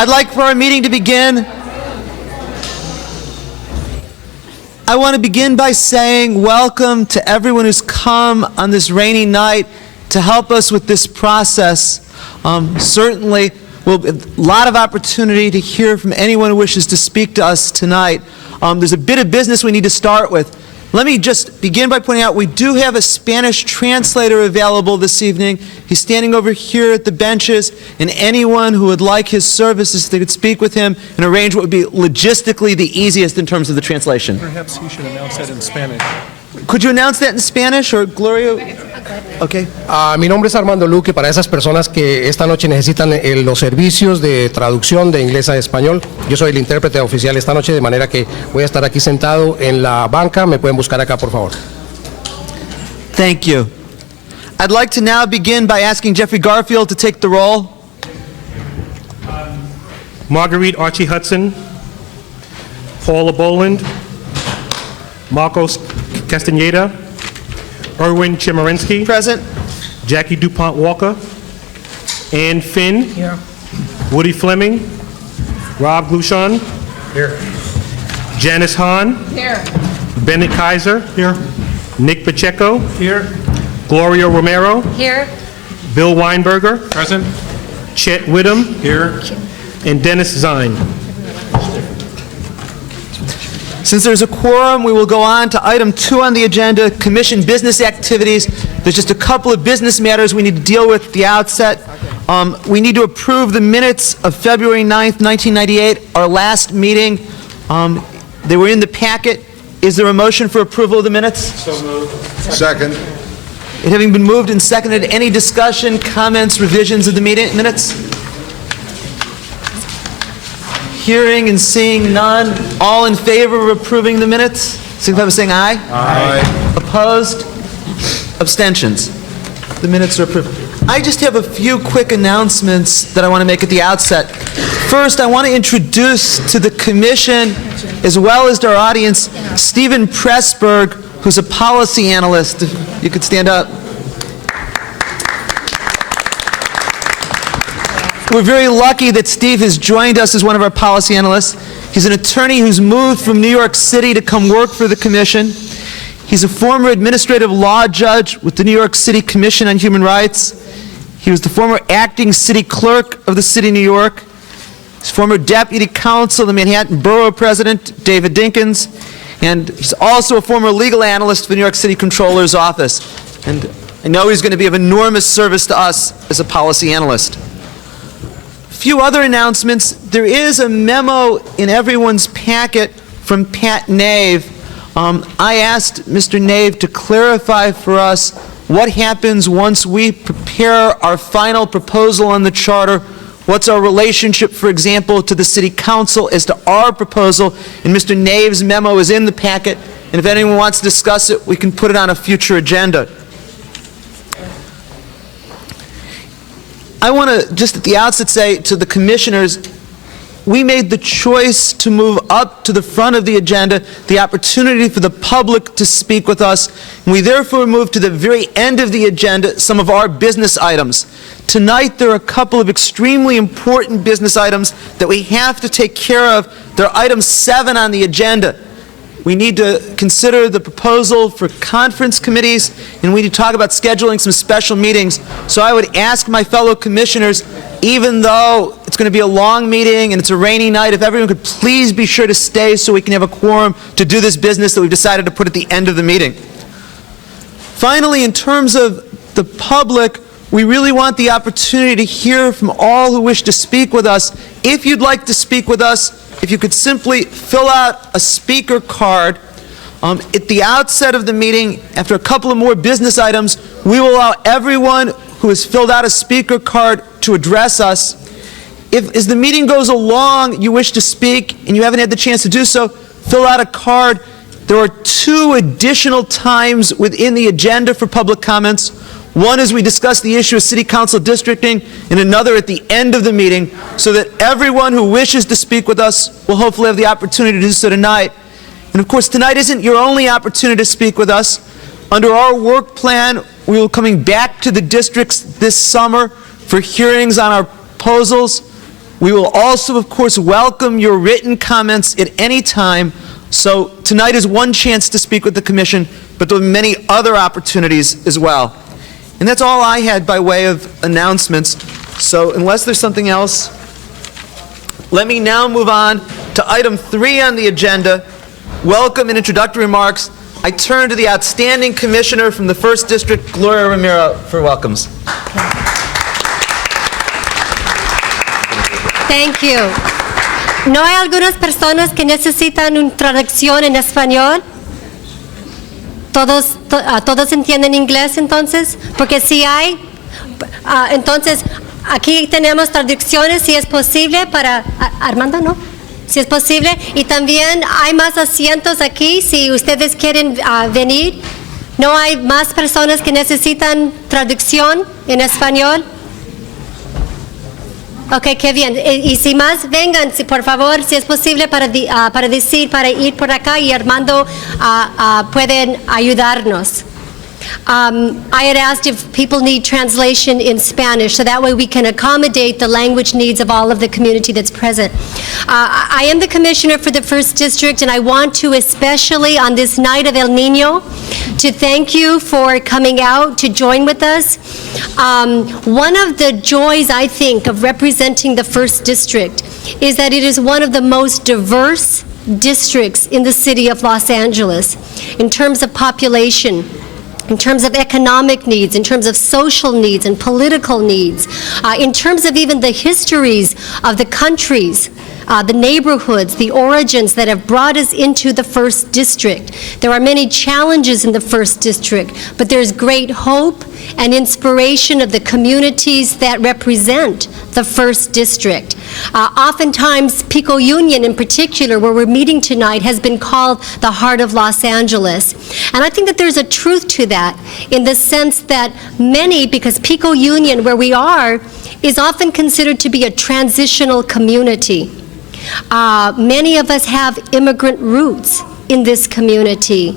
I'd like for our meeting to begin. I want to begin by saying welcome to everyone who's come on this rainy night to help us with this process. Certainly, we'll have a lot of opportunity to hear from anyone who wishes to speak to us tonight. There's a bit of business we need to start with. Let me just begin by pointing out we do have a Spanish translator available this evening. He's standing over here at the benches, and anyone who would like his services, they could speak with him and arrange what would be logistically the easiest in terms of the translation. Perhaps he should announce that in Spanish. Could you announce that in Spanish, or Gloria? Okay. Mi nombre es Armando Luque. Para esas personas que esta noche necesitan los servicios de traducción de inglés a español, yo soy el intérprete oficial esta noche, de manera que voy a estar aquí sentado en la banca. Me pueden buscar acá, por favor. Thank you. I'd like to now begin by asking Jeffrey Garfield to take the roll. Marguerite Archie Hudson, Paula Boland, Marcos Castaneda, Erwin Chemerinsky, Present. Jackie DuPont Walker, Ann Finn, Here. Woody Fleming, Rob Glushon, Here. Janice Hahn, Here. Bennett Kaiser, Here. Nick Pacheco, Here. Gloria Romero, Here. Bill Weinberger, Present. Chet Whittam, Here. and Dennis Zine. Since there's a quorum, we will go on to item 2 on the agenda, Commission business activities. There's just a couple of business matters we need to deal with at the outset. We need to approve the minutes of February 9th, 1998, our last meeting. They were in the packet. Is there a motion for approval of the minutes? So moved. Second. It having been moved and seconded, any discussion, comments, revisions of the minutes? Hearing and seeing none, all in favor of approving the minutes, signify by saying aye. Aye. Opposed? Abstentions? The minutes are approved. I just have a few quick announcements that I want to make at the outset. First, I want to introduce to the Commission, as well as to our audience, Stephen Pressburg, who's a policy analyst. If you could stand up. We're very lucky that Steve has joined us as one of our policy analysts. He's an attorney who's moved from New York City to come work for the Commission. He's a former administrative law judge with the New York City Commission on Human Rights. He was the former acting city clerk of the city of New York. He's former deputy counsel of the Manhattan Borough President, David Dinkins. And he's also a former legal analyst for the New York City Comptroller's Office. And I know he's going to be of enormous service to us as a policy analyst. Few other announcements. There is a memo in everyone's packet from Pat Nave. I asked Mr. Nave to clarify for us what happens once we prepare our final proposal on the charter. What's our relationship, for example, to the City Council as to our proposal? And Mr. Nave's memo is in the packet, and if anyone wants to discuss it, we can put it on a future agenda. I want to just at the outset say to the commissioners, we made the choice to move up to the front of the agenda, the opportunity for the public to speak with us, and we therefore moved to the very end of the agenda some of our business items. Tonight there are a couple of extremely important business items that we have to take care of. They're item 7 on the agenda. We need to consider the proposal for conference committees, and we need to talk about scheduling some special meetings. So I would ask my fellow commissioners, even though it's going to be a long meeting and it's a rainy night, if everyone could please be sure to stay so we can have a quorum to do this business that we've decided to put at the end of the meeting. Finally, in terms of the public, we really want the opportunity to hear from all who wish to speak with us. If you'd like to speak with us, if you could simply fill out a speaker card. At the outset of the meeting, after a couple of more business items, we will allow everyone who has filled out a speaker card to address us. If, as the meeting goes along, you wish to speak and you haven't had the chance to do so, fill out a card. There are 2 additional times within the agenda for public comments. One as we discuss the issue of city council districting, and another at the end of the meeting, so that everyone who wishes to speak with us will hopefully have the opportunity to do so tonight. And of course, tonight isn't your only opportunity to speak with us. Under our work plan, we will be coming back to the districts this summer for hearings on our proposals. We will also, of course, welcome your written comments at any time. So tonight is one chance to speak with the Commission, but there will be many other opportunities as well. And that's all I had by way of announcements. So unless there's something else, let me now move on to item 3 on the agenda, welcome and introductory remarks. I turn to the outstanding commissioner from the 1st District, Gloria Romero, for welcomes. Thank you. ¿No hay algunas personas que necesitan una traducción en español? ¿Todos entienden inglés entonces? Porque si hay, entonces aquí tenemos traducciones si es posible para Armando, ¿no? Si es posible. Y también hay más asientos aquí si ustedes quieren venir. ¿No hay más personas que necesitan traducción en español? Ok, qué bien. Y si más, vengan, si, por favor, si es posible para ir por acá y Armando pueden ayudarnos. I had asked if people need translation in Spanish, so that way we can accommodate the language needs of all of the community that's present. I am the commissioner for the 1st District, and I want to, especially on this night of El Niño, to thank you for coming out to join with us. One of the joys, I think, of representing the 1st District is that it is one of the most diverse districts in the city of Los Angeles in terms of population, in terms of economic needs, in terms of social needs and political needs, in terms of even the histories of the countries, the neighborhoods, the origins that have brought us into the 1st District. There are many challenges in the 1st District, but there's great hope and inspiration of the communities that represent the 1st District. Oftentimes, Pico Union in particular, where we're meeting tonight, has been called the heart of Los Angeles. And I think that there's a truth to that in the sense that many, because Pico Union, where we are, is often considered to be a transitional community. Many of us have immigrant roots in this community.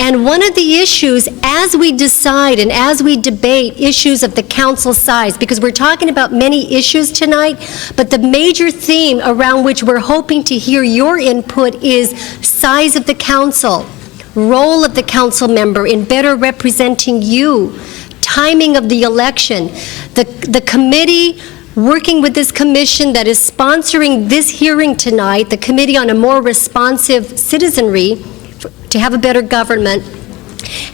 And one of the issues as we decide and as we debate issues of the council size, because we're talking about many issues tonight, but the major theme around which we're hoping to hear your input is size of the council, role of the council member in better representing you, timing of the election, the committee working with this commission that is sponsoring this hearing tonight, the Committee on a More Responsive Citizenry, to have a better government,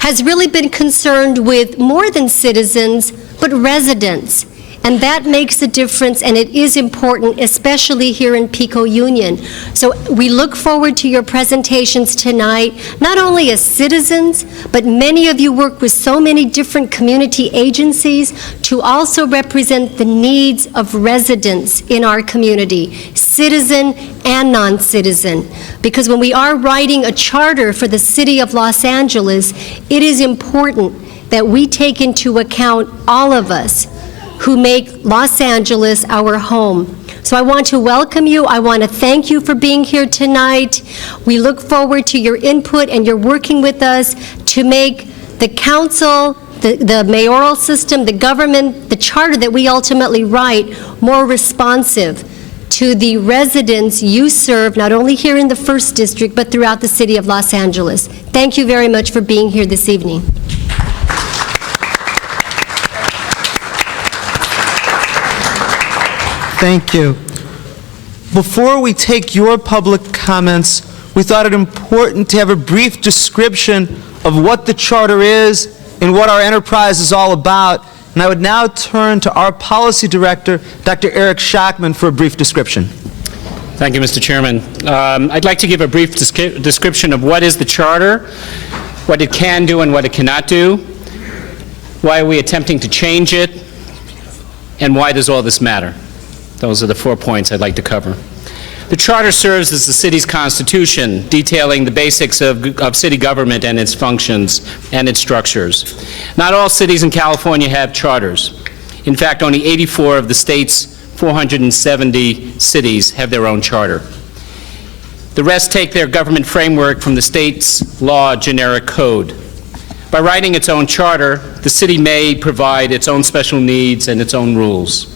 has really been concerned with more than citizens, but residents. And that makes a difference, and it is important, especially here in Pico Union. So we look forward to your presentations tonight, not only as citizens, but many of you work with so many different community agencies to also represent the needs of residents in our community, citizen and non-citizen. Because when we are writing a charter for the city of Los Angeles, it is important that we take into account all of us who make Los Angeles our home. So I want to welcome you. I want to thank you for being here tonight. We look forward to your input and your working with us to make the council, the mayoral system, the government, the charter that we ultimately write more responsive to the residents you serve, not only here in the 1st District, but throughout the city of Los Angeles. Thank you very much for being here this evening. Thank you. Before we take your public comments, we thought it important to have a brief description of what the Charter is and what our enterprise is all about. And I would now turn to our Policy Director, Dr. Eric Schachman, for a brief description. Thank you, Mr. Chairman. I'd like to give a brief description of what is the Charter, what it can do and what it cannot do, why are we attempting to change it, and why does all this matter? Those are the 4 points I'd like to cover. The Charter serves as the city's constitution, detailing the basics of city government and its functions and its structures. Not all cities in California have charters. In fact, only 84 of the state's 470 cities have their own charter. The rest take their government framework from the state's law generic code. By writing its own charter, the city may provide its own special needs and its own rules.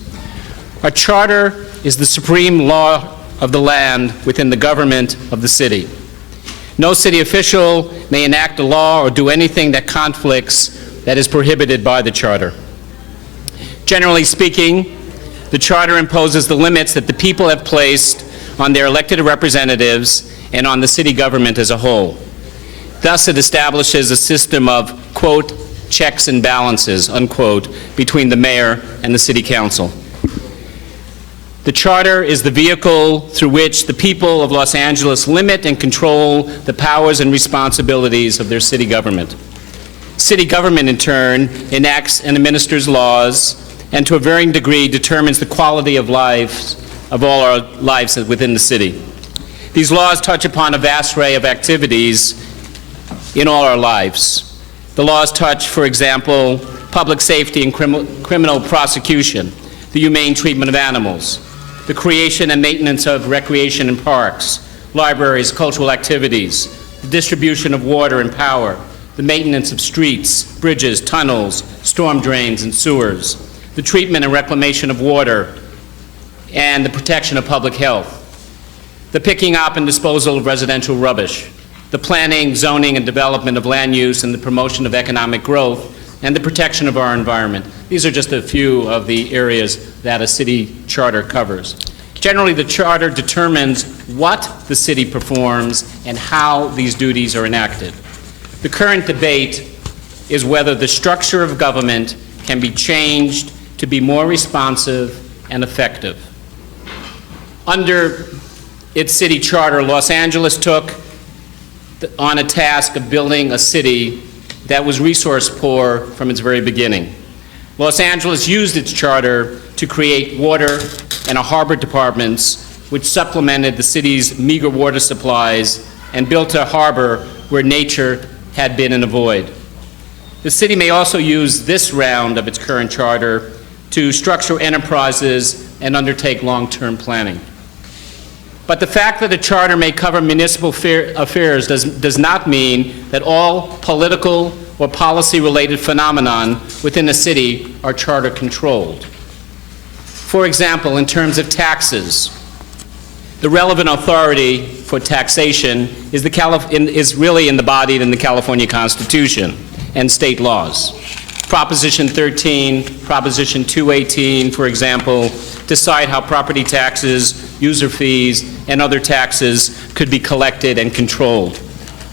A charter is the supreme law of the land within the government of the city. No city official may enact a law or do anything that conflicts that is prohibited by the Charter. Generally speaking, the Charter imposes the limits that the people have placed on their elected representatives and on the city government as a whole. Thus, it establishes a system of, quote, checks and balances, unquote, between the mayor and the city council. The Charter is the vehicle through which the people of Los Angeles limit and control the powers and responsibilities of their city government. City government, in turn, enacts and administers laws and to a varying degree determines the quality of life of all our lives within the city. These laws touch upon a vast array of activities in all our lives. The laws touch, for example, public safety and criminal prosecution, the humane treatment of animals, the creation and maintenance of recreation and parks, libraries, cultural activities, the distribution of water and power, the maintenance of streets, bridges, tunnels, storm drains, and sewers, the treatment and reclamation of water, and the protection of public health, the picking up and disposal of residential rubbish, the planning, zoning, and development of land use and the promotion of economic growth, and the protection of our environment. These are just a few of the areas that a city charter covers. Generally, the charter determines what the city performs and how these duties are enacted. The current debate is whether the structure of government can be changed to be more responsive and effective. Under its city charter, Los Angeles took on a task of building a city that was resource poor from its very beginning. Los Angeles used its charter to create water and harbor departments which supplemented the city's meager water supplies and built a harbor where nature had been in a void. The city may also use this round of its current charter to structure enterprises and undertake long-term planning. But the fact that a charter may cover municipal affairs does not mean that all political or policy-related phenomenon within a city are charter controlled. For example, in terms of taxes, the relevant authority for taxation is really embodied in the California Constitution and state laws. Proposition 13, Proposition 218, for example, decide how property taxes, user fees, and other taxes could be collected and controlled.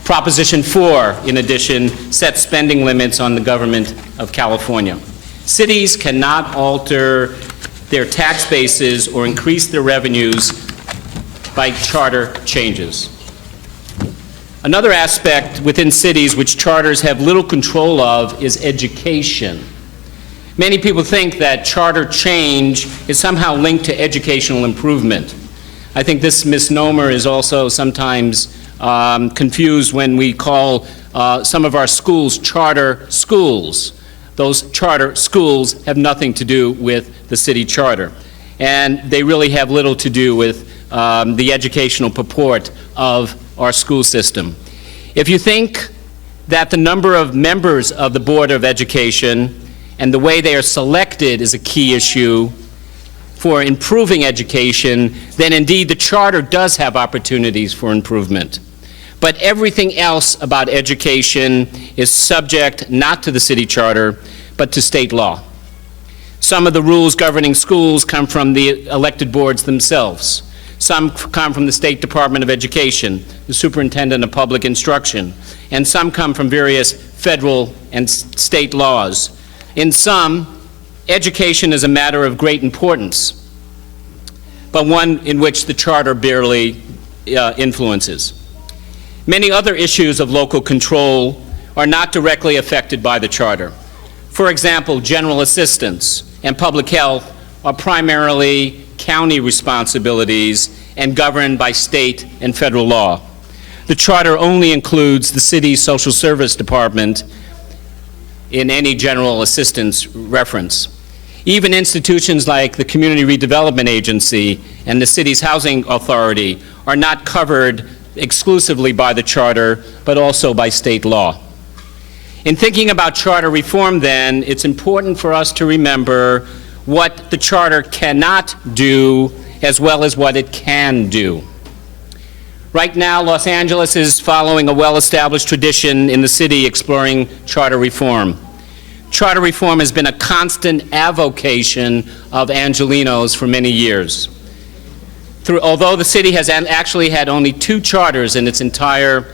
Proposition 4, in addition, sets spending limits on the government of California. Cities cannot alter their tax bases or increase their revenues by charter changes. Another aspect within cities which charters have little control of is education. Many people think that charter change is somehow linked to educational improvement. I think this misnomer is also sometimes confused when we call some of our schools charter schools. Those charter schools have nothing to do with the city charter, and they really have little to do with the educational purport of our school system. If you think that the number of members of the Board of Education and the way they are selected is a key issue for improving education, then indeed the charter does have opportunities for improvement. But everything else about education is subject not to the city charter, but to state law. Some of the rules governing schools come from the elected boards themselves. Some come from the State Department of Education, the Superintendent of Public Instruction, and some come from various federal and state laws. In some, education is a matter of great importance, but one in which the charter barely influences. Many other issues of local control are not directly affected by the charter. For example, general assistance and public health are primarily county responsibilities and governed by state and federal law. The charter only includes the city's social service department in any general assistance reference. Even institutions like the Community Redevelopment Agency and the city's housing authority are not covered exclusively by the charter, but also by state law. In thinking about charter reform, then, it's important for us to remember what the charter cannot do as well as what it can do. Right now, Los Angeles is following a well-established tradition in the city exploring charter reform. Charter reform has been a constant avocation of Angelenos for many years. Although the city has actually had only 2 charters in its entire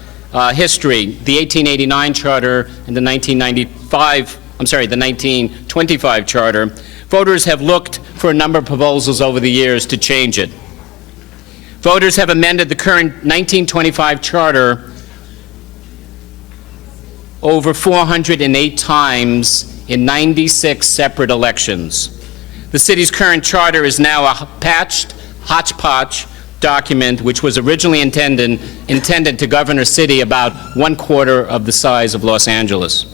history, the 1889 charter and the 1925 charter, voters have looked for a number of proposals over the years to change it. Voters have amended the current 1925 charter over 408 times in 96 separate elections. The city's current charter is now a patched, hodgepodge document which was originally intended to govern a city about 1/4 of the size of Los Angeles.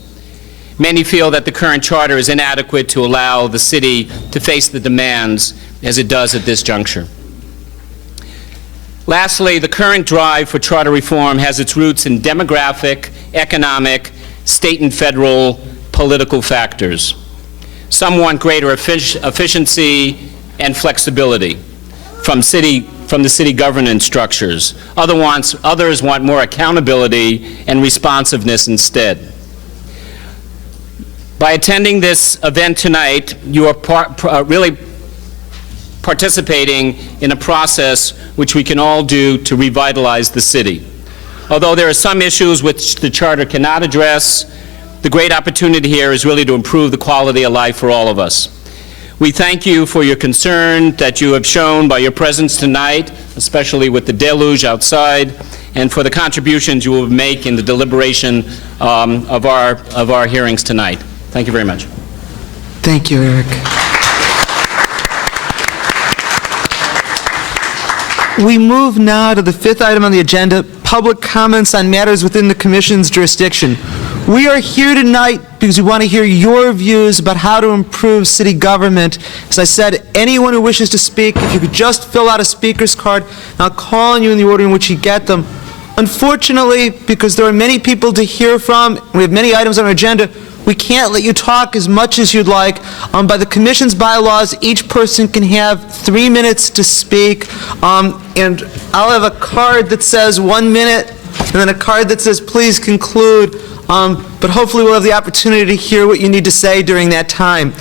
Many feel that the current charter is inadequate to allow the city to face the demands as it does at this juncture. Lastly, the current drive for charter reform has its roots in demographic, economic, state and federal political factors. Some want greater efficiency and flexibility from the city governance structures. Others want more accountability and responsiveness instead. By attending this event tonight, you are really participating in a process which we can all do to revitalize the city. Although there are some issues which the charter cannot address, the great opportunity here is really to improve the quality of life for all of us. We thank you for your concern that you have shown by your presence tonight, especially with the deluge outside, and for the contributions you will make in the deliberation of our hearings tonight. Thank you very much. Thank you, Eric. We move now to the 5th item on the agenda, public comments on matters within the Commission's jurisdiction. We are here tonight because we want to hear your views about how to improve city government. As I said, anyone who wishes to speak, if you could just fill out a speaker's card, and I'll call on you in the order in which you get them. Unfortunately, because there are many people to hear from, and we have many items on our agenda, we can't let you talk as much as you'd like. By the Commission's bylaws, each person can have 3 minutes to speak, and I'll have a card that says 1 minute, and then a card that says please conclude, but hopefully we'll have the opportunity to hear what you need to say during that time.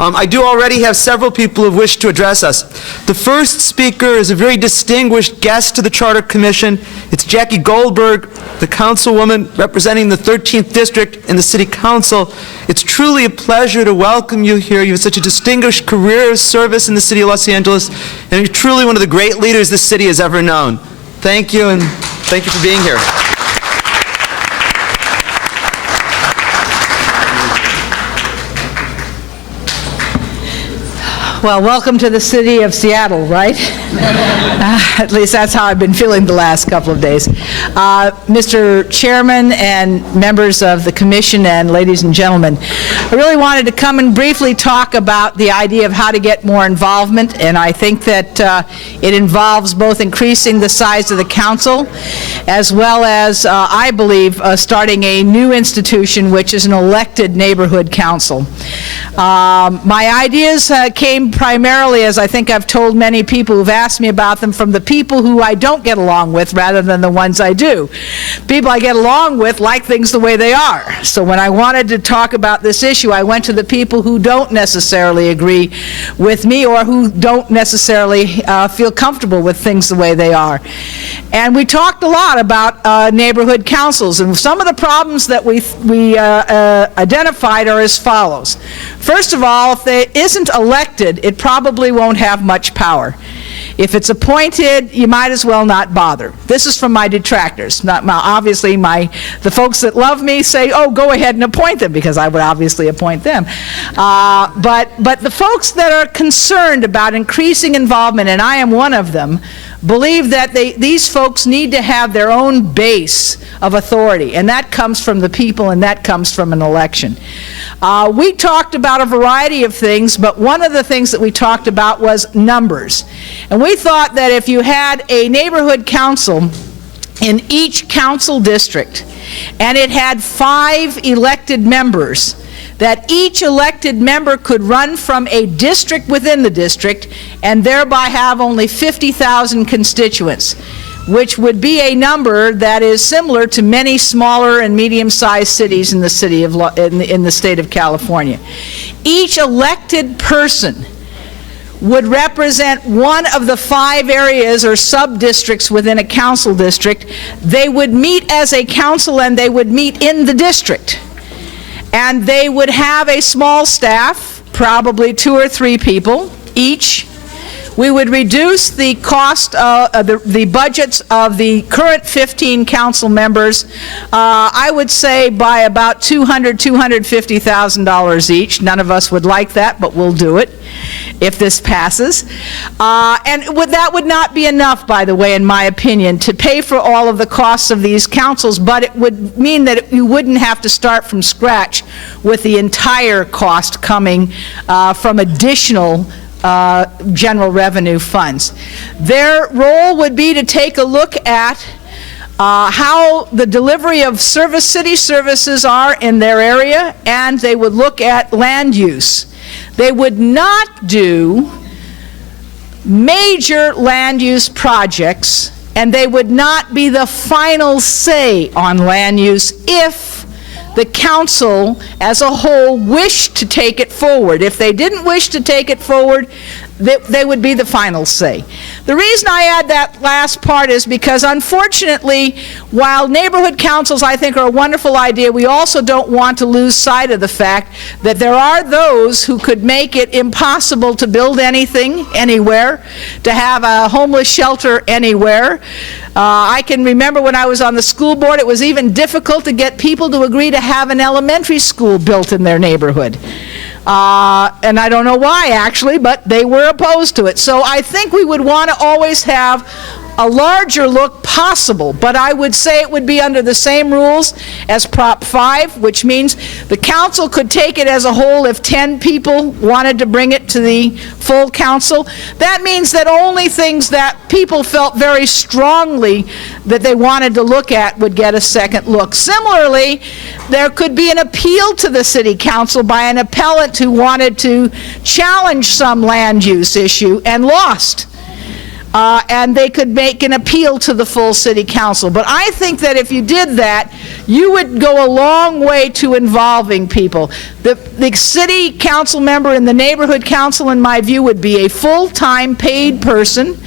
I do already have several people who have wished to address us. The first speaker is a very distinguished guest to the Charter Commission. It's Jackie Goldberg, the councilwoman representing the 13th District in the City Council. It's truly a pleasure to welcome you here. You have such a distinguished career of service in the City of Los Angeles, and you're truly one of the great leaders this city has ever known. Thank you, and thank you for being here. Well, welcome to the city of Seattle, right? At least that's how I've been feeling the last couple of days. Mr. Chairman and members of the Commission and ladies and gentlemen, I really wanted to come and briefly talk about the idea of how to get more involvement, and I think that it involves both increasing the size of the council as well as, I believe, starting a new institution, which is an elected neighborhood council. My ideas came primarily, as I think I've told many people who've asked me about them, from the people who I don't get along with rather than the ones I do. People I get along with like things the way they are. So when I wanted to talk about this issue, I went to the people who don't necessarily agree with me or who don't necessarily feel comfortable with things the way they are. And we talked a lot about neighborhood councils, and some of the problems that we identified are as follows. First of all, if it isn't elected, it probably won't have much power. If it's appointed, you might as well not bother. This is from my detractors. Obviously, the folks that love me say, oh, go ahead and appoint them, because I would obviously appoint them. But the folks that are concerned about increasing involvement, and I am one of them, believe that these folks need to have their own base of authority, and that comes from the people, and that comes from an election. We talked about a variety of things, but one of the things that we talked about was numbers. And we thought that if you had a neighborhood council in each council district, and it had 5 elected members, that each elected member could run from a district within the district and thereby have only 50,000 constituents, which would be a number that is similar to many smaller and medium-sized cities in the state of California. Each elected person would represent one of the 5 areas or sub-districts within a council district. They would meet as a council and they would meet in the district. And they would have a small staff, probably 2 or 3 people each. We would reduce the cost of the budgets of the current 15 council members, I would say by about $200,000, $250,000 each. None of us would like that, but we'll do it if this passes. And that would not be enough, by the way, in my opinion, to pay for all of the costs of these councils, but it would mean that you wouldn't have to start from scratch with the entire cost coming from additional general revenue funds. Their role would be to take a look at how the delivery of city services are in their area, and they would look at land use. They would not do major land use projects, and they would not be the final say on land use if the council as a whole wished to take it forward. If they didn't wish to take it forward, they would be the final say. The reason I add that last part is because, unfortunately, while neighborhood councils I think are a wonderful idea, we also don't want to lose sight of the fact that there are those who could make it impossible to build anything anywhere, to have a homeless shelter anywhere. I can remember when I was on the school board, it was even difficult to get people to agree to have an elementary school built in their neighborhood. And I don't know why, actually, but they were opposed to it. So I think we would want to always have a larger look possible, but I would say it would be under the same rules as Prop 5, which means the council could take it as a whole if 10 people wanted to bring it to the full council. That means that only things that people felt very strongly that they wanted to look at would get a second look. Similarly, there could be an appeal to the city council by an appellant who wanted to challenge some land use issue and lost. And they could make an appeal to the full city council. But I think that if you did that, you would go a long way to involving people. The city council member and the neighborhood council, in my view, would be a full-time paid person.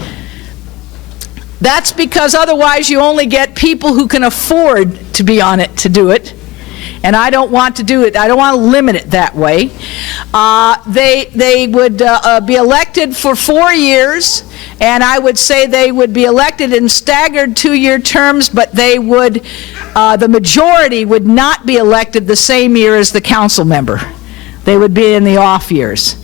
That's because otherwise you only get people who can afford to be on it to do it. And I don't want to do it, I don't want to limit it that way. They would be elected for 4 years, and I would say they would be elected in staggered 2-year terms, but they would, the majority would not be elected the same year as the council member. They would be in the off years.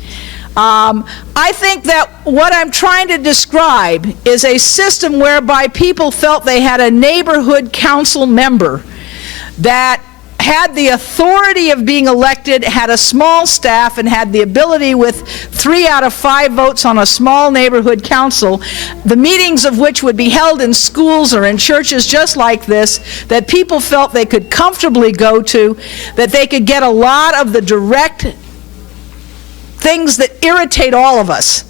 I think that what I'm trying to describe is a system whereby people felt they had a neighborhood council member that had the authority of being elected, had a small staff, and had the ability with 3 out of 5 votes on a small neighborhood council, the meetings of which would be held in schools or in churches just like this, that people felt they could comfortably go to, that they could get a lot of the direct things that irritate all of us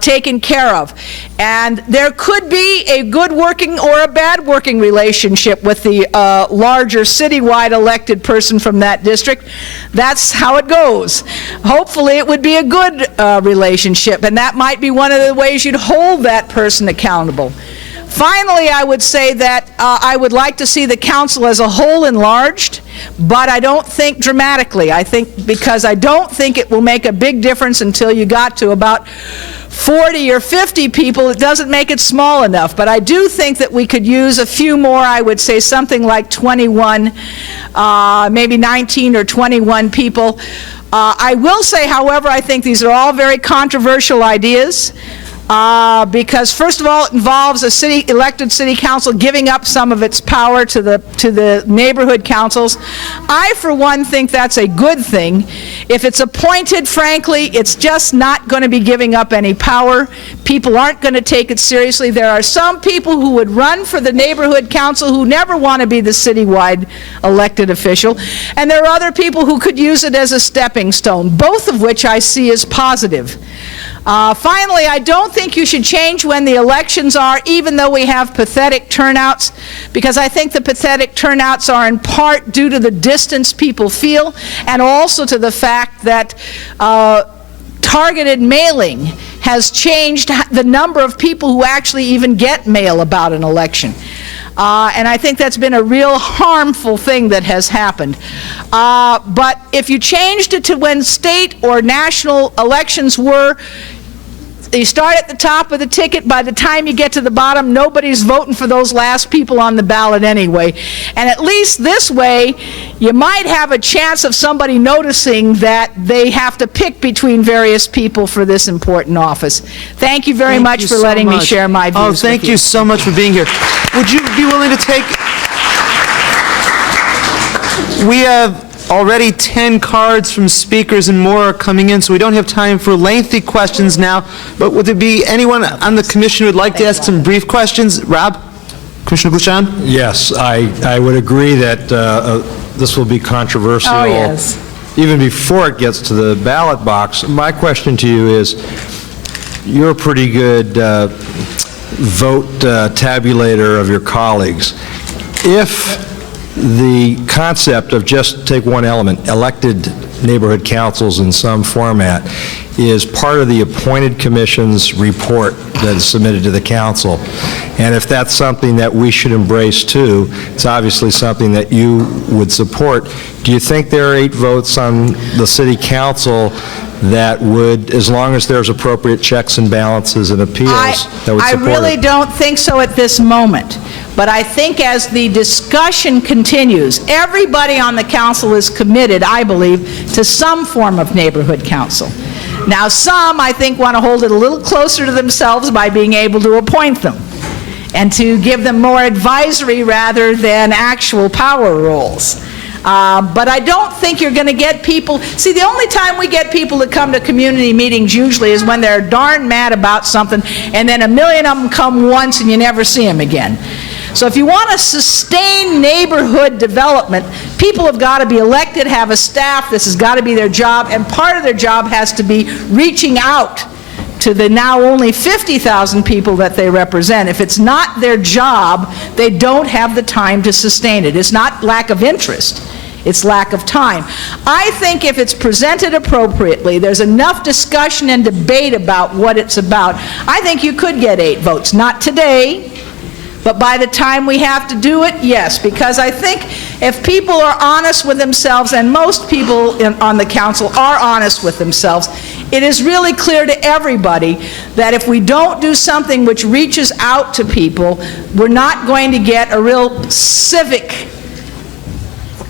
taken care of. And there could be a good working or a bad working relationship with the larger citywide elected person from that district. That's how it goes. Hopefully it would be a good relationship, and that might be one of the ways you'd hold that person accountable. Finally, I would say that I would like to see the council as a whole enlarged, but I don't think dramatically. Because I don't think it will make a big difference until you got to about 40 or 50 people. It doesn't make it small enough, but I do think that we could use a few more. I would say something like 21, maybe 19 or 21 people. I will say, however, I think these are all very controversial ideas. because first of all, it involves a elected city council giving up some of its power to the neighborhood councils. I, for one, think that's a good thing. If it's appointed, frankly, it's just not going to be giving up any power. People aren't going to take it seriously. There are some people who would run for the neighborhood council who never want to be the citywide elected official, and there are other people who could use it as a stepping stone, both of which I see as positive. Finally, I don't think you should change when the elections are, even though we have pathetic turnouts, because I think the pathetic turnouts are in part due to the distance people feel, and also to the fact that targeted mailing has changed the number of people who actually even get mail about an election. And I think that's been a real harmful thing that has happened. But if you changed it to when state or national elections were, you start at the top of the ticket, by the time you get to the bottom, nobody's voting for those last people on the ballot anyway. And at least this way, you might have a chance of somebody noticing that they have to pick between various people for this important office. Thank you very much for letting me share my views. Oh, thank you so much for being here. Would you be willing to take... We have already 10 cards from speakers and more are coming in, so we don't have time for lengthy questions now. But would there be anyone on the commission who would like to ask some brief questions? Rob? Commissioner Glushan? Yes, I would agree that this will be controversial. Oh, yes. Even before it gets to the ballot box. My question to you is, you're a pretty good vote tabulator of your colleagues. If the concept of just take one element, elected neighborhood councils in some format, is part of the appointed commission's report that is submitted to the council. And if that's something that we should embrace too, it's obviously something that you would support. Do you think there are 8 votes on the city council that would, as long as there's appropriate checks and balances and appeals, that would support it? I really don't think so at this moment. But I think as the discussion continues, everybody on the council is committed, I believe, to some form of neighborhood council. Now, some, I think, want to hold it a little closer to themselves by being able to appoint them and to give them more advisory rather than actual power roles. But I don't think you're going to get people... See, the only time we get people to come to community meetings usually is when they're darn mad about something, and then a million of them come once and you never see them again. So if you want to sustain neighborhood development, people have got to be elected, have a staff, this has got to be their job, and part of their job has to be reaching out to the now only 50,000 people that they represent. If it's not their job, they don't have the time to sustain it. It's not lack of interest. It's lack of time. I think if it's presented appropriately, there's enough discussion and debate about what it's about, I think you could get 8 votes. Not today, but by the time we have to do it, yes, because I think if people are honest with themselves, and most people on the council are honest with themselves, it is really clear to everybody that if we don't do something which reaches out to people, we're not going to get a real civic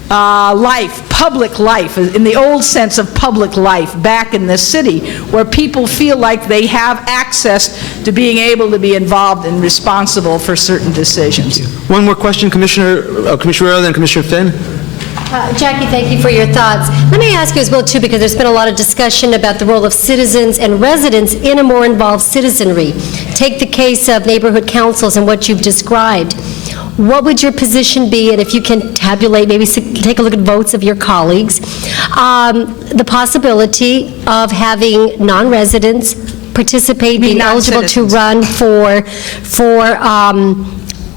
life, public life, in the old sense of public life, back in this city, where people feel like they have access to being able to be involved and responsible for certain decisions. One more question, Commissioner Arroyo, then Commissioner Finn. Jackie, thank you for your thoughts. Let me ask you as well, too, because there's been a lot of discussion about the role of citizens and residents in a more involved citizenry. Take the case of neighborhood councils and what you've described. What would your position be, and if you can tabulate, maybe take a look at votes of your colleagues, the possibility of having non-residents participate, being eligible to run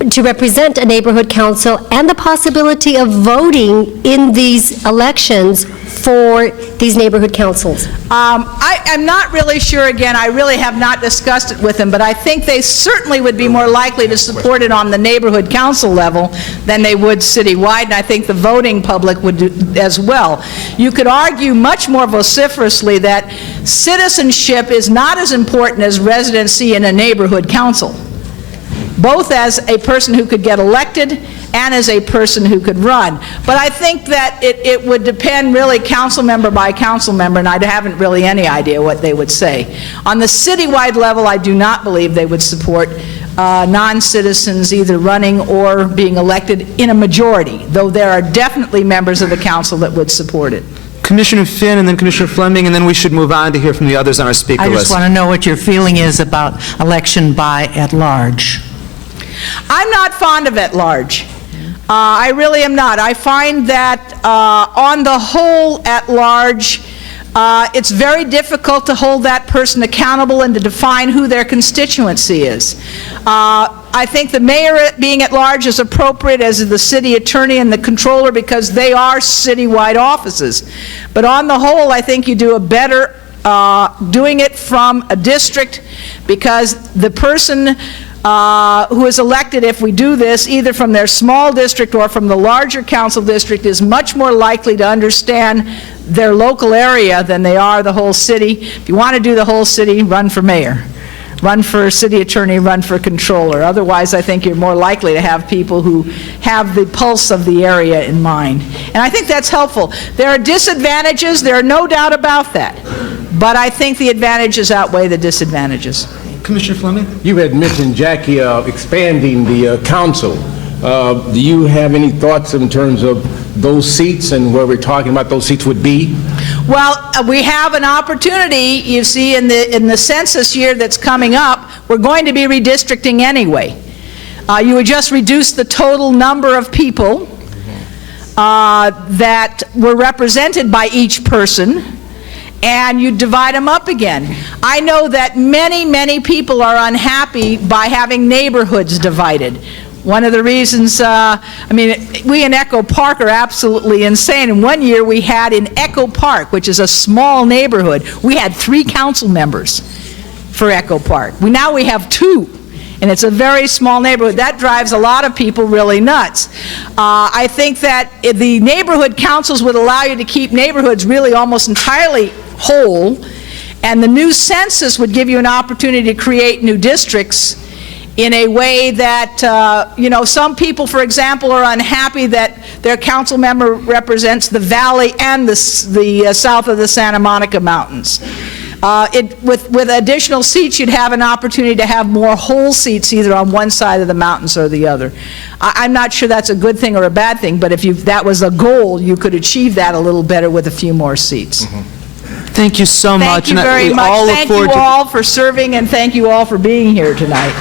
to represent a neighborhood council, and the possibility of voting in these elections for these neighborhood councils? I'm not really sure, again, I really have not discussed it with them, but I think they certainly would be more likely to support it on the neighborhood council level than they would citywide, and I think the voting public would do as well. You could argue much more vociferously that citizenship is not as important as residency in a neighborhood council. both as a person who could get elected and as a person who could run. But I think that it would depend really council member by council member, and I haven't really any idea what they would say. On the citywide level, I do not believe they would support non-citizens either running or being elected in a majority, though there are definitely members of the council that would support it. Commissioner Finn and then Commissioner Fleming, and then we should move on to hear from the others on our speaker I list. just want to know what your feeling is about election by at large. I'm not fond of at large. I really am not. I find that on the whole at large, it's very difficult to hold that person accountable and to define who their constituency is. I think the mayor being at large is appropriate, as is the city attorney and the controller, because they are citywide offices. But on the whole, I think you do a better doing it from a district, because the person who is elected, if we do this, either from their small district or from the larger council district, is much more likely to understand their local area than they are the whole city. If you want to do the whole city, run for mayor. Run for city attorney, run for controller. Otherwise, I think you're more likely to have people who have the pulse of the area in mind. And I think that's helpful. There are disadvantages, there are no doubt about that. But I think the advantages outweigh the disadvantages. Commissioner Fleming? You had mentioned, Jackie, expanding the council. Do you have any thoughts in terms of those seats and where we're talking about those seats would be? Well, we have an opportunity, you see, in the census year that's coming up. We're going to be redistricting anyway. You would just reduce the total number of people that were represented by each person, and you divide them up again. I know that many, many people are unhappy by having neighborhoods divided. One of the reasons, we in Echo Park are absolutely insane. And one year we had in Echo Park, which is a small neighborhood, we had 3 council members for Echo Park. Now we have 2. And it's a very small neighborhood. That drives a lot of people really nuts. I think that the neighborhood councils would allow you to keep neighborhoods really almost entirely whole, and the new census would give you an opportunity to create new districts in a way that, some people, for example, are unhappy that their council member represents the valley and the south of the Santa Monica Mountains. With additional seats, you'd have an opportunity to have more whole seats either on one side of the mountains or the other. I'm not sure that's a good thing or a bad thing, but if that was a goal, you could achieve that a little better with a few more seats. Thank you so much. Thank you very much. Thank you all for serving, and thank you all for being here tonight.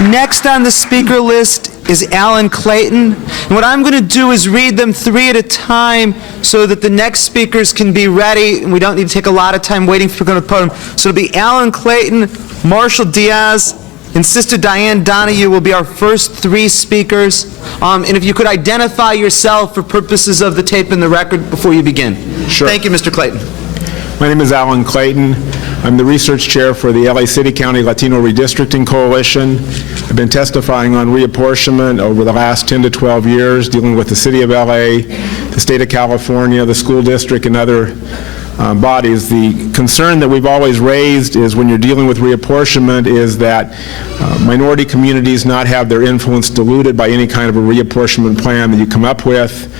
Next on the speaker list is Alan Clayton. And what I'm going to do is read them 3 at a time so that the next speakers can be ready, and we don't need to take a lot of time waiting for them to podium. So it'll be Alan Clayton, Marshall Diaz, and Sister Diane Donahue will be our first 3 speakers. And if you could identify yourself for purposes of the tape and the record before you begin. Sure. Thank you, Mr. Clayton. My name is Alan Clayton. I'm the research chair for the LA City County Latino Redistricting Coalition. I've been testifying on reapportionment over the last 10 to 12 years, dealing with the City of LA, the State of California, the school district, and other bodies. The concern that we've always raised is when you're dealing with reapportionment is that minority communities not have their influence diluted by any kind of a reapportionment plan that you come up with.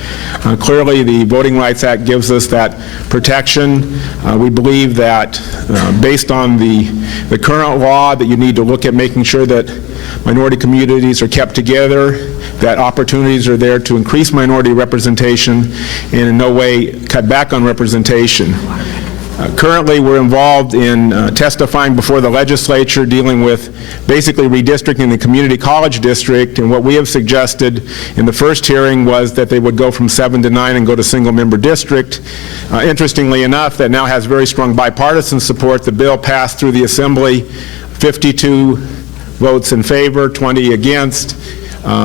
Clearly, the Voting Rights Act gives us that protection. We believe that based on the current law, that you need to look at making sure that minority communities are kept together, that opportunities are there to increase minority representation and in no way cut back on representation. Currently, we're involved in testifying before the legislature dealing with basically redistricting the community college district, and what we have suggested in the first hearing was that they would go from 7 to 9 and go to single-member district. Interestingly enough, that now has very strong bipartisan support. The bill passed through the Assembly, 52 votes in favor, 20 against.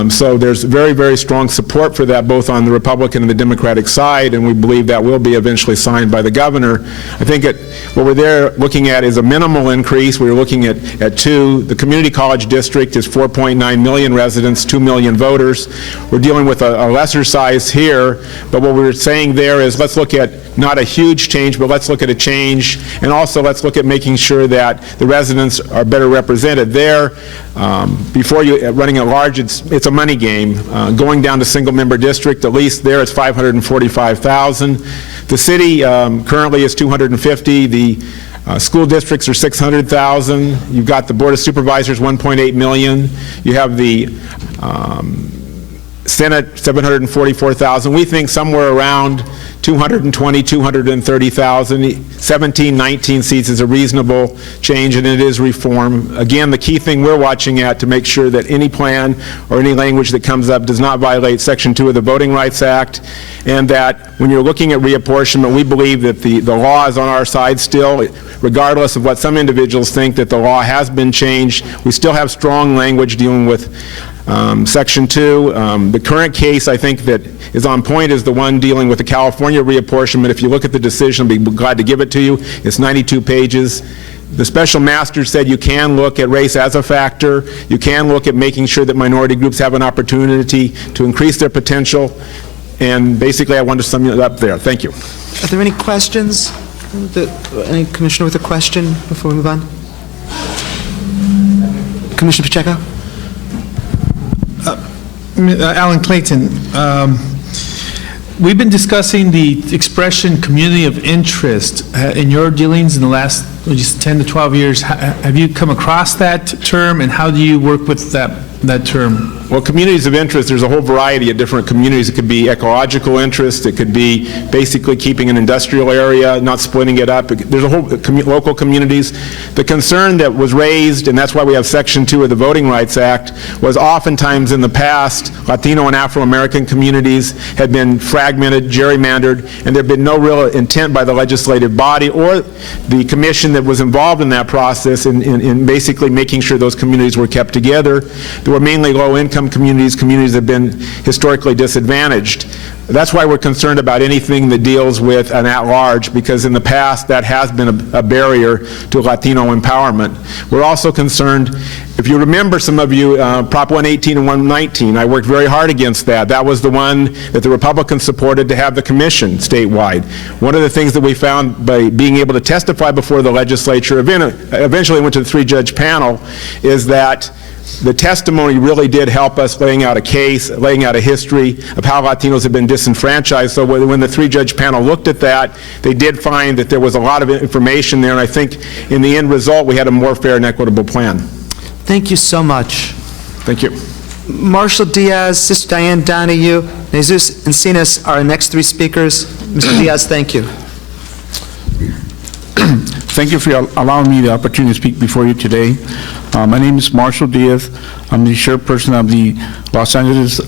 So there's very, very strong support for that, both on the Republican and the Democratic side, and we believe that will be eventually signed by the governor. I think what we're there looking at is a minimal increase. We're looking at 2. The community college district is 4.9 million residents, 2 million voters. We're dealing with a lesser size here, but what we're saying there is let's look at not a huge change, but let's look at a change. And also, let's look at making sure that the residents are better represented there. Before you running at large, it's a money game. Going down to single-member district, at least there it's $545,000. The city currently is $250,000. The school districts are $600,000. You've got the Board of Supervisors, $1.8 million. You have the Senate, $744,000. We think somewhere around 220, 230,000, 17, 19 seats is a reasonable change, and it is reform. Again, the key thing we're watching at to make sure that any plan or any language that comes up does not violate Section 2 of the Voting Rights Act, and that when you're looking at reapportionment, we believe that the law is on our side still, regardless of what some individuals think that the law has been changed. We still have strong language dealing with Section 2. The current case, I think, that is on point is the one dealing with the California reapportionment. If you look at the decision, I'll be glad to give it to you. It's 92 pages. The special master said you can look at race as a factor. You can look at making sure that minority groups have an opportunity to increase their potential. And basically, I want to sum it up there. Thank you. Are there any questions? Any commissioner with a question before we move on? Commissioner Pacheco? Alan Clayton, we've been discussing the expression community of interest. In your dealings in the last just 10 to 12 years, have you come across that term, and how do you work with that term? Well, communities of interest, there's a whole variety of different communities. It could be ecological interest. It could be basically keeping an industrial area, not splitting it up. There's a whole local communities. The concern that was raised, and that's why we have Section 2 of the Voting Rights Act, was oftentimes in the past, Latino and Afro-American communities had been fragmented, gerrymandered, and there had been no real intent by the legislative body or the commission that was involved in that process in basically making sure those communities were kept together. There were mainly low-income communities that have been historically disadvantaged. That's why we're concerned about anything that deals with an at-large, because in the past that has been a barrier to Latino empowerment. We're also concerned, if you remember, some of you, Prop 118 and 119, I worked very hard against that. That was the one that the Republicans supported to have the commission statewide. One of the things that we found by being able to testify before the legislature, eventually went to the three-judge panel, is that the testimony really did help us laying out a case, laying out a history of how Latinos have been disenfranchised. So when the three-judge panel looked at that, they did find that there was a lot of information there, and I think in the end result we had a more fair and equitable plan. Thank you so much. Thank you. Marshall Diaz, Sister Diane Donahue, Jesus Encinas are our next three speakers. Mr. Diaz, thank you. Thank you for allowing me the opportunity to speak before you today. My name is Marshall Diaz. I'm the chairperson of the Los Angeles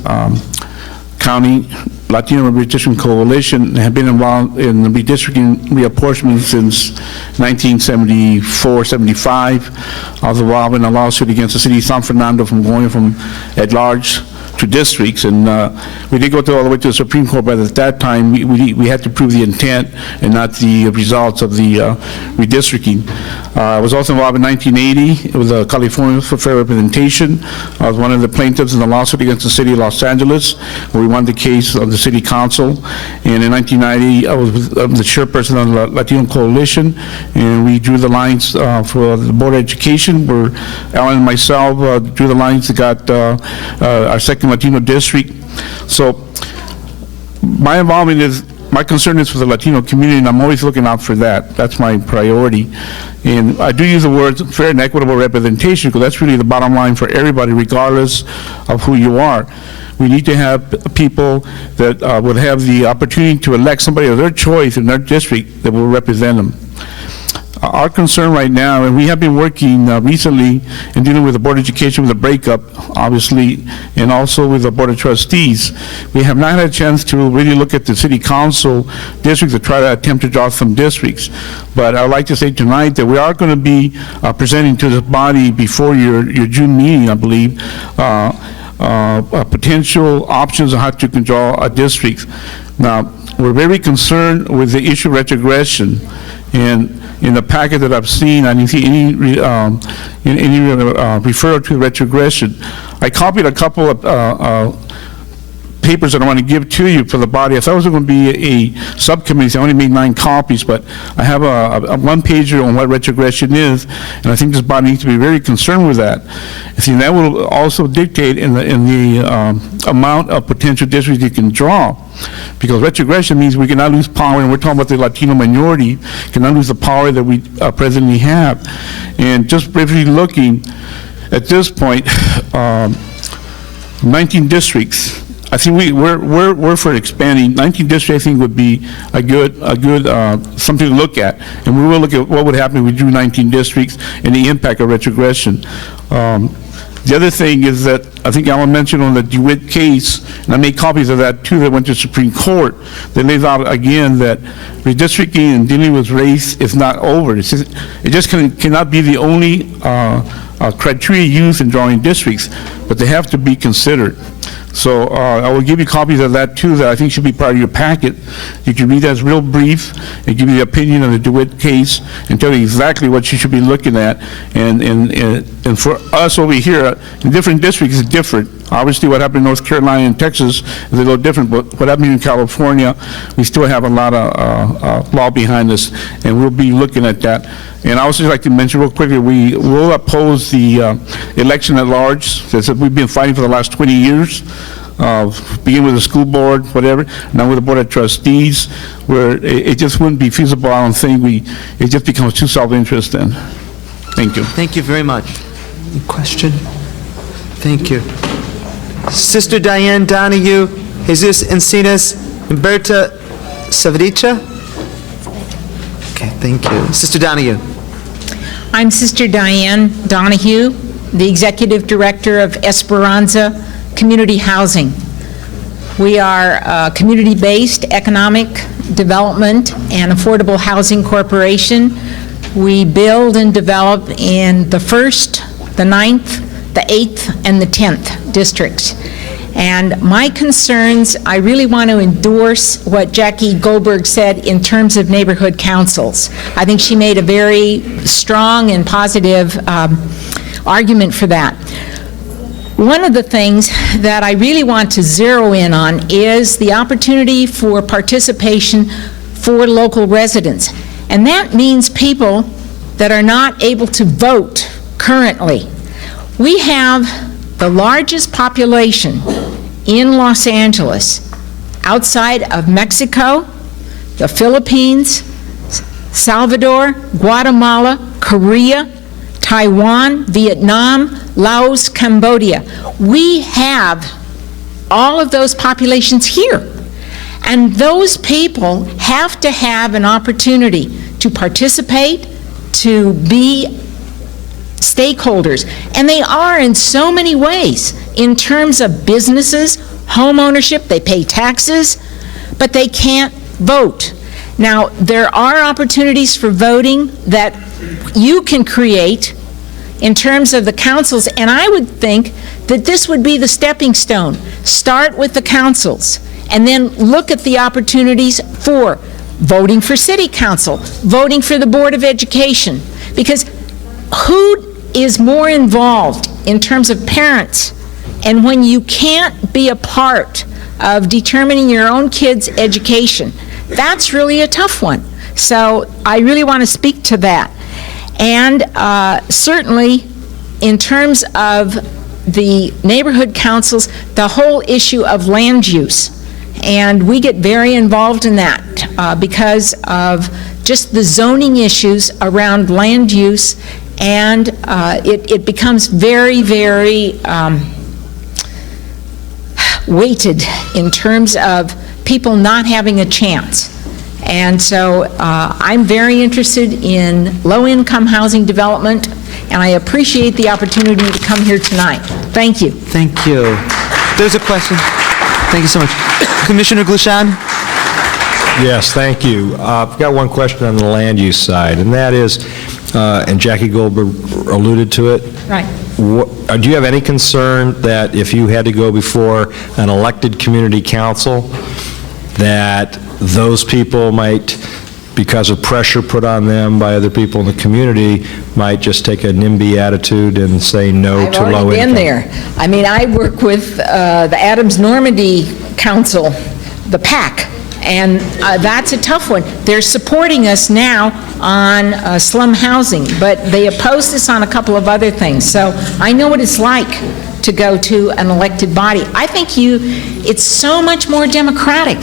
County Latino Redistricting Coalition, and have been involved in the redistricting reapportionment since 1974-75. I was involved in a lawsuit against the city of San Fernando from going from at-large to districts, and we did go all the way to the Supreme Court, but at that time we had to prove the intent and not the results of the redistricting. I was also involved in 1980 with the California for Fair Representation. I was one of the plaintiffs in the lawsuit against the city of Los Angeles, where we won the case of the city council. And in 1990, I was the chairperson of the Latino Coalition, and we drew the lines for the Board of Education, where Alan and myself drew the lines that got our second Latino district. So my involvement is, my concern is for the Latino community, and I'm always looking out for that. That's my priority. And I do use the words fair and equitable representation, because that's really the bottom line for everybody, regardless of who you are. We need to have people that would have the opportunity to elect somebody of their choice in their district that will represent them. Our concern right now, and we have been working recently in dealing with the Board of Education with the breakup, obviously, and also with the Board of Trustees. We have not had a chance to really look at the City Council districts to try to attempt to draw some districts. But I'd like to say tonight that we are going to be presenting to the body before your June meeting, I believe, potential options on how to draw a district. Now, we're very concerned with the issue of retrogression, and in the packet that I've seen, I didn't see any referral to retrogression. I copied a couple of papers that I want to give to you for the body. I thought it was going to be a subcommittee, so I only made 9 copies, but I have a one-pager on what retrogression is, and I think this body needs to be very concerned with that. See, that will also dictate in the amount of potential districts you can draw, because retrogression means we cannot lose power, and we're talking about the Latino minority, cannot lose the power that we presently have. And just briefly looking at this point, 19 districts. I think we're for expanding. 19 districts, I think, would be a good something to look at, and we will look at what would happen if we drew 19 districts and the impact of retrogression. The other thing is that I think Alan mentioned on the DeWitt case, and I made copies of that too, that went to Supreme Court, that lays out again that redistricting and dealing with race is not over. It just cannot be the only criteria used in drawing districts, but they have to be considered. So I will give you copies of that too, that I think should be part of your packet. You can read that as real brief and give you the opinion of the DeWitt case and tell you exactly what you should be looking at. And for us over here, in different districts is different. Obviously what happened in North Carolina and Texas is a little different, but what happened in California, we still have a lot of law behind us, and we'll be looking at that. And I also just like to mention real quickly, we will oppose the election at large that we've been fighting for the last 20 years, beginning with the school board, whatever, now with the board of trustees, where it just wouldn't be feasible. I don't think it just becomes too self-interest then. Thank you. Thank you very much. Any question? Thank you. Sister Diane Donahue, Jesus Encinas, Humberta Savricha. Okay, thank you. Sister Donahue. I'm Sister Diane Donahue, the Executive Director of Esperanza Community Housing. We are a community-based economic development and affordable housing corporation. We build and develop in the 1st, the 9th, the 8th, and the 10th districts. And my concerns, I really want to endorse what Jackie Goldberg said in terms of neighborhood councils. I think she made a very strong and positive argument for that. One of the things that I really want to zero in on is the opportunity for participation for local residents. And that means people that are not able to vote currently. We have the largest population in Los Angeles outside of Mexico, the Philippines, Salvador, Guatemala, Korea, Taiwan, Vietnam, Laos, Cambodia. We have all of those populations here. And those people have to have an opportunity to participate, to be stakeholders. And they are in so many ways, in terms of businesses, home ownership, they pay taxes, but they can't vote. Now, there are opportunities for voting that you can create in terms of the councils, and I would think that this would be the stepping stone. Start with the councils, and then look at the opportunities for voting for city council, voting for the Board of Education, because who is more involved in terms of parents? And when you can't be a part of determining your own kid's education, that's really a tough one. So I really want to speak to that. And certainly, in terms of the neighborhood councils, the whole issue of land use. And we get very involved in that because of just the zoning issues around land use, and it becomes very, very weighted in terms of people not having a chance. And so I'm very interested in low-income housing development, and I appreciate the opportunity to come here tonight. Thank you. Thank you. There's a question. Thank you so much. Commissioner Glushan? Yes, thank you. I've got one question on the land use side, and that is, and Jackie Goldberg alluded to it. Right. Do you have any concern that if you had to go before an elected community council, that those people might, because of pressure put on them by other people in the community, might just take a NIMBY attitude and say no to low income? I've already been there. I mean, I work with the Adams-Normandy council, the PAC, and that's a tough one. They're supporting us now on slum housing, but they oppose us on a couple of other things. So I know what it's like to go to an elected body. I think it's so much more democratic.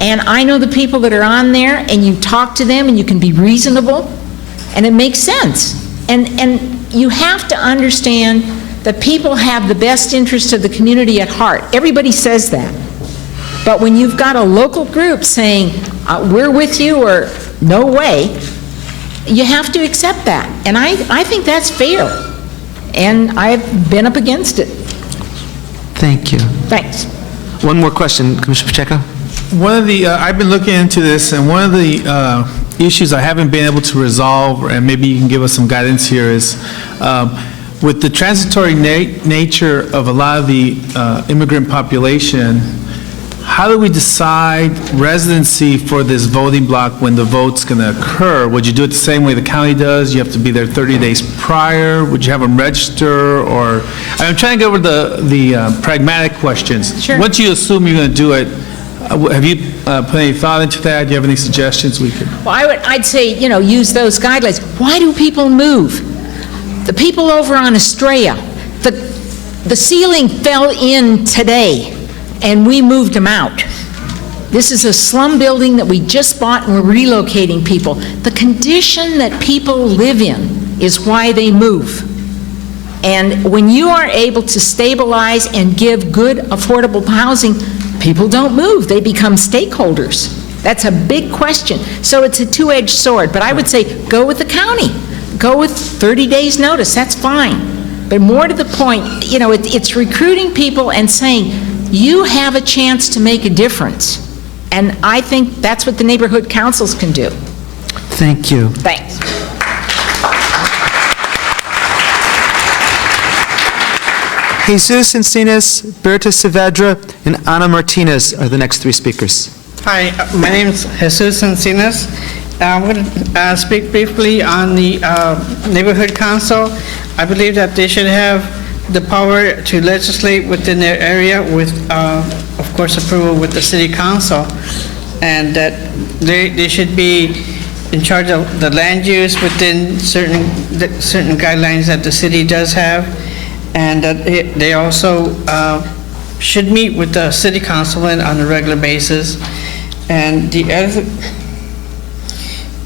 And I know the people that are on there, and you talk to them, and you can be reasonable, and it makes sense. And you have to understand that people have the best interest of the community at heart. Everybody says that. But when you've got a local group saying, we're with you, or no way, you have to accept that. And I think that's fair. And I've been up against it. Thank you. Thanks. One more question, Commissioner Pacheco. One of the, I've been looking into this, and one of the issues I haven't been able to resolve, and maybe you can give us some guidance here, is with the transitory nature of a lot of the immigrant population, how do we decide residency for this voting block when the vote's going to occur? Would you do it the same way the county does? You have to be there 30 days prior? Would you have them register? Or I'm trying to go over the pragmatic questions. Sure. Once you assume you're going to do it, have you put any thought into that? Do you have any suggestions we could? Well, I'd say, use those guidelines. Why do people move? The people over on Estrella, the ceiling fell in today, and we moved them out. This is a slum building that we just bought, and we're relocating people. The condition that people live in is why they move. And when you are able to stabilize and give good, affordable housing, people don't move. They become stakeholders. That's a big question. So it's a two-edged sword. But I would say go with the county. Go with 30 days notice. That's fine. But more to the point, it's recruiting people and saying, you have a chance to make a difference. And I think that's what the neighborhood councils can do. Thank you. Thanks. Jesus Encinas, Berta Saavedra, and Ana Martinez are the next three speakers. Hi, my name is Jesus Encinas. I'm going to speak briefly on the neighborhood council. I believe that they should have the power to legislate within their area with, of course, approval with the city council, and that they should be in charge of the land use within certain guidelines that the city does have, and that they also should meet with the city councilman on a regular basis. And the other,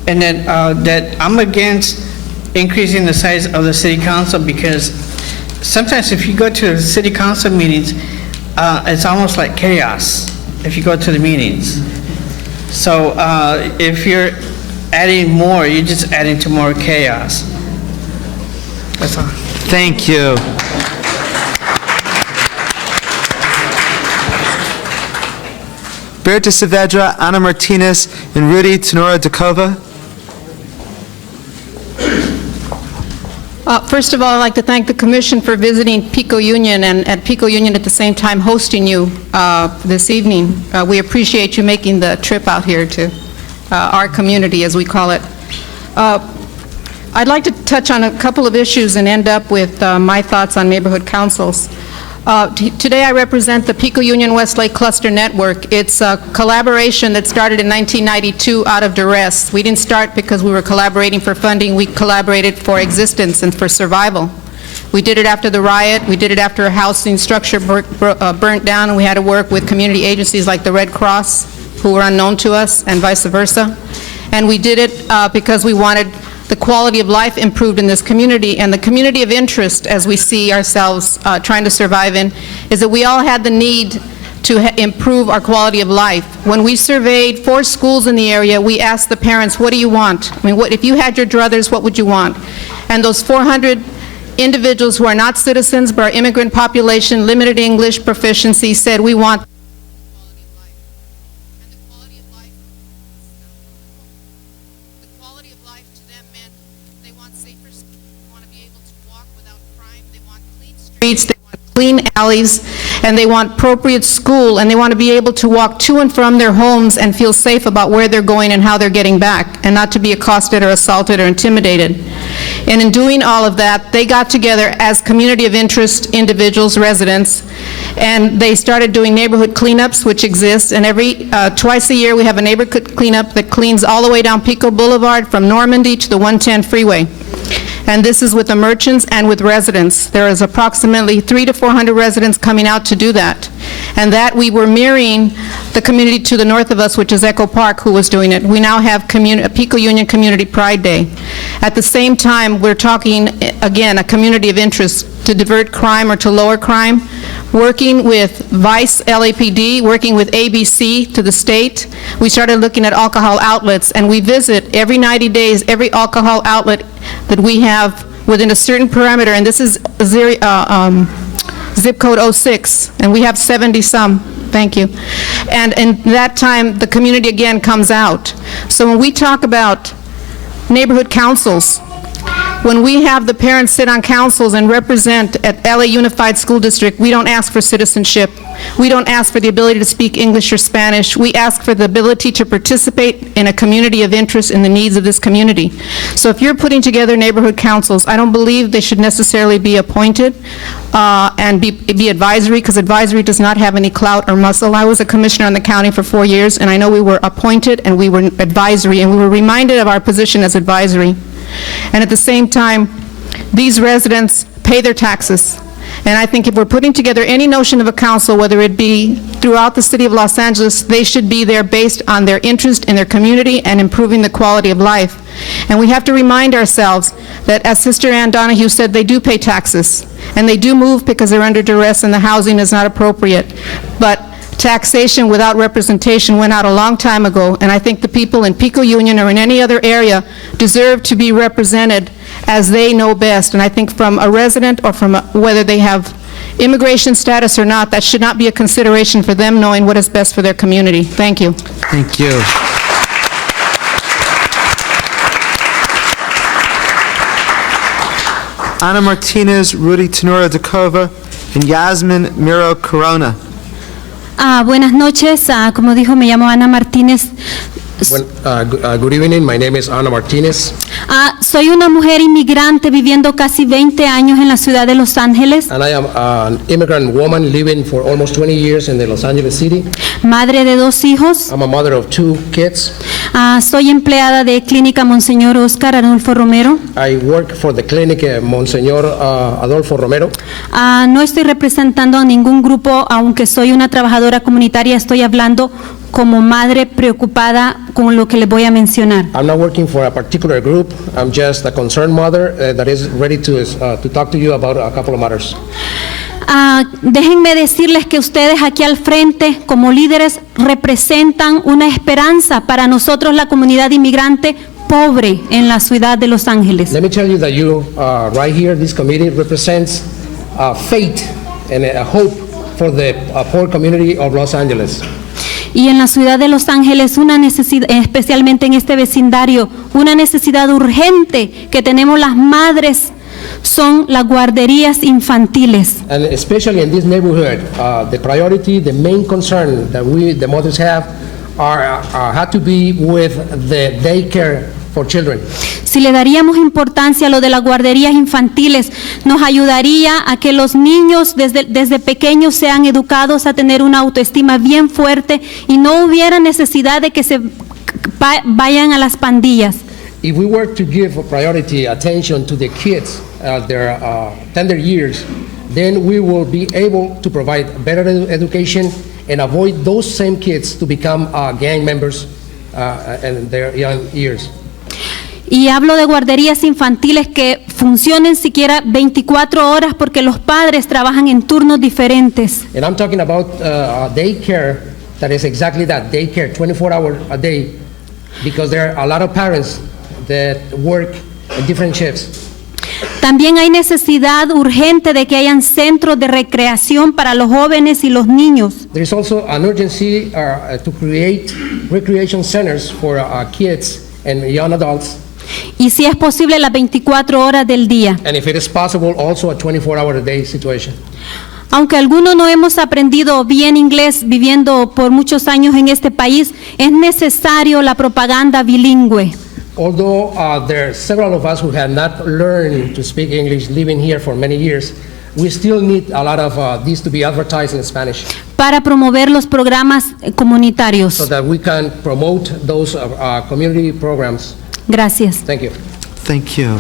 and then that I'm against increasing the size of the city council, because sometimes if you go to city council meetings, it's almost like chaos if you go to the meetings. So if you're adding more, you're just adding to more chaos. That's all. Thank you. Berta Saavedra, Ana Martinez, and Rudy Tenora Dakova. First of all, I'd like to thank the Commission for visiting Pico Union, and at Pico Union at the same time hosting you this evening. We appreciate you making the trip out here to our community, as we call it. I'd like to touch on a couple of issues and end up with my thoughts on neighborhood councils. Today I represent the Pico Union Westlake Cluster Network. It's a collaboration that started in 1992 out of duress. We didn't start because we were collaborating for funding. We collaborated for existence and for survival. We did it after the riot. We did it after a housing structure burnt down, and we had to work with community agencies like the Red Cross, who were unknown to us, and vice versa. And we did it because we wanted the quality of life improved in this community, and the community of interest, as we see ourselves trying to survive in, is that we all had the need to improve our quality of life. When we surveyed 4 schools in the area, we asked the parents, what do you want? I mean, if you had your druthers, what would you want? And those 400 individuals who are not citizens but are immigrant population, limited English proficiency, said we want streets, they want clean alleys, and they want appropriate school, and they want to be able to walk to and from their homes and feel safe about where they're going and how they're getting back, and not to be accosted or assaulted or intimidated. And in doing all of that, they got together as community of interest individuals, residents, and they started doing neighborhood cleanups, which exist, and twice a year we have a neighborhood cleanup that cleans all the way down Pico Boulevard from Normandy to the 110 freeway. And this is with the merchants and with residents. There is approximately 300 to 400 residents coming out to do that. And that we were mirroring the community to the north of us, which is Echo Park, who was doing it. We now have Pico Union Community Pride Day. At the same time, we're talking, again, a community of interest to divert crime or to lower crime, working with Vice LAPD, working with ABC to the state. We started looking at alcohol outlets, and we visit every 90 days every alcohol outlet that we have within a certain parameter, and this is zip code 06, and we have 70-some. Thank you. And in that time, the community again comes out. So when we talk about neighborhood councils, when we have the parents sit on councils and represent at LA Unified School District, we don't ask for citizenship. We don't ask for the ability to speak English or Spanish. We ask for the ability to participate in a community of interest in the needs of this community. So if you're putting together neighborhood councils, I don't believe they should necessarily be appointed and be advisory, because advisory does not have any clout or muscle. I was a commissioner in the county for 4 years, and I know we were appointed and we were advisory, and we were reminded of our position as advisory. And at the same time, these residents pay their taxes. And I think if we're putting together any notion of a council, whether it be throughout the city of Los Angeles, they should be there based on their interest in their community and improving the quality of life. And we have to remind ourselves that, as Sister Ann Donahue said, they do pay taxes. And they do move because they're under duress and the housing is not appropriate. But taxation without representation went out a long time ago, and I think the people in Pico Union or in any other area deserve to be represented as they know best. And I think from a resident or from whether they have immigration status or not, that should not be a consideration for them knowing what is best for their community. Thank you. Thank you. Ana Martinez, Rudy Tenora da Cova, and Yasmin Miro Corona. Buenas noches, como dijo, me llamo Ana Martínez. Good evening, my name is Ana Martinez. Soy una mujer inmigrante viviendo casi 20 años en la ciudad de Los Ángeles. And I am an immigrant woman living for almost 20 years in the Los Angeles city. Madre de 2 hijos. I'm a mother of 2 kids. Soy empleada de Clínica Monseñor Oscar Adolfo Romero. I work for the clinic Monseñor Adolfo Romero. No estoy representando a ningún grupo, aunque soy una trabajadora comunitaria, estoy hablando como madre preocupada con lo que les voy a mencionar. I'm not working for a particular group. I'm just a concerned mother that is ready to talk to you about a couple of matters. Déjenme decirles que ustedes aquí al frente, como líderes, representan una esperanza para nosotros, la comunidad inmigrante pobre en la ciudad de Los Ángeles. Let me tell you that you, right here, this committee represents faith and a hope for the poor community of Los Angeles. Y en la ciudad de Los Ángeles, una necesidad, especialmente en este vecindario, una necesidad urgente que tenemos las madres son las guarderías infantiles. And especially in this neighborhood, the priority, the main concern that we, the mothers have, had to be with the daycare for children. Si le daríamos importancia a lo de las guarderías infantiles, nos ayudaría a que los niños desde pequeños sean educados a tener una autoestima bien fuerte y no hubiera necesidad de que se vayan a las pandillas. If we were to give priority attention to the kids at their tender years, then we will be able to provide better education and avoid those same kids to become gang members in their young years. Y hablo de guarderías infantiles que funcionen siquiera 24 horas porque los padres trabajan en turnos diferentes. And I'm talking about daycare that is exactly that, daycare, 24 hours a day, because there are a lot of parents that work in different shifts. También hay necesidad urgente de que hayan centros de recreación para los jóvenes y los niños. There is also an urgency to create recreation centers for kids and young adults. Y si es posible, las 24 horas del día. And if it is possible, also a 24-hour-a-day situation. Aunque algunos no hemos aprendido bien inglés viviendo por muchos años en este país, es necesario la propaganda bilingüe. although there are several of us who have not learned to speak English living here for many years, we still need a lot of these to be advertised in Spanish para promover los programas comunitarios. so that we can promote those community programs. Gracias. Thank you. Thank you.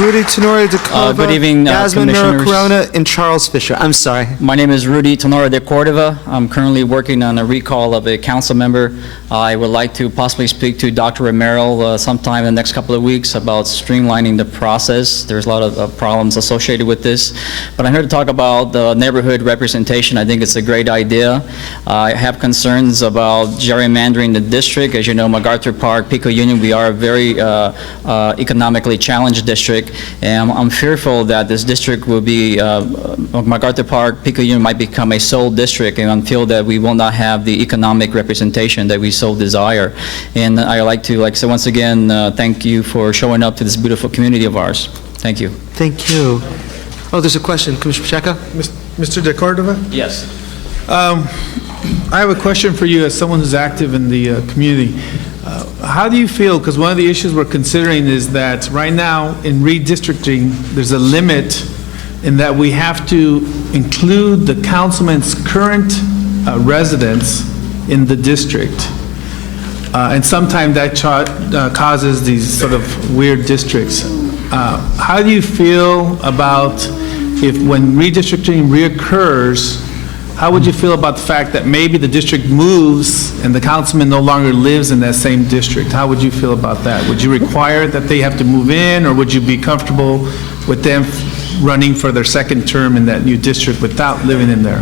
Rudy Tenora de Cordova, Good evening, Yasmin Nura Commissioners. Corona, and Charles Fisher. I'm sorry. My name is Rudy Tenora de Cordova. I'm currently working on a recall of a council member. I would like to possibly speak to Dr. Romero sometime in the next couple of weeks about streamlining the process. There's a lot of problems associated with this. But I'm here to talk about the neighborhood representation. I think it's a great idea. I have concerns about gerrymandering the district. As you know, MacArthur Park, Pico Union, we are a very economically challenged district. And I'm fearful that this district will be, MacArthur Park, Pico Union might become a sole district, and I feel that we will not have the economic representation that we so desire. And I like to, like I said, once again, thank you for showing up to this beautiful community of ours. Thank you. Thank you. Oh, there's a question. Commissioner Pacheco? Mr. De Cordova? Yes. I have a question for you as someone who's active in the community. How do you feel, because one of the issues we're considering is that right now in redistricting, there's a limit in that we have to include the councilman's current residence in the district. And sometimes that causes these sort of weird districts. How do you feel about if when redistricting reoccurs, how would you feel about the fact that maybe the district moves and the councilman no longer lives in that same district? How would you feel about that? Would you require that they have to move in, or would you be comfortable with them running for their second term in that new district without living in there?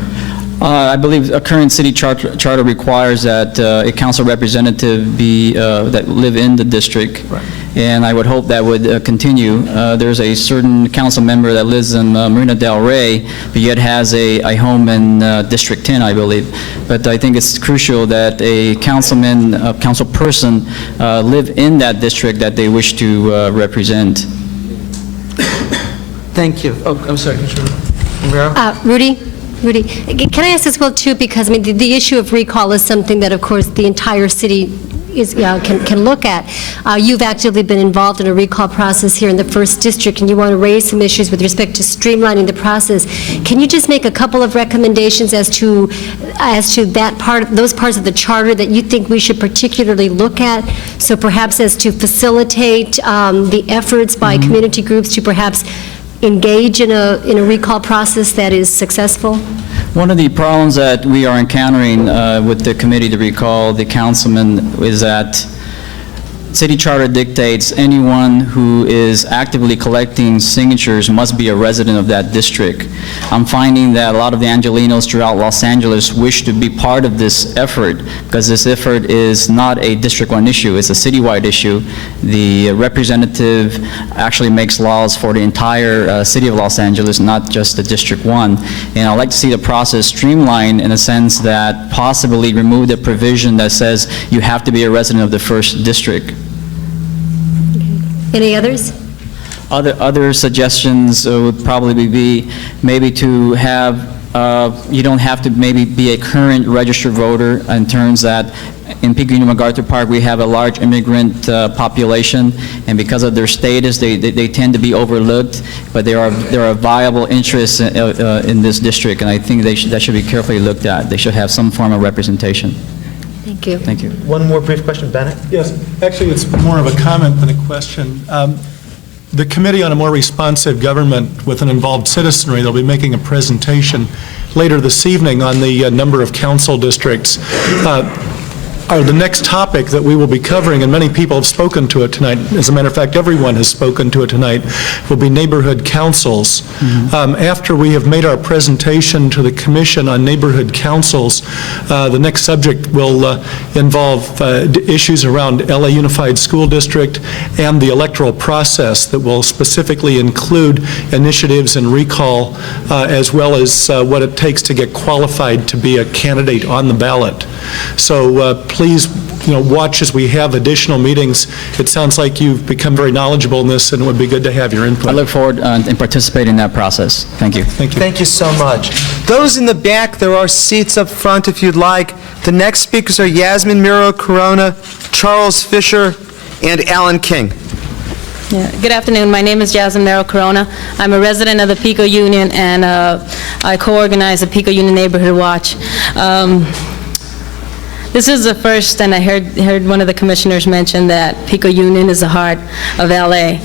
I believe a current city charter requires that a council representative be, that live in the district. Right. And I would hope that would continue. There's a certain council member that lives in Marina Del Rey, but yet has a home in District 10, I believe. But I think it's crucial that a councilman, a council person, live in that district that they wish to represent. Thank you. Oh, I'm sorry, Commissioner Romero? Rudy, can I ask as well, too, because, I mean, the issue of recall is something that, of course, the entire city is, can look at. You've actively been involved in a recall process here in the first district, and you want to raise some issues with respect to streamlining the process. Can you just make a couple of recommendations as to that part, those parts of the charter that you think we should particularly look at? So perhaps as to facilitate the efforts by community groups to perhaps engage in a recall process that is successful? One of the problems that we are encountering with the committee to recall the councilman is that city charter dictates anyone who is actively collecting signatures must be a resident of that district. I'm finding that a lot of the Angelenos throughout Los Angeles wish to be part of this effort, because this effort is not a District 1 issue, it's a citywide issue. The representative actually makes laws for the entire city of Los Angeles, not just the District 1. And I'd like to see the process streamlined in a sense that possibly remove the provision that says you have to be a resident of the first district. Any others? Other suggestions would probably be maybe to have, you don't have to maybe be a current registered voter, in terms that in Pico Union, MacArthur Park, we have a large immigrant population, and because of their status, they tend to be overlooked, but there are viable interests in this district, and I think that should be carefully looked at. They should have some form of representation. Thank you. Thank you. One more brief question, Bennett? Yes, actually, it's more of a comment than a question. The Committee on a More Responsive Government with an Involved Citizenry, they'll be making a presentation later this evening on the number of council districts. The next topic that we will be covering, and many people have spoken to it tonight, as a matter of fact, everyone has spoken to it tonight, will be neighborhood councils. After we have made our presentation to the Commission on neighborhood councils, the next subject will involve issues around LA Unified School District and the electoral process that will specifically include initiatives and recall, as well as what it takes to get qualified to be a candidate on the ballot. So please watch as we have additional meetings. It sounds like you've become very knowledgeable in this, and it would be good to have your input. I look forward in participating in that process. Thank you. Thank you. Thank you so much. Those in the back, there are seats up front if you'd like. The next speakers are Yasmin Miro Corona, Charles Fisher, and Alan King. Yeah. Good afternoon. My name is Jasmine Merrill Corona. I'm a resident of the Pico Union, and I co-organize the Pico Union Neighborhood Watch. This is the first, and I heard one of the commissioners mention that Pico Union is the heart of LA.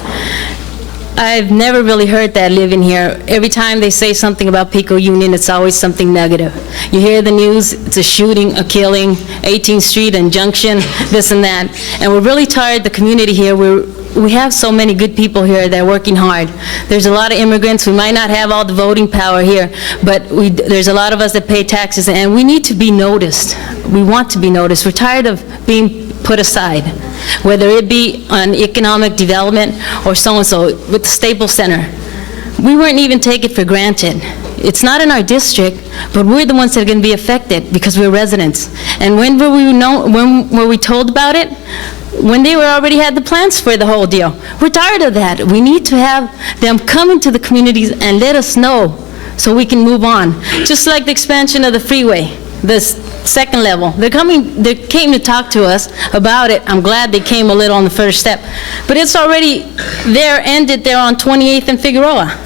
I've never really heard that living here. Every time they say something about Pico Union, it's always something negative. You hear the news, it's a shooting, a killing, 18th Street and Junction, this and that. And we're really tired, the community here, we have so many good people here that are working hard. There's a lot of immigrants. We might not have all the voting power here, but there's a lot of us that pay taxes, and we need to be noticed. We want to be noticed. We're tired of being put aside, whether it be on economic development or so-and-so with the Staples Center. We weren't even taken for granted. It's not in our district, but we're the ones that are going to be affected because we're residents. And when were we told about it? When they already had the plans for the whole deal. We're tired of that. We need to have them come into the communities and let us know so we can move on. Just like the expansion of the freeway, this second level. They came to talk to us about it. I'm glad they came a little on the first step. But it's already there, ended there on 28th and Figueroa.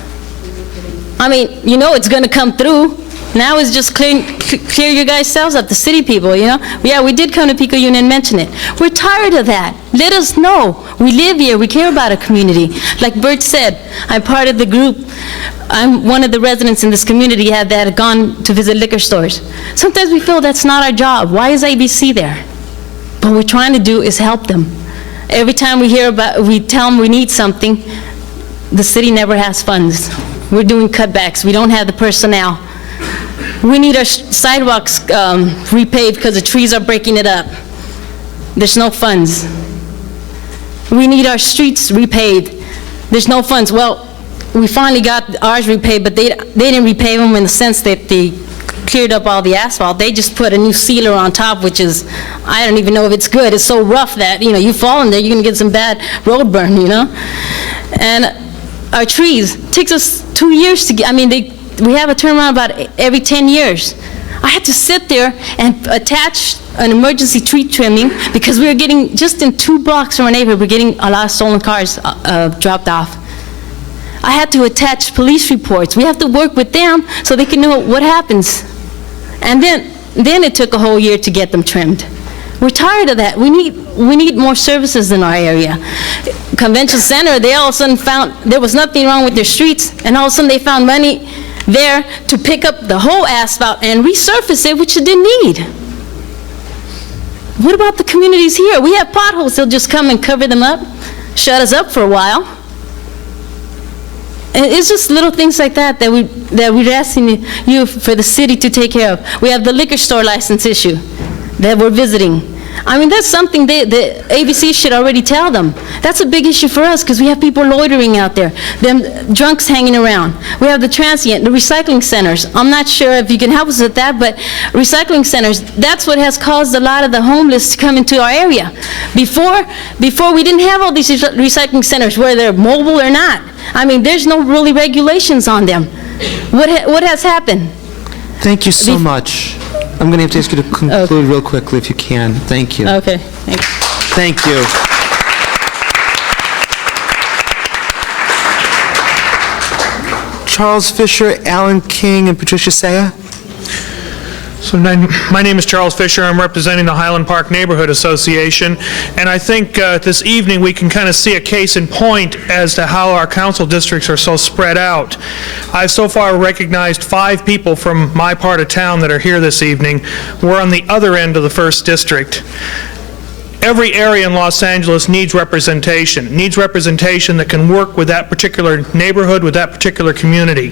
I mean, you know it's going to come through. Now it's just clear your guys' selves up, the city people, Yeah, we did come to Pico Union and mention it. We're tired of that. Let us know. We live here. We care about our community. Like Bert said, I'm part of the group. I'm one of the residents in this community that had gone to visit liquor stores. Sometimes we feel that's not our job. Why is ABC there? What we're trying to do is help them. Every time we tell them we need something, the city never has funds. We're doing cutbacks. We don't have the personnel. We need our sidewalks repaved because the trees are breaking it up. There's no funds. We need our streets repaved. There's no funds. Well, we finally got ours repaved, but they didn't repave them in the sense that they cleared up all the asphalt. They just put a new sealer on top, which is, I don't even know if it's good. It's so rough that, you fall in there, you're going to get some bad road burn, And our trees, takes us 2 years to get, we have a turnaround about every 10 years. I had to sit there and attach an emergency tree trimming because we were getting, just in 2 blocks from our neighborhood, we're getting a lot of stolen cars dropped off. I had to attach police reports. We have to work with them so they can know what happens. And then it took a whole year to get them trimmed. We're tired of that. We need more services in our area. Convention Center, they all of a sudden found there was nothing wrong with their streets, and all of a sudden they found money there to pick up the whole asphalt and resurface it, which it didn't need. What about the communities here? We have potholes. They'll just come and cover them up, shut us up for a while. And it's just little things like that we're asking you for the city to take care of. We have the liquor store license issue that we're visiting. That's something the ABC should already tell them. That's a big issue for us because we have people loitering out there, them drunks hanging around. We have the transient, the recycling centers. I'm not sure if you can help us with that, but recycling centers, that's what has caused a lot of the homeless to come into our area. Before we didn't have all these recycling centers, whether they're mobile or not. There's no really regulations on them. What has happened? Thank you so much. I'm going to have to ask you to conclude real quickly if you can. Thank you. Okay, thanks. Thank you. Charles Fisher, Alan King, and Patricia Saya. So my name is Charles Fisher. I'm representing the Highland Park Neighborhood Association, and I think this evening we can kind of see a case in point as to how our council districts are so spread out. I've so far recognized 5 people from my part of town that are here this evening. We're on the other end of the 1st District. every area in Los Angeles needs representation. It needs representation that can work with that particular neighborhood, with that particular community.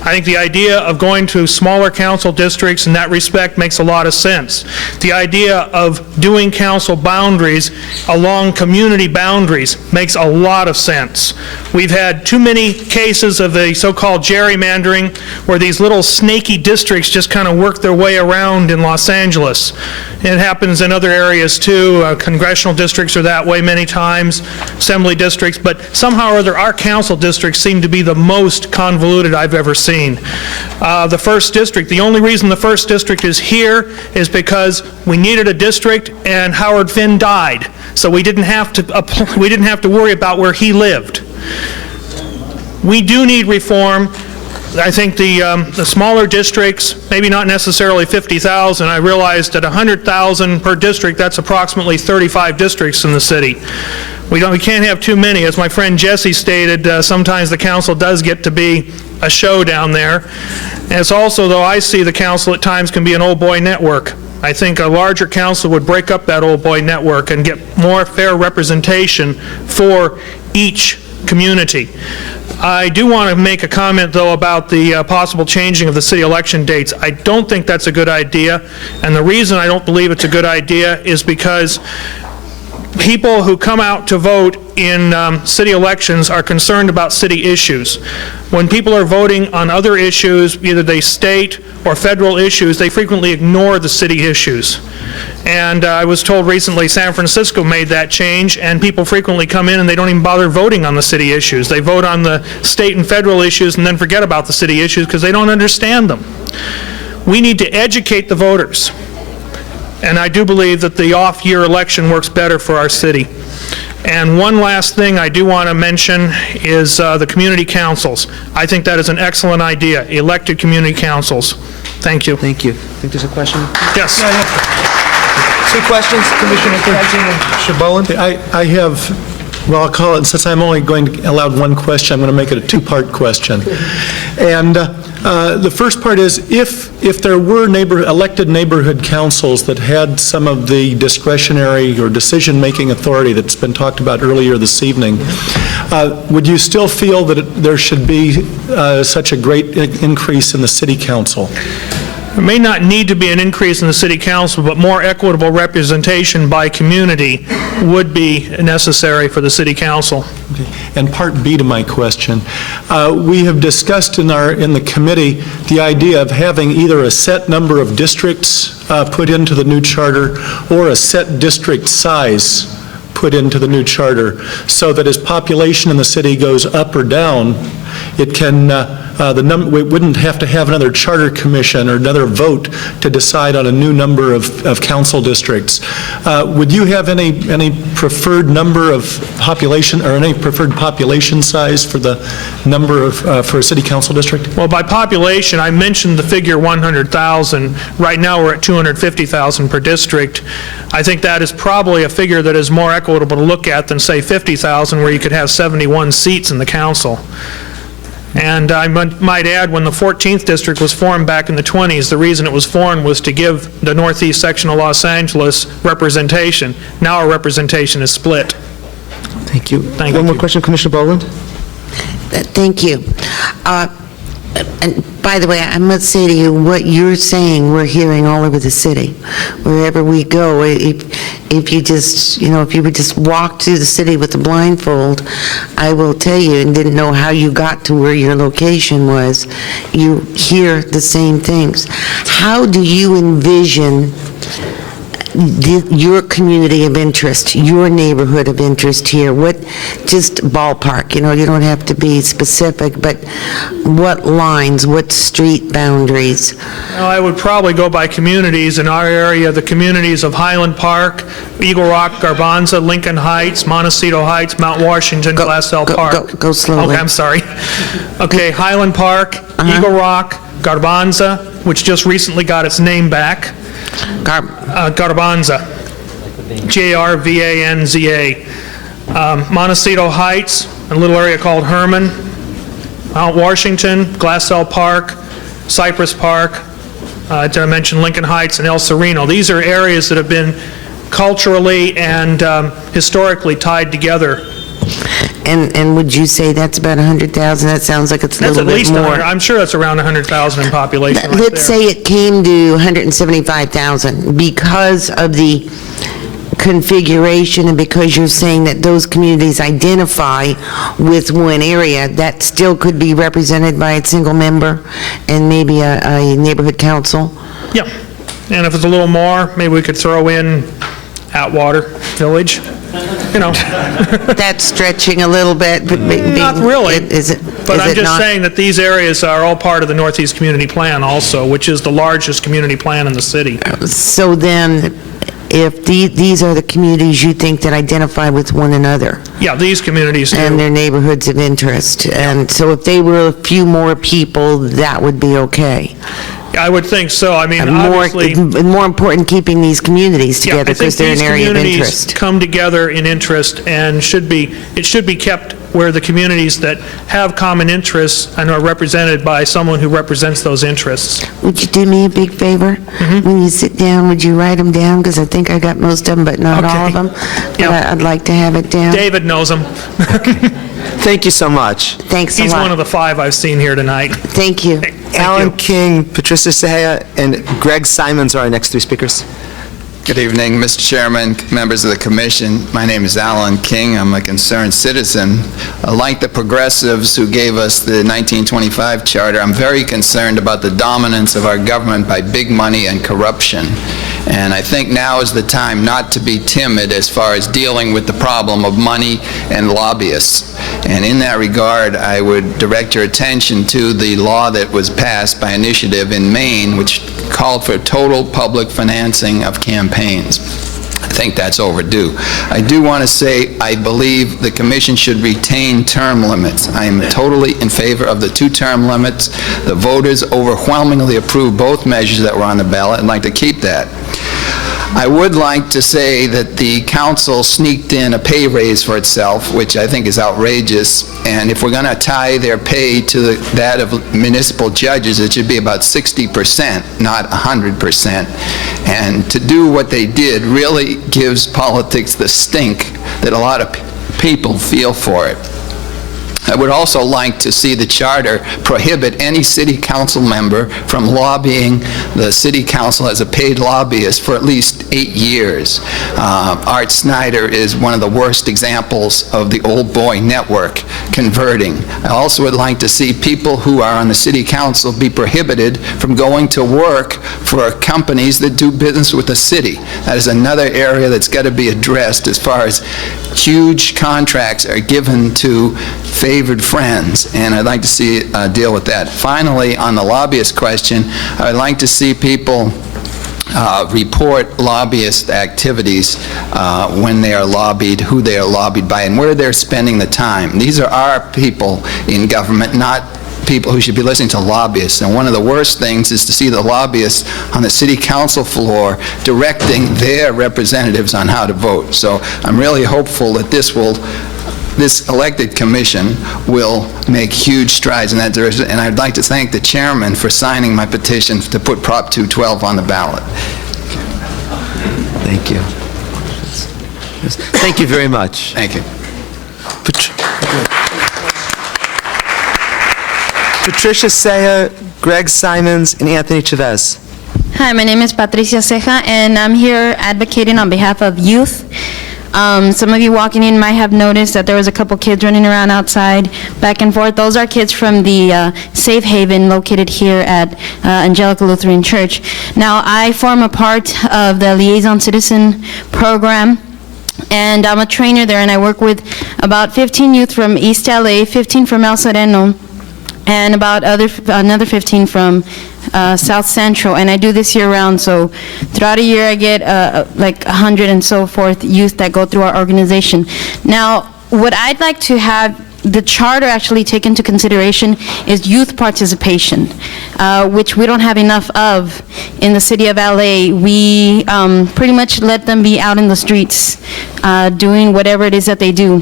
I think the idea of going to smaller council districts in that respect makes a lot of sense. The idea of doing council boundaries along community boundaries makes a lot of sense. We've had too many cases of the so-called gerrymandering where these little snaky districts just kind of work their way around in Los Angeles. It happens in other areas too. Congressional districts are that way many times, assembly districts, but somehow or other our council districts seem to be the most convoluted I've ever seen. The first district, the only reason the first district is here is because we needed a district and Howard Finn died, so we didn't have to worry about where he lived. We do need reform. I think the smaller districts, maybe not necessarily 50,000. I realized at 100,000 per district, that's approximately 35 districts in the city. We can't have too many. As my friend Jesse stated, sometimes the council does get to be a show down there. And it's also, though, I see the council at times can be an old boy network. I think a larger council would break up that old boy network and get more fair representation for each community. I do want to make a comment, though, about the possible changing of the city election dates. I don't think that's a good idea, and the reason I don't believe it's a good idea is because people who come out to vote in city elections are concerned about city issues. When people are voting on other issues, either they state or federal issues, they frequently ignore the city issues. And I was told recently San Francisco made that change, and people frequently come in and they don't even bother voting on the city issues. They vote on the state and federal issues and then forget about the city issues because they don't understand them. We need to educate the voters. And I do believe that the off-year election works better for our city. And one last thing I do want to mention is the community councils. I think that is an excellent idea, elected community councils. Thank you. Thank you. I think there's a question? Yes. Two questions, Commissioner Kajin and Shabolan. I have, well, I'll call it, since I'm only allowed one question, I'm going to make it a two-part question. And the first part is, if there were elected neighborhood councils that had some of the discretionary or decision-making authority that's been talked about earlier this evening, would you still feel that there should be such a great increase in the city council? There may not need to be an increase in the city council, but more equitable representation by community would be necessary for the city council. Okay. And part B to my question, we have discussed in the committee the idea of having either a set number of districts put into the new charter or a set district size put into the new charter, so that as population in the city goes up or down, it can we wouldn't have to have another charter commission or another vote to decide on a new number of council districts. Would you have any preferred number of population or any preferred population size for the number of for a city council district? Well, by population, I mentioned the figure 100,000. Right now, we're at 250,000 per district. I think that is probably a figure that is more equitable to look at than, say, 50,000, where you could have 71 seats in the council. And I might add, when the 14th district was formed back in the 20s, the reason it was formed was to give the northeast section of Los Angeles representation. Now our representation is split. Thank you. Thank you. One more question, Commissioner Boland. Thank you. And by the way, I must say to you, what you're saying, we're hearing all over the city. Wherever we go, if you just, if you would just walk through the city with a blindfold, I will tell you, and didn't know how you got to where your location was, you hear the same things. How do you envision your community of interest, your neighborhood of interest here? What, just ballpark, you don't have to be specific, but what lines, what street boundaries? Well, I would probably go by communities. In our area, the communities of Highland Park, Eagle Rock, Garbanza, Lincoln Heights, Montecito Heights, Mount Washington, Glassell Park. Go slowly. Okay, I'm sorry. Okay, Highland Park, Eagle Rock, Garbanza, which just recently got its name back. Garbanza, Garvanza. Montecito Heights, a little area called Herman, Mount Washington, Glassell Park, Cypress Park, did I mention Lincoln Heights and El Sereno? These are areas that have been culturally and historically tied together. And would you say that's about 100,000? That sounds like it's a That's little at bit least, more. I'm sure that's around 100,000 in population right Let's there. say it came to 175,000 because of the configuration and because you're saying that those communities identify with one area, that still could be represented by a single member and maybe a neighborhood council? Yeah, and if it's a little more, maybe we could throw in Atwater Village, you know. That's stretching a little bit, but Not really. Is it? But is I'm it just not? saying that these areas are all part of the Northeast Community Plan also, which is the largest community plan in the city. So then, if these are the communities you think that identify with one another? Yeah, these communities And do. their neighborhoods of interest. And so if they were a few more people, that would be okay. I would think so. I mean, And more, obviously. more important, keeping these communities Yeah, I together think because they're an these area of communities interest. come together in interest and it should be kept where the communities that have common interests and are represented by someone who represents those interests. Would you do me a big favor? Mm-hmm. When you sit down, would you write them down? Because I think I got most of them, but not all of them. But I'd like to have it down. David knows them. Thank you so much. Thanks a He's lot. one of the 5 I've seen here tonight. Thank you. Alan King, Patricia Sahaya, and Greg Simons are our next 3 speakers. Good evening, Mr. Chairman, members of the Commission. My name is Alan King. I'm a concerned citizen. Like the progressives who gave us the 1925 Charter, I'm very concerned about the dominance of our government by big money and corruption. And I think now is the time not to be timid as far as dealing with the problem of money and lobbyists. And in that regard, I would direct your attention to the law that was passed by initiative in Maine, which called for total public financing of campaigns. I think that's overdue. I do want to say I believe the Commission should retain term limits. I am totally in favor of the 2-term limits. The voters overwhelmingly approved both measures that were on the ballot. I'd like to keep that. I would like to say that the council sneaked in a pay raise for itself, which I think is outrageous, and if we're going to tie their pay to that of municipal judges, it should be about 60%, not 100%. And to do what they did really gives politics the stink that a lot of people feel for it. I would also like to see the charter prohibit any city council member from lobbying the city council as a paid lobbyist for at least 8 years. Art Snyder is one of the worst examples of the old boy network converting. I also would like to see people who are on the city council be prohibited from going to work for companies that do business with the city. That is another area that's got to be addressed as far as huge contracts are given to favored friends, and I'd like to see deal with that. Finally, on the lobbyist question, I'd like to see people report lobbyist activities when they are lobbied, who they are lobbied by, and where they're spending the time. These are our people in government, not people who should be listening to lobbyists. And one of the worst things is to see the lobbyists on the city council floor directing their representatives on how to vote. So I'm really hopeful that this elected commission will make huge strides in that direction, and I'd like to thank the chairman for signing my petition to put Prop 212 on the ballot. Thank you. Thank you very much. Thank you. Patricia Ceja, Greg Simons, and Anthony Chavez. Hi, my name is Patricia Ceja, and I'm here advocating on behalf of youth. Some of you walking in might have noticed that there was a couple kids running around outside, back and forth. Those are kids from the Safe Haven located here at Angelica Lutheran Church. Now, I form a part of the Liaison Citizen program, and I'm a trainer there, and I work with about 15 youth from East LA, 15 from El Sereno, and about another 15 from South Central, and I do this year-round. So throughout a year, I get like 100 and so forth youth that go through our organization. Now, what I'd like to have the charter actually take into consideration is youth participation, which we don't have enough of in the city of LA. We pretty much let them be out in the streets doing whatever it is that they do.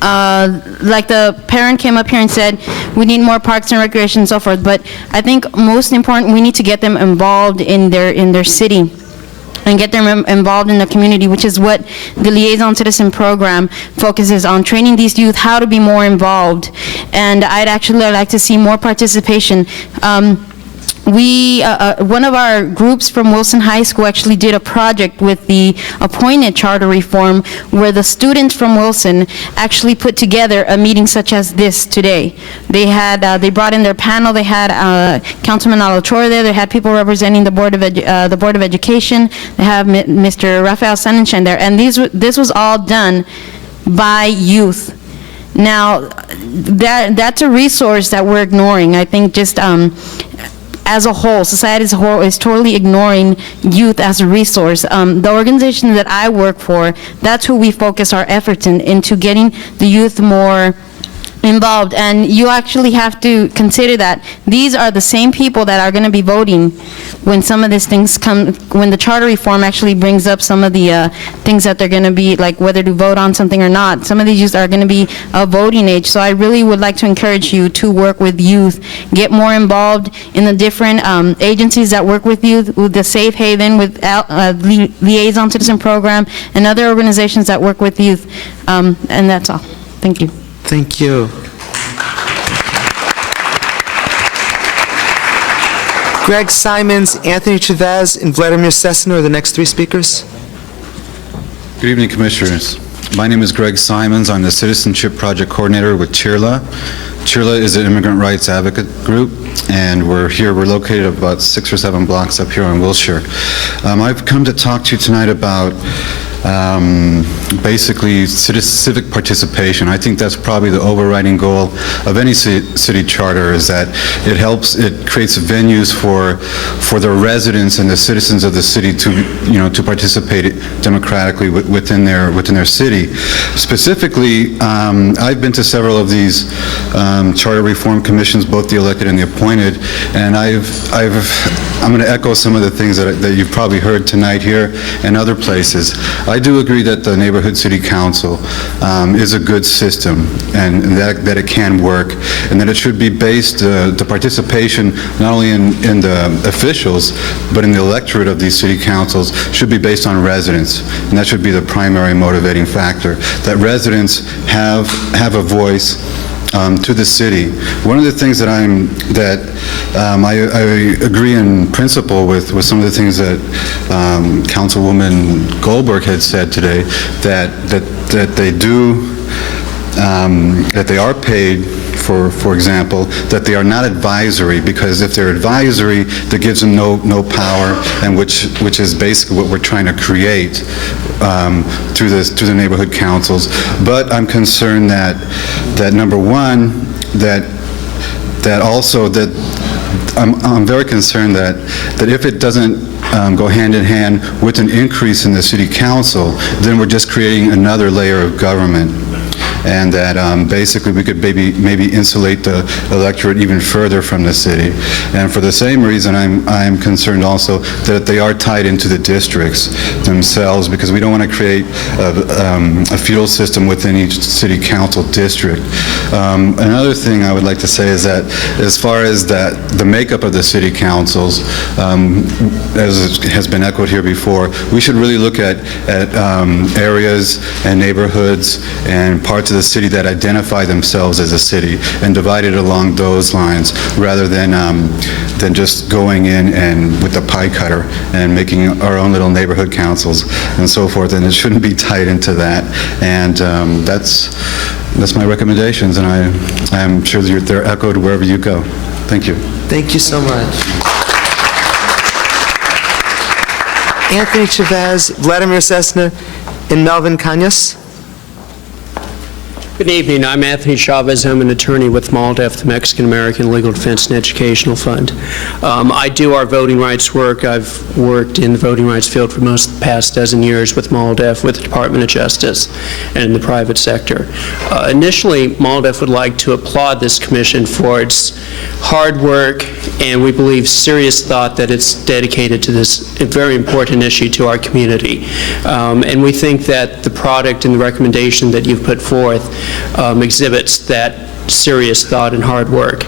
Like the parent came up here and said, we need more parks and recreation and so forth, but I think most important, we need to get them involved in their city. and get them involved in the community, which is what the Liaison Citizen Program focuses on, training these youth how to be more involved. And I'd actually like to see more participation. One of our groups from Wilson High School actually did a project with the appointed charter reform where the students from Wilson actually put together a meeting such as this today. They brought in their panel, they had Councilman Alatorre there, they had people representing the Board of Education, they have Mr. Rafael Sanenchen there, and this was all done by youth. Now, that's a resource that we're ignoring. I think just as a whole, society as a whole is totally ignoring youth as a resource. The organization that I work for, that's who we focus our efforts into getting the youth more involved. And you actually have to consider that these are the same people that are going to be voting when some of these things come, when the charter reform actually brings up some of the things that they're going to be, like whether to vote on something or not. Some of these youth are going to be of voting age. So I really would like to encourage you to work with youth, get more involved in the different agencies that work with youth, with the Safe Haven, with Liaison Citizen Program, and other organizations that work with youth. And that's all. Thank you. Thank you. Greg Simons, Anthony Chavez, and Vladimir Sesna are the next three speakers. Good evening, Commissioners. My name is Greg Simons. I'm the Citizenship Project Coordinator with CHIRLA. CHIRLA is an immigrant rights advocate group, and we're located about 6 or 7 blocks up here on Wilshire. I've come to talk to you tonight about basically civic participation. I think that's probably the overriding goal of any city charter, is that it creates venues for the residents and the citizens of the city to participate democratically within their city. Specifically, I've been to several of these charter reform commissions, both the elected and the appointed, and I'm going to echo some of the things that you've probably heard tonight here and other places. I do agree that the Neighborhood City Council is a good system, and that it can work, and that it should be based, the participation, not only in the officials, but in the electorate of these city councils, should be based on residents, and that should be the primary motivating factor, that residents have a voice to the city. One of the things that I agree in principle with some of the things that Councilwoman Goldberg had said today, that they are paid, for example, that they are not advisory, because if they're advisory, that gives them no power, and which is basically what we're trying to create through the neighborhood councils. But I'm concerned that number one, I'm very concerned that if it doesn't go hand in hand with an increase in the city council, then we're just creating another layer of government, and that basically we could maybe insulate the electorate even further from the city. And for the same reason, I'm concerned also that they are tied into the districts themselves, because we don't want to create a feudal system within each city council district. Another thing I would like to say is that as far as the makeup of the city councils, as has been echoed here before, we should really look at areas and neighborhoods and parts of the city that identify themselves as a city, and divide it along those lines, rather than just going in and with the pie cutter and making our own little neighborhood councils and so forth. And it shouldn't be tied into that. And that's my recommendations, and I'm sure they're echoed wherever you go. Thank you. Thank you so much. Anthony Chavez, Vladimir Sesna, and Melvin Cañas. Good evening. I'm Anthony Chavez. I'm an attorney with MALDEF, the Mexican-American Legal Defense and Educational Fund. I do our voting rights work. I've worked in the voting rights field for most of the past dozen years with MALDEF, with the Department of Justice, and in the private sector. Initially, MALDEF would like to applaud this commission for its hard work, and we believe serious thought that it's dedicated to this very important issue to our community. And we think that the product and the recommendation that you've put forth exhibits that serious thought and hard work.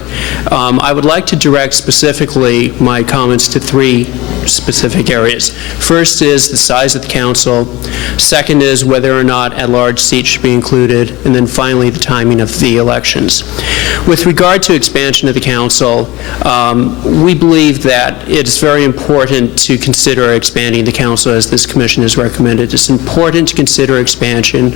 I would like to direct specifically my comments to three specific areas. First is the size of the council. Second is whether or not at-large seats should be included. And then finally, the timing of the elections. With regard to expansion of the council, we believe that it's very important to consider expanding the council as this commission has recommended. It's important to consider expansion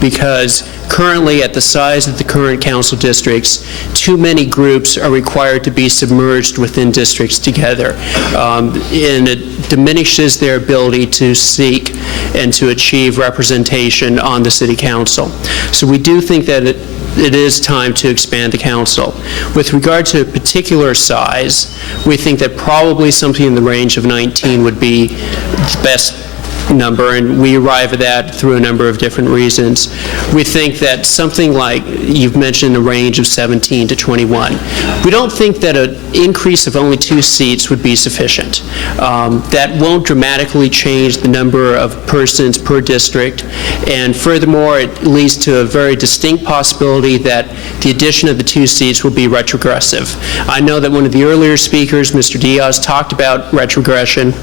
because currently at the size of the current council districts, too many groups are required to be submerged within districts together. And it diminishes their ability to seek and to achieve representation on the city council. So we do think that it is time to expand the council. With regard to a particular size, we think that probably something in the range of 19 would be the best number, and we arrive at that through a number of different reasons. We think that something like, you've mentioned a range of 17 to 21. We don't think that an increase of only 2 seats would be sufficient. That won't dramatically change the number of persons per district, and furthermore, it leads to a very distinct possibility that the addition of the 2 seats will be retrogressive. I know that one of the earlier speakers, Mr. Diaz, talked about retrogression.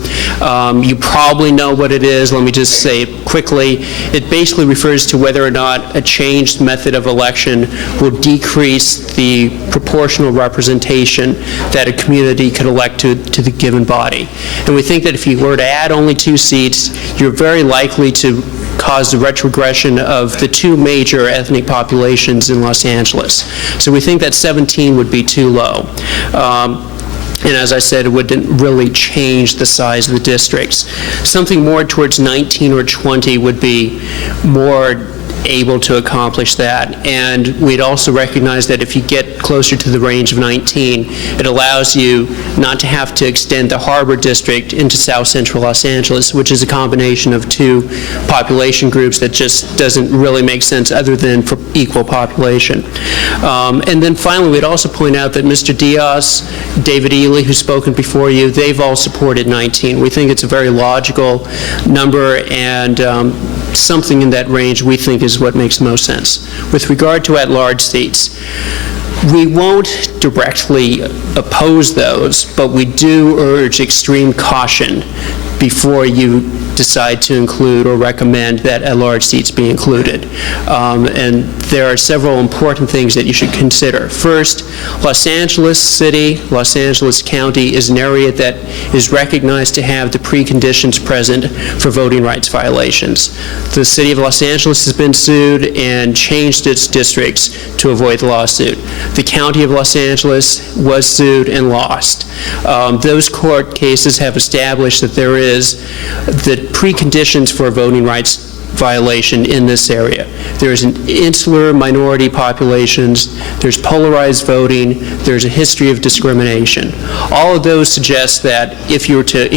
You probably know what it is. Let me just say it quickly. It basically refers to whether or not a changed method of election will decrease the proportional representation that a community could elect to the given body. And we think that if you were to add only 2 seats, you're very likely to cause the retrogression of the 2 major ethnic populations in Los Angeles. So we think that 17 would be too low. And as I said, it wouldn't really change the size of the districts. Something more towards 19 or 20 would be more able to accomplish that. And we'd also recognize that if you get closer to the range of 19, it allows you not to have to extend the Harbor District into South Central Los Angeles, which is a combination of 2 population groups that just doesn't really make sense other than for equal population. And then finally, we'd also point out that Mr. Diaz, David Ely, who's spoken before you, they've all supported 19. We think it's a very logical number, and something in that range we think is what makes most sense. With regard to at-large seats, we won't directly oppose those, but we do urge extreme caution before you decide to include or recommend that at-large seats be included. And there are several important things that you should consider. First, Los Angeles City, Los Angeles County is an area that is recognized to have the preconditions present for voting rights violations. The City of Los Angeles has been sued and changed its districts to avoid the lawsuit. The County of Los Angeles was sued and lost. Those court cases have established that there is the preconditions for voting rights violation in this area. There's an insular minority populations, there's polarized voting, there's a history of discrimination. All of those suggest that if you were to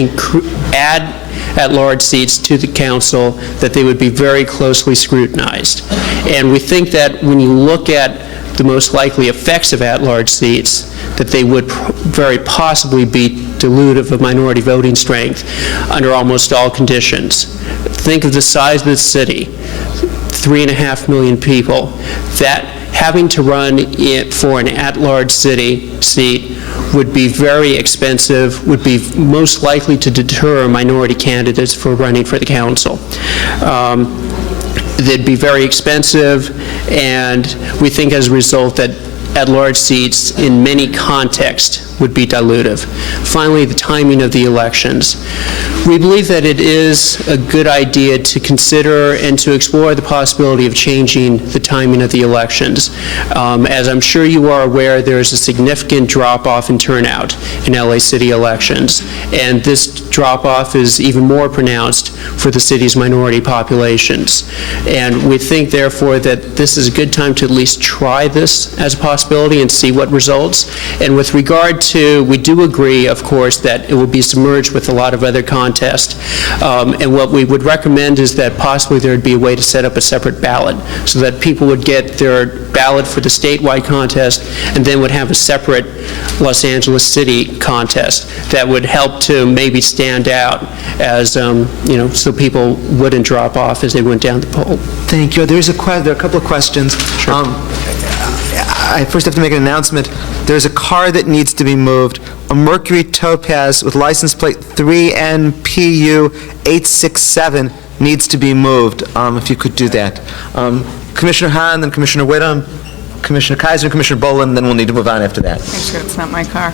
add at-large seats to the council, that they would be very closely scrutinized. And we think that when you look at the most likely effects of at-large seats, that they would very possibly be dilutive of minority voting strength under almost all conditions. Think of the size of the city, 3.5 million people, that having to run for an at-large city seat would be very expensive, would be most likely to deter minority candidates from running for the council. They'd be very expensive, and we think as a result that at-large seats in many contexts would be dilutive. Finally, the timing of the elections. We believe that it is a good idea to consider and to explore the possibility of changing the timing of the elections. As I'm sure you are aware, there is a significant drop-off in turnout in LA City elections, and this drop-off is even more pronounced for the city's minority populations. And we think, therefore, that this is a good time to at least try this as a possibility and see what results. And with regard to, we do agree, of course, that it will be submerged with a lot of other contests. And what we would recommend is that possibly there would be a way to set up a separate ballot so that people would get their ballot for the statewide contest and then would have a separate Los Angeles City contest that would help to maybe stand out as, so people wouldn't drop off as they went down the poll. Thank you. There are a couple of questions. Sure. I first have to make an announcement. There's a car that needs to be moved, a Mercury Topaz with license plate 3NPU867 needs to be moved, if you could do that. Commissioner Hahn, then Commissioner Whittam, Commissioner Kaiser, and Commissioner Boland, then we'll need to move on after that. Make sure it's not my car.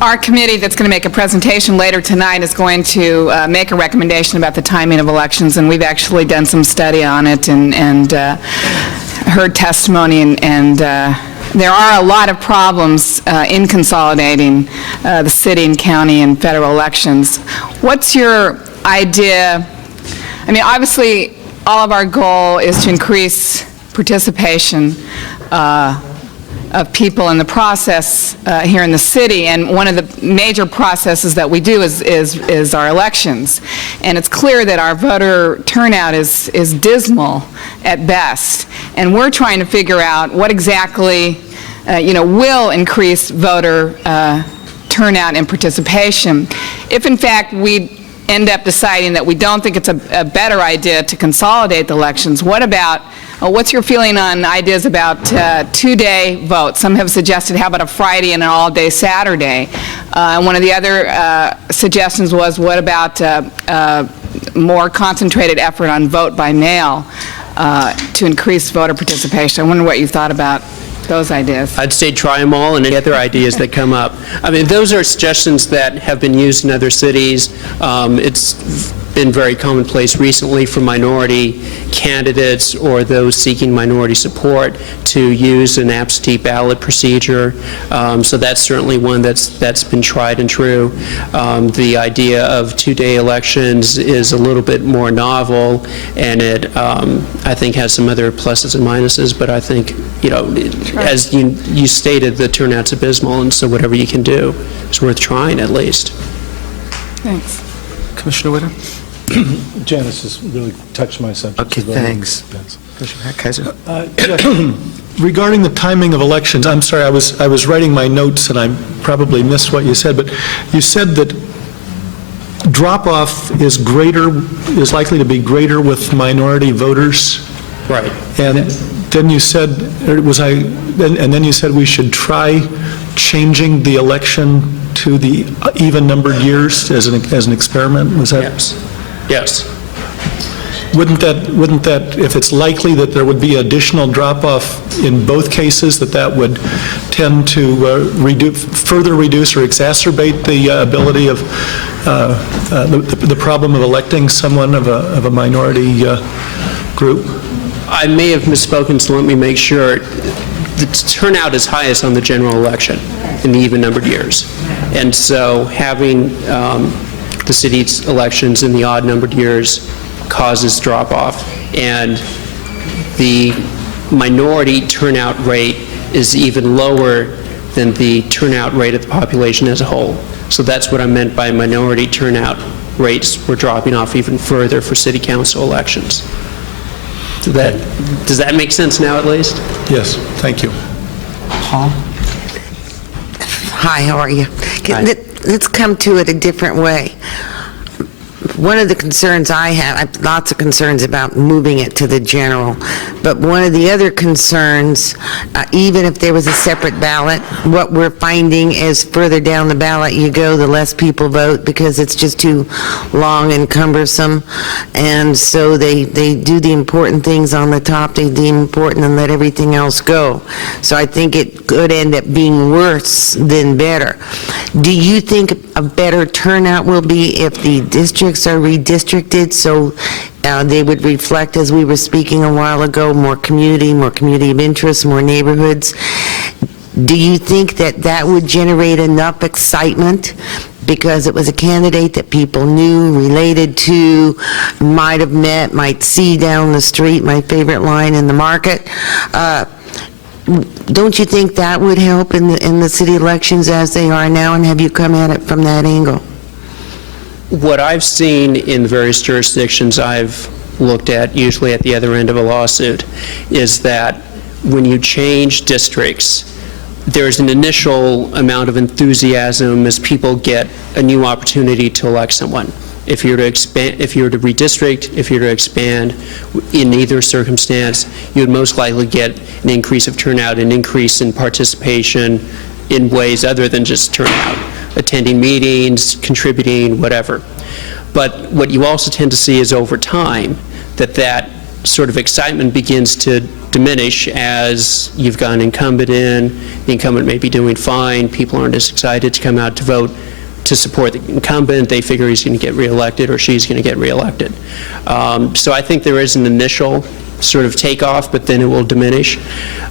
Our committee that's going to make a presentation later tonight is going to make a recommendation about the timing of elections, and we've actually done some study on it and heard testimony, and there are a lot of problems in consolidating the city and county and federal elections. What's your idea? I mean, obviously, all of our goal is to increase participation of people in the process here in the city, and one of the major processes that we do is our elections. And it's clear that our voter turnout is dismal at best, and we're trying to figure out what exactly will increase voter turnout and participation. If in fact we end up deciding that we don't think it's a better idea to consolidate the elections, what about what's your feeling on ideas about two-day votes? Some have suggested, how about a Friday and an all-day Saturday? And one of the other suggestions was, what about more concentrated effort on vote by mail to increase voter participation? I wonder what you thought about those ideas. I'd say try them all and any other ideas that come up. I mean, those are suggestions that have been used in other cities. It's been very commonplace recently for minority candidates or those seeking minority support to use an absentee ballot procedure. So that's certainly one that's been tried and true. The idea of two-day elections is a little bit more novel, and it, I think, has some other pluses and minuses, but I think, as you stated, the turnout's abysmal, and so whatever you can do is worth trying at least. Thanks. Commissioner Whittam? Janice has really touched my subject. Okay, thanks. Commissioner Kaiser? Regarding the timing of elections, I'm sorry, I was writing my notes and I probably missed what you said, but you said that drop-off is likely to be greater with minority voters. Right. And then you said, and then you said we should try changing the election to the even-numbered years as an experiment. Was that? Yes. Yes. Wouldn't that, if it's likely that there would be additional drop-off in both cases, that would tend to further reduce or exacerbate the ability of the problem of electing someone of a minority group? I may have misspoken, so let me make sure. The turnout is highest on the general election in the even-numbered years. And so having the city's elections in the odd-numbered years causes drop-off. And the minority turnout rate is even lower than the turnout rate of the population as a whole. So that's what I meant by minority turnout rates were dropping off even further for city council elections. Does that make sense now, at least? Yes, thank you. Paul? Hi, how are you? Let's come to it a different way. One of the concerns I have lots of concerns about moving it to the general, but one of the other concerns, even if there was a separate ballot, what we're finding is further down the ballot you go, the less people vote because it's just too long and cumbersome, and so they do the important things on the top, they deem important and let everything else go. So I think it could end up being worse than better. Do you think a better turnout will be if the districts are redistricted so they would reflect, as we were speaking a while ago, more community of interest, more neighborhoods? Do you think that would generate enough excitement because it was a candidate that people knew, related to, might have met, might see down the street, my favorite line in the market? Don't you think that would help in the city elections as they are now, and have you come at it from that angle? What I've seen in the various jurisdictions I've looked at, usually at the other end of a lawsuit, is that when you change districts, there's an initial amount of enthusiasm as people get a new opportunity to elect someone. If you were to expand, if you were to redistrict, if you were to expand, in either circumstance, you would most likely get an increase of turnout, an increase in participation in ways other than just turnout, attending meetings, contributing, whatever. But what you also tend to see is over time that sort of excitement begins to diminish as you've got an incumbent in, the incumbent may be doing fine, people aren't as excited to come out to vote to support the incumbent, they figure he's going to get reelected or she's going to get reelected. So I think there is an initial sort of takeoff, but then it will diminish.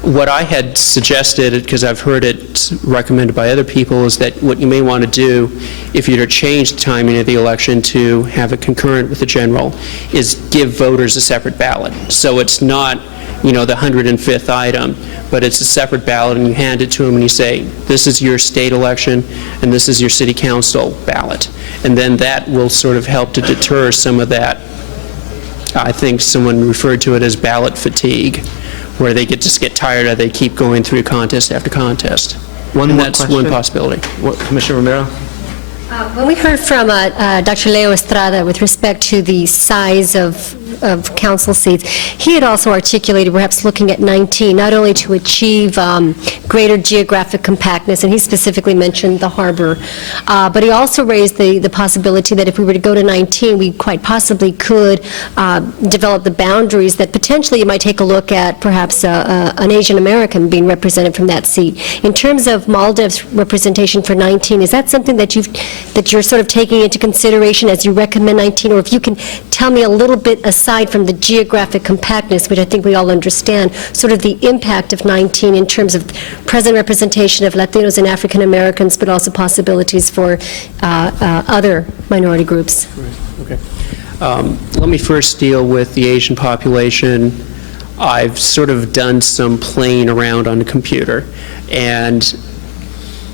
What I had suggested, because I've heard it recommended by other people, is that what you may want to do, if you're to change the timing of the election to have it concurrent with the general, is give voters a separate ballot. So it's not, the 105th item, but it's a separate ballot, and you hand it to them and you say, this is your state election and this is your city council ballot. And then that will sort of help to deter some of that. I think someone referred to it as ballot fatigue, where they just get tired of, they keep going through contest after contest. That's one possibility. Commissioner Romero? When we heard from Dr. Leo Estrada with respect to the size of council seats, he had also articulated perhaps looking at 19, not only to achieve greater geographic compactness, and he specifically mentioned the harbor, but he also raised the possibility that if we were to go to 19, we quite possibly could develop the boundaries that potentially you might take a look at perhaps an Asian American being represented from that seat. In terms of Maldev's representation for 19, is that something that you're sort of taking into consideration as you recommend 19, or if you can tell me a little bit aside from the geographic compactness, which I think we all understand, sort of the impact of 19 in terms of present representation of Latinos and African Americans, but also possibilities for other minority groups. Okay. Let me first deal with the Asian population. I've sort of done some playing around on the computer, and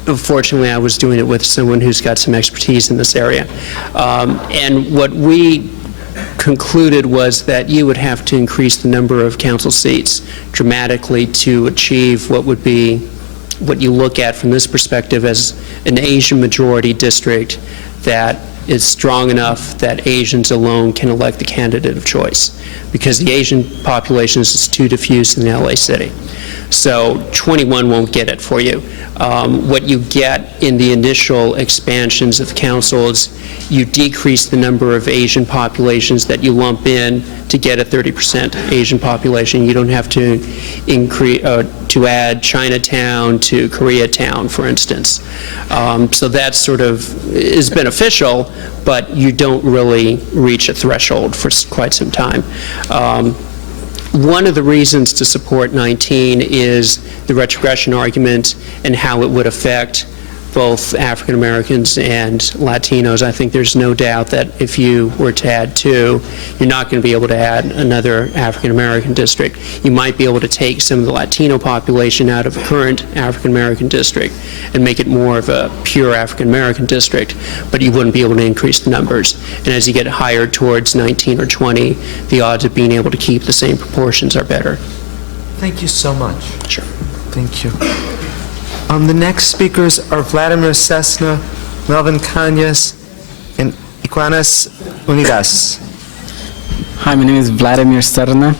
unfortunately, I was doing it with someone who's got some expertise in this area. And what we concluded was that you would have to increase the number of council seats dramatically to achieve what would be what you look at from this perspective as an Asian majority district that is strong enough that Asians alone can elect the candidate of choice, because the Asian population is too diffuse in LA City. So 21 won't get it for you. What you get in the initial expansions of council is you decrease the number of Asian populations that you lump in to get a 30% Asian population. You don't have to increase to add Chinatown to Koreatown, for instance. So that sort of is beneficial, but you don't really reach a threshold for quite some time. One of the reasons to support 19 is the retrogression argument and how it would affect both African Americans and Latinos. I think there's no doubt that if you were to add 2, you're not going to be able to add another African American district. You might be able to take some of the Latino population out of the current African American district and make it more of a pure African American district, but you wouldn't be able to increase the numbers. And as you get higher towards 19 or 20, the odds of being able to keep the same proportions are better. Thank you so much. Sure. Thank you. The next speakers are Vladimir Cessna, Melvin Cañas, and Iquanas Unidas. Hi, my name is Vladimir Serna.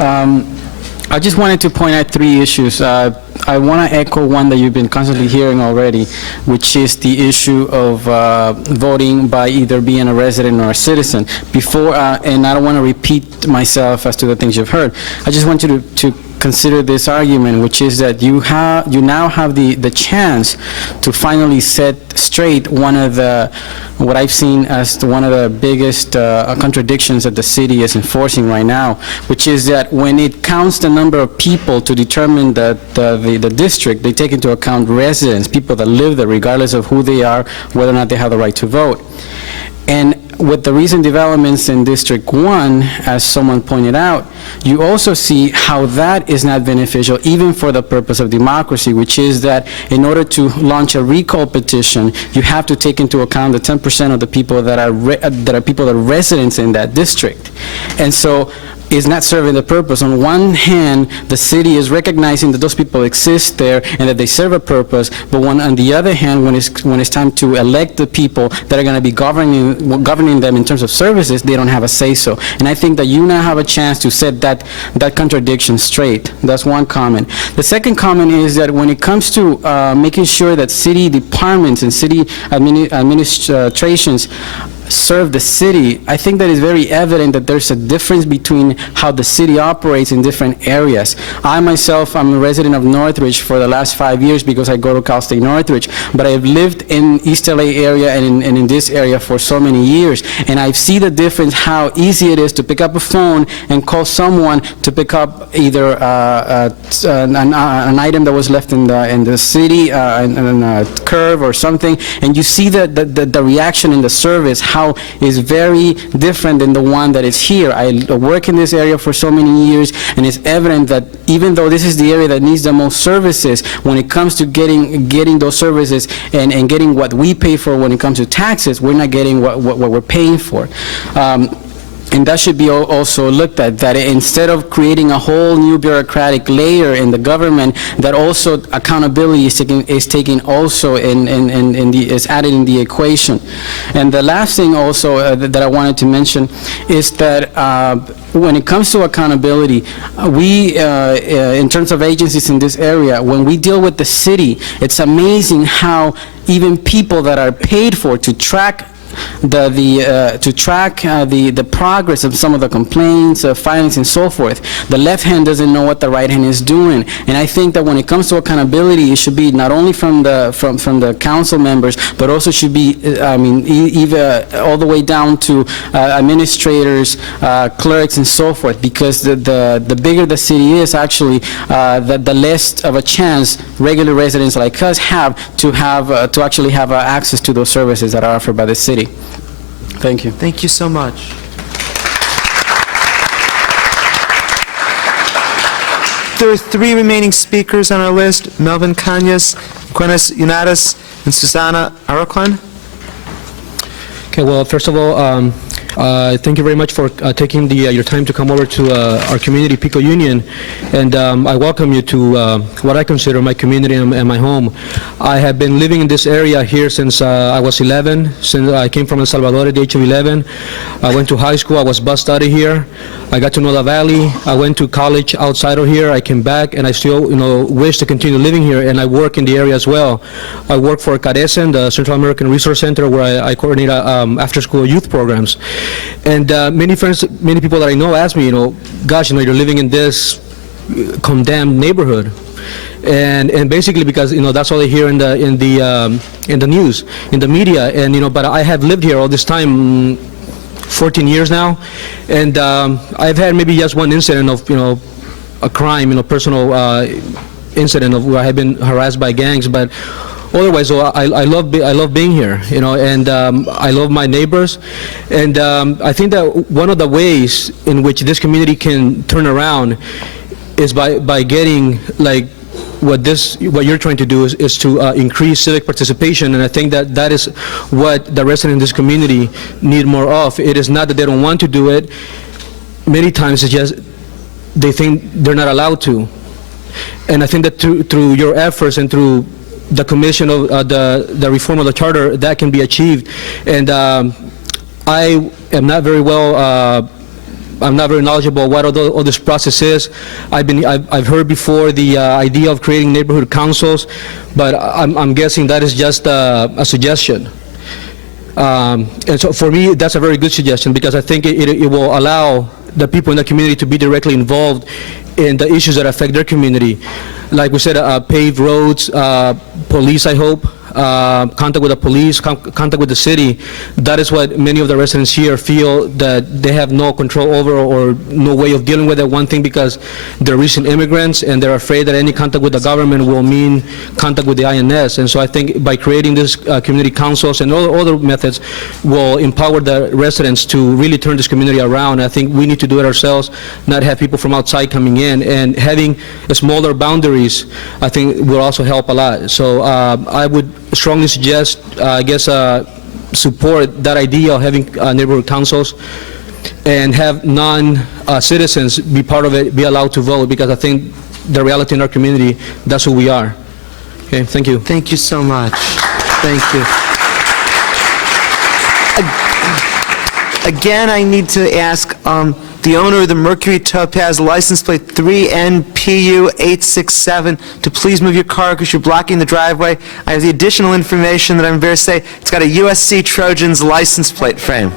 I just wanted to point out 3 issues. I want to echo one that you've been constantly hearing already, which is the issue of voting by either being a resident or a citizen. Before, and I don't want to repeat myself as to the things you've heard, I just want you to consider this argument, which is that you now have the chance to finally set straight one of the, what I've seen as one of the biggest contradictions that the city is enforcing right now, which is that when it counts the number of people to determine the district, they take into account residents, people that live there, regardless of who they are, whether or not they have the right to vote. And with the recent developments in District 1, as someone pointed out, you also see how that is not beneficial even for the purpose of democracy, which is that in order to launch a recall petition, you have to take into account the 10% of the people that are people that are residents in that district. And so is not serving the purpose. On one hand, the city is recognizing that those people exist there and that they serve a purpose, but on the other hand, when it's time to elect the people that are going to be governing them in terms of services, they don't have a say-so. And I think that you now have a chance to set that contradiction straight. That's one comment. The second comment is that when it comes to making sure that city departments and city administrations serve the city, I think that it's very evident that there's a difference between how the city operates in different areas. I myself, I'm a resident of Northridge for the last 5 years because I go to Cal State Northridge, but I've lived in East LA area and in this area for so many years, and I see the difference how easy it is to pick up a phone and call someone to pick up either an item that was left in the city, in a curve or something, and you see the reaction in the service, how is very different than the one that is here. I work in this area for so many years, and it's evident that even though this is the area that needs the most services, when it comes to getting those services and getting what we pay for when it comes to taxes, we're not getting what we're paying for. And that should be also looked at, that instead of creating a whole new bureaucratic layer in the government, that also accountability is taken also is added in the equation. And the last thing also that I wanted to mention is that when it comes to accountability, we, in terms of agencies in this area, when we deal with the city, it's amazing how even people that are paid for to track the progress of some of the complaints, filings, and so forth, the left hand doesn't know what the right hand is doing. And I think that when it comes to accountability, it should be not only from the council members, but also should be, even all the way down to administrators, clerks, and so forth. Because the bigger the city is, actually, the less of a chance regular residents like us have to actually have access to those services that are offered by the city. Thank you. Thank you so much. There are 3 remaining speakers on our list: Melvin Cañas, Quenis Yunatis, and Susana Araquan. Okay, well, first of all, thank you very much for taking your time to come over to our community, Pico Union, and I welcome you to what I consider my community and my home. I have been living in this area here since I was 11, since I came from El Salvador at the age of 11. I went to high school, I was bused out of here. I got to know the valley. I went to college outside of here. I came back, and I still, wish to continue living here, and I work in the area as well. I work for CARECEN, the Central American Resource Center, where I coordinate after-school youth programs. And many people that I know ask me, gosh, you're living in this condemned neighborhood. And basically because, that's all they hear in the news, in the media. And, but I have lived here all this time, 14 years now, and I've had maybe just one incident of, a crime, personal incident of where I have been harassed by gangs, but otherwise, I love being here, and I love my neighbors, and I think that one of the ways in which this community can turn around is by getting, like, what you're trying to do is to increase civic participation, and I think that is what the residents in this community need more of. It is not that they don't want to do it. Many times it's just they think they're not allowed to. And I think that through your efforts and through the commission of the reform of the charter, that can be achieved. And I am not very well I'm not very knowledgeable what all this process is. I've heard before the idea of creating neighborhood councils, but I'm guessing that is just a suggestion. And so for me, that's a very good suggestion, because I think it will allow the people in the community to be directly involved in the issues that affect their community. Like we said, paved roads, police, I hope, contact with the police, contact with the city. That is what many of the residents here feel that they have no control over or no way of dealing with it. One thing, because they're recent immigrants and they're afraid that any contact with the government will mean contact with the INS. And so I think by creating these community councils and all other methods will empower the residents to really turn this community around. I think we need to do it ourselves, not have people from outside coming in. And having smaller boundaries, I think, will also help a lot. So I would strongly suggest, support that idea of having neighborhood councils. and have non-citizens be part of it, be allowed to vote, because I think the reality in our community, that's who we are. Okay, thank you. Thank you so much. Thank you. Again, I need to ask the owner of the Mercury Topaz license plate 3NPU867 to please move your car because you're blocking the driveway. I have the additional information that I'm very say it's got a USC Trojans license plate frame.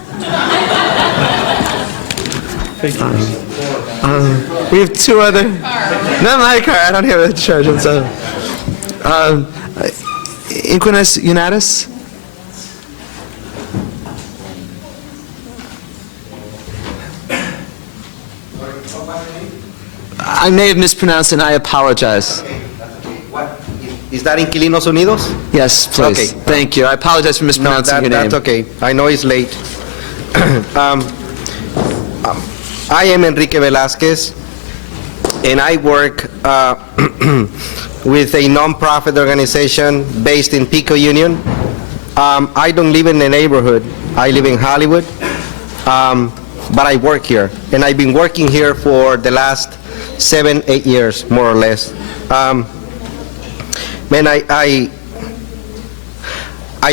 We have two other. Not my car. I don't have a Trojans. Inquinas Unitas. I may have mispronounced and I apologize. Is that Inquilinos Unidos? Yes, please. Okay. Thank you. I apologize for mispronouncing your name. That's okay. I know it's late. I am Enrique Velázquez, and I work with a non-profit organization based in Pico Union. I don't live in the neighborhood. I live in Hollywood, but I work here, and I've been working here for the last 7-8 years, more or less. Man, I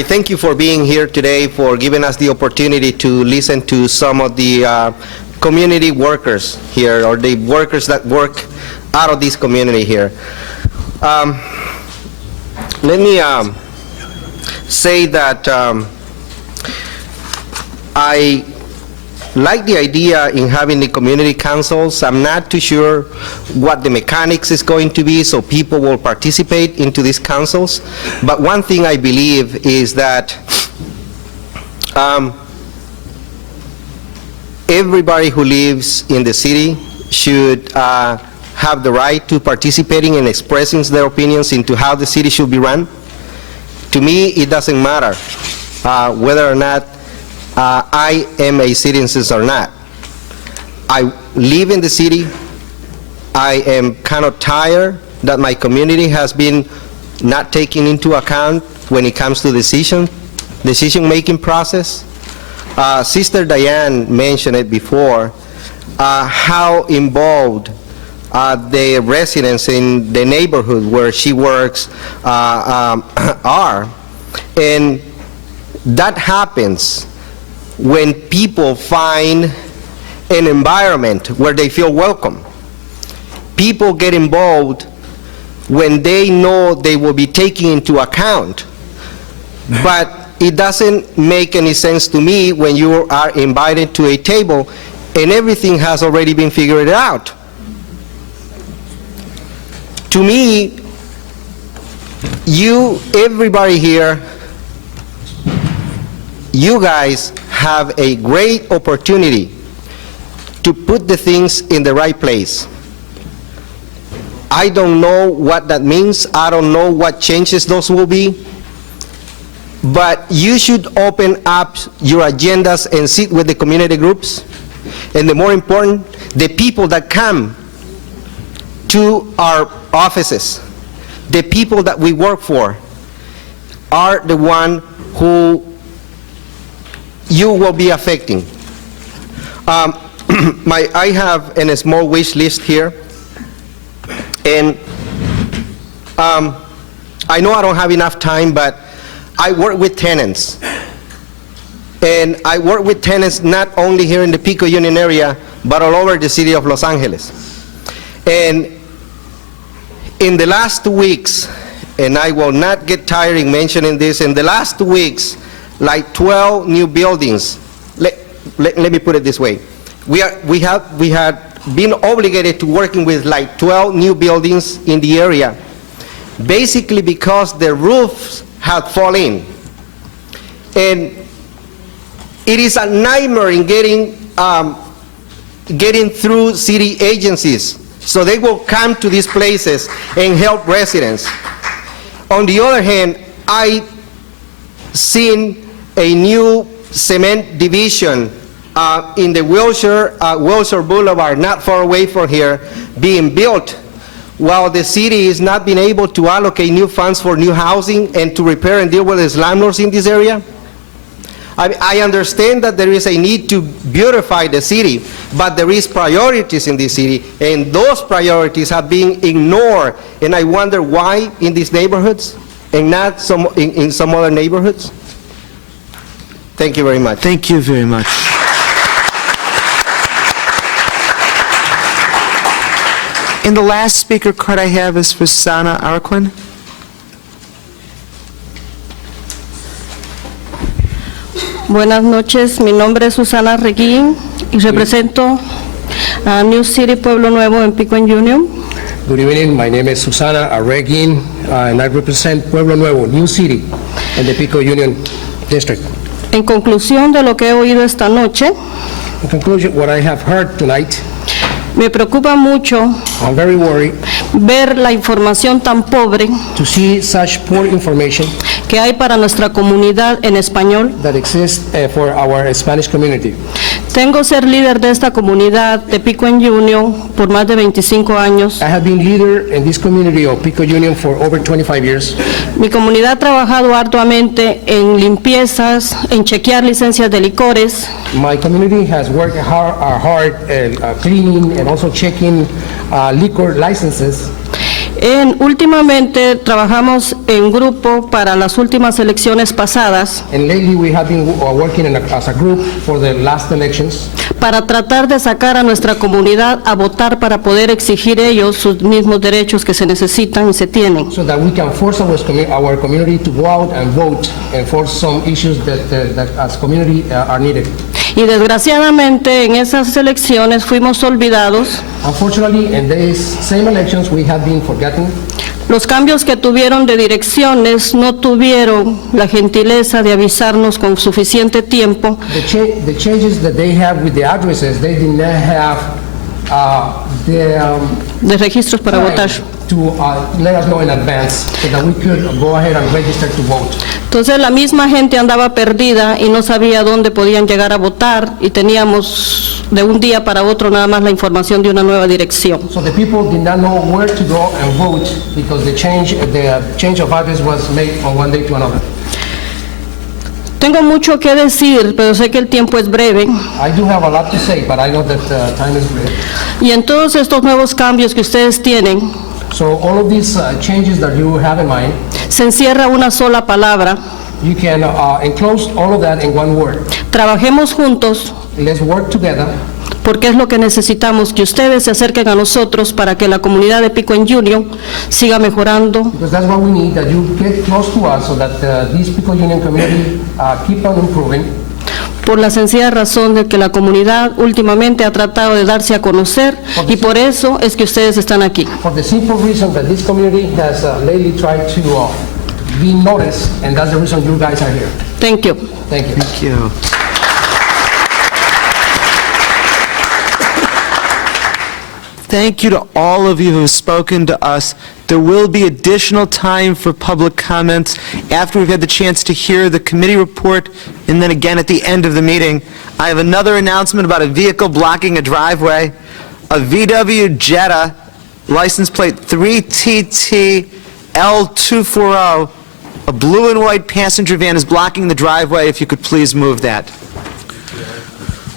thank you for being here today, for giving us the opportunity to listen to some of the community workers here, or the workers that work out of this community here. Let me say that I like the idea in having the community councils. I'm not too sure what the mechanics is going to be, so people will participate into these councils. But one thing I believe is that everybody who lives in the city should have the right to participating and expressing their opinions into how the city should be run. To me, it doesn't matter whether or not I am a citizen or not. I live in the city. I am kind of tired that my community has been not taken into account when it comes to decision-making process. Sister Diane mentioned it before, how involved the residents in the neighborhood where she works are. And that happens when people find an environment where they feel welcome. People get involved when they know they will be taken into account. But it doesn't make any sense to me when you are invited to a table and everything has already been figured out. To me, everybody here, you guys have a great opportunity to put the things in the right place. I don't know what that means. I don't know what changes those will be. But you should open up your agendas and sit with the community groups. And the more important, the people that come to our offices, the people that we work for, are the one who you will be affecting. I have a small wish list here, and I know I don't have enough time, but I work with tenants. And I work with tenants not only here in the Pico Union area, but all over the city of Los Angeles. And in the last 2 weeks, and I will not get tired in mentioning this, in the last 2 weeks, like 12 new buildings. Let me put it this way. We had been obligated to working with like 12 new buildings in the area, basically because the roofs had fallen. And it is a nightmare in getting through city agencies. So they will come to these places and help residents. On the other hand, I seen a new cement division in the Wilshire Boulevard, not far away from here, being built, while the city is not being able to allocate new funds for new housing and to repair and deal with its landlords in this area. I understand that there is a need to beautify the city, but there is priorities in the city, and those priorities have been ignored, and I wonder why in these neighborhoods and not in some other neighborhoods. Thank you very much. Thank you very much. And the last speaker card I have is for Sana Arquin. Buenas noches, mi nombre es Susana Reguín y represento a New City Pueblo Nuevo en Pico en Union. Good evening, my name is Susana Arreguin, and I represent Pueblo Nuevo, New City, in the Pico Union District. En conclusión de lo que he oído esta noche, In conclusion, what I have heard tonight, me preocupa mucho I'm very worried ver la información tan pobre to see such poor information que hay para nuestra comunidad en español. that exists for our Spanish community. Tengo ser líder de esta comunidad de Pico en Union por más de 25 años. I have been leader in this community of Pico Union for over 25 years. Mi comunidad ha trabajado arduamente en limpiezas, en chequear licencias de licores, My community has worked hard cleaning and also checking liquor licenses. Últimamente trabajamos en grupo para las últimas elecciones pasadas And lately we have been working as a group for the last elections para tratar de sacar a nuestra comunidad a votar para poder exigir ellos sus mismos derechos que se necesitan y se tienen. so that we can force our community to go out and vote and force some issues that as community are needed. Y desgraciadamente en esas elecciones fuimos olvidados. Unfortunately, in these same elections we have been forgotten. Los cambios que tuvieron de direcciones no tuvieron la gentileza de avisarnos con suficiente tiempo. The changes that they have with the addresses, they did not have de registros para votar. To let us know in advance so that we could go ahead and register to vote. Entonces la misma gente andaba perdida y no sabía dónde podían llegar a votar y teníamos de un día para otro nada más la información de una nueva dirección. So the people did not know where to go and vote because the change of address was made from one day to another. Tengo mucho que decir, pero sé que el tiempo es breve. I do have a lot to say, but I know that time is brief. Y en todos estos nuevos cambios que ustedes tienen, So all of these changes that you have in mind, se encierra una sola palabra. you can enclose all of that in one word. Trabajemos juntos. Let's work together. Porque es lo que necesitamos, que ustedes se acerquen a nosotros para que la comunidad de Pico en Union siga mejorando. Because that's what we need, that you get close to us so that this Pico Union community keep on improving. Por la sencilla razón de que la comunidad últimamente ha tratado de darse a conocer y por eso es que ustedes están aquí. For the simple reason that this community has lately tried to be noticed, and that's the reason you guys are here. Thank you. Thank you. Thank you. Thank you to all of you who have spoken to us. There will be additional time for public comments after we've had the chance to hear the committee report and then again at the end of the meeting. I have another announcement about a vehicle blocking a driveway. A VW Jetta, license plate 3TT L240, a blue and white passenger van is blocking the driveway. If you could please move that.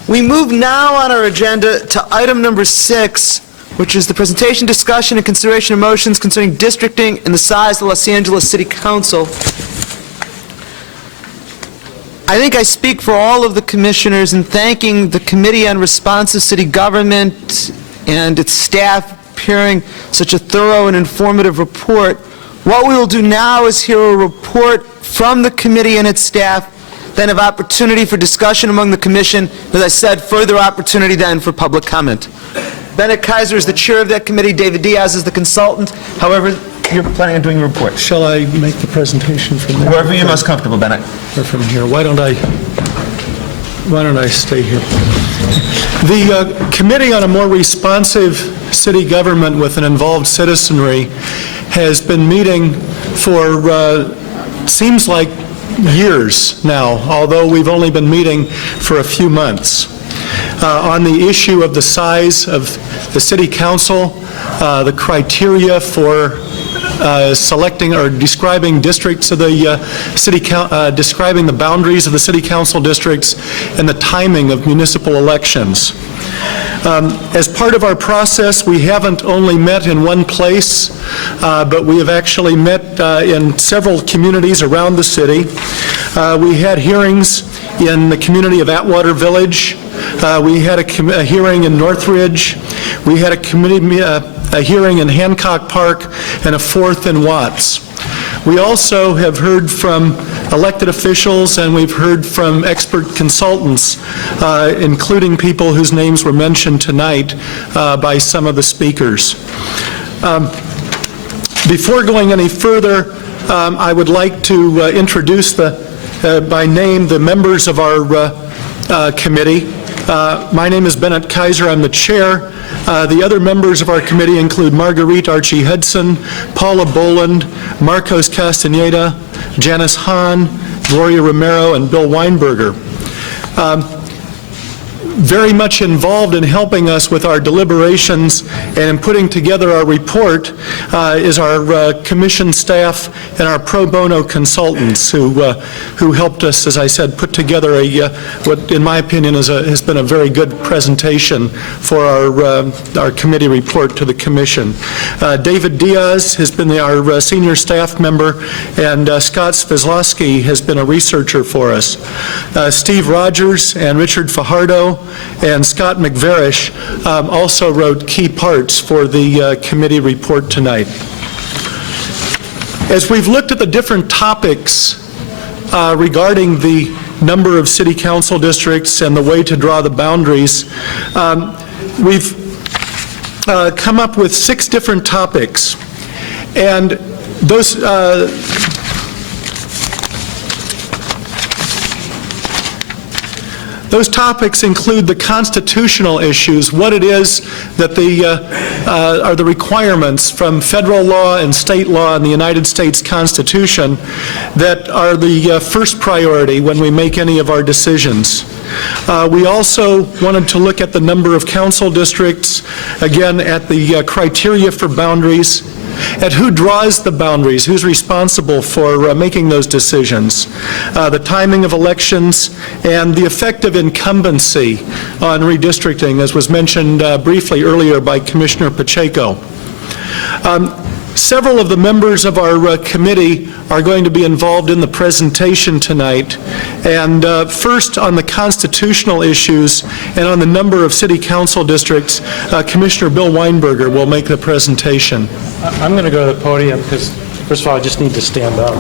We move now on our agenda to item number 6, which is the presentation, discussion, and consideration of motions concerning districting and the size of the Los Angeles City Council. I think I speak for all of the commissioners in thanking the Committee on Responsive City Government and its staff for preparing such a thorough and informative report. What we will do now is hear a report from the committee and its staff, then have opportunity for discussion among the commission. As I said, further opportunity then for public comment. Bennett Kaiser is the chair of that committee. David Diaz is the consultant. However, you're planning on doing a report. Shall I make the presentation from there? Wherever you're most comfortable, Bennett. Or from here? Why don't I stay here? The Committee on a More Responsive City Government with an Involved Citizenry has been meeting for, seems like years now, although we've only been meeting for a few months. On the issue of the size of the City Council, the criteria for selecting or describing districts of the describing the boundaries of the city council districts and the timing of municipal elections. As part of our process, we haven't only met in one place, but we have actually met in several communities around the city. We had hearings in the community of Atwater Village. We had a hearing in Northridge. We had a hearing in Hancock Park, and a fourth in Watts. We also have heard from elected officials, and we've heard from expert consultants, including people whose names were mentioned tonight by some of the speakers. Before going any further, I would like to introduce by name the members of our committee. My name is Bennett Kaiser. I'm the chair. The other members of our committee include Marguerite Archie Hudson, Paula Boland, Marcos Castaneda, Janice Hahn, Gloria Romero, and Bill Weinberger. Very much involved in helping us with our deliberations and in putting together our report is our commission staff and our pro bono consultants who helped us, as I said, put together what in my opinion has been a very good presentation for our committee report to the commission. David Diaz has been our senior staff member, and Scott Svizlowski has been a researcher for us. Steve Rogers and Richard Fajardo and Scott McVarish also wrote key parts for the committee report tonight. As we've looked at the different topics regarding the number of city council districts and the way to draw the boundaries, we've come up with 6 different topics. And those topics include the constitutional issues, what it is that are the requirements from federal law and state law and the United States Constitution that are the first priority when we make any of our decisions. We also wanted to look at the number of council districts, again at the criteria for boundaries, at who draws the boundaries, who's responsible for making those decisions, the timing of elections, and the effect of incumbency on redistricting, as was mentioned briefly earlier by Commissioner Pacheco. Several of the members of our committee are going to be involved in the presentation tonight. And first, on the constitutional issues and on the number of city council districts, Commissioner Bill Weinberger will make the presentation. I'm going to go to the podium because, first of all, I just need to stand up.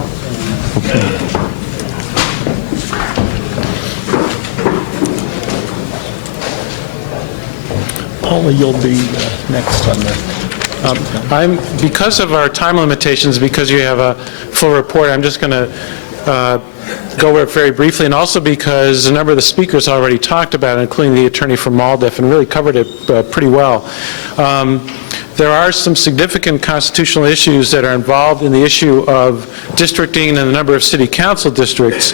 Okay. Paula, you'll be next on the... because of our time limitations, because you have a full report, I'm just going to go over it very briefly, and also because a number of the speakers already talked about it, including the attorney from MALDEF, and really covered it pretty well. There are some significant constitutional issues that are involved in the issue of districting and the number of city council districts,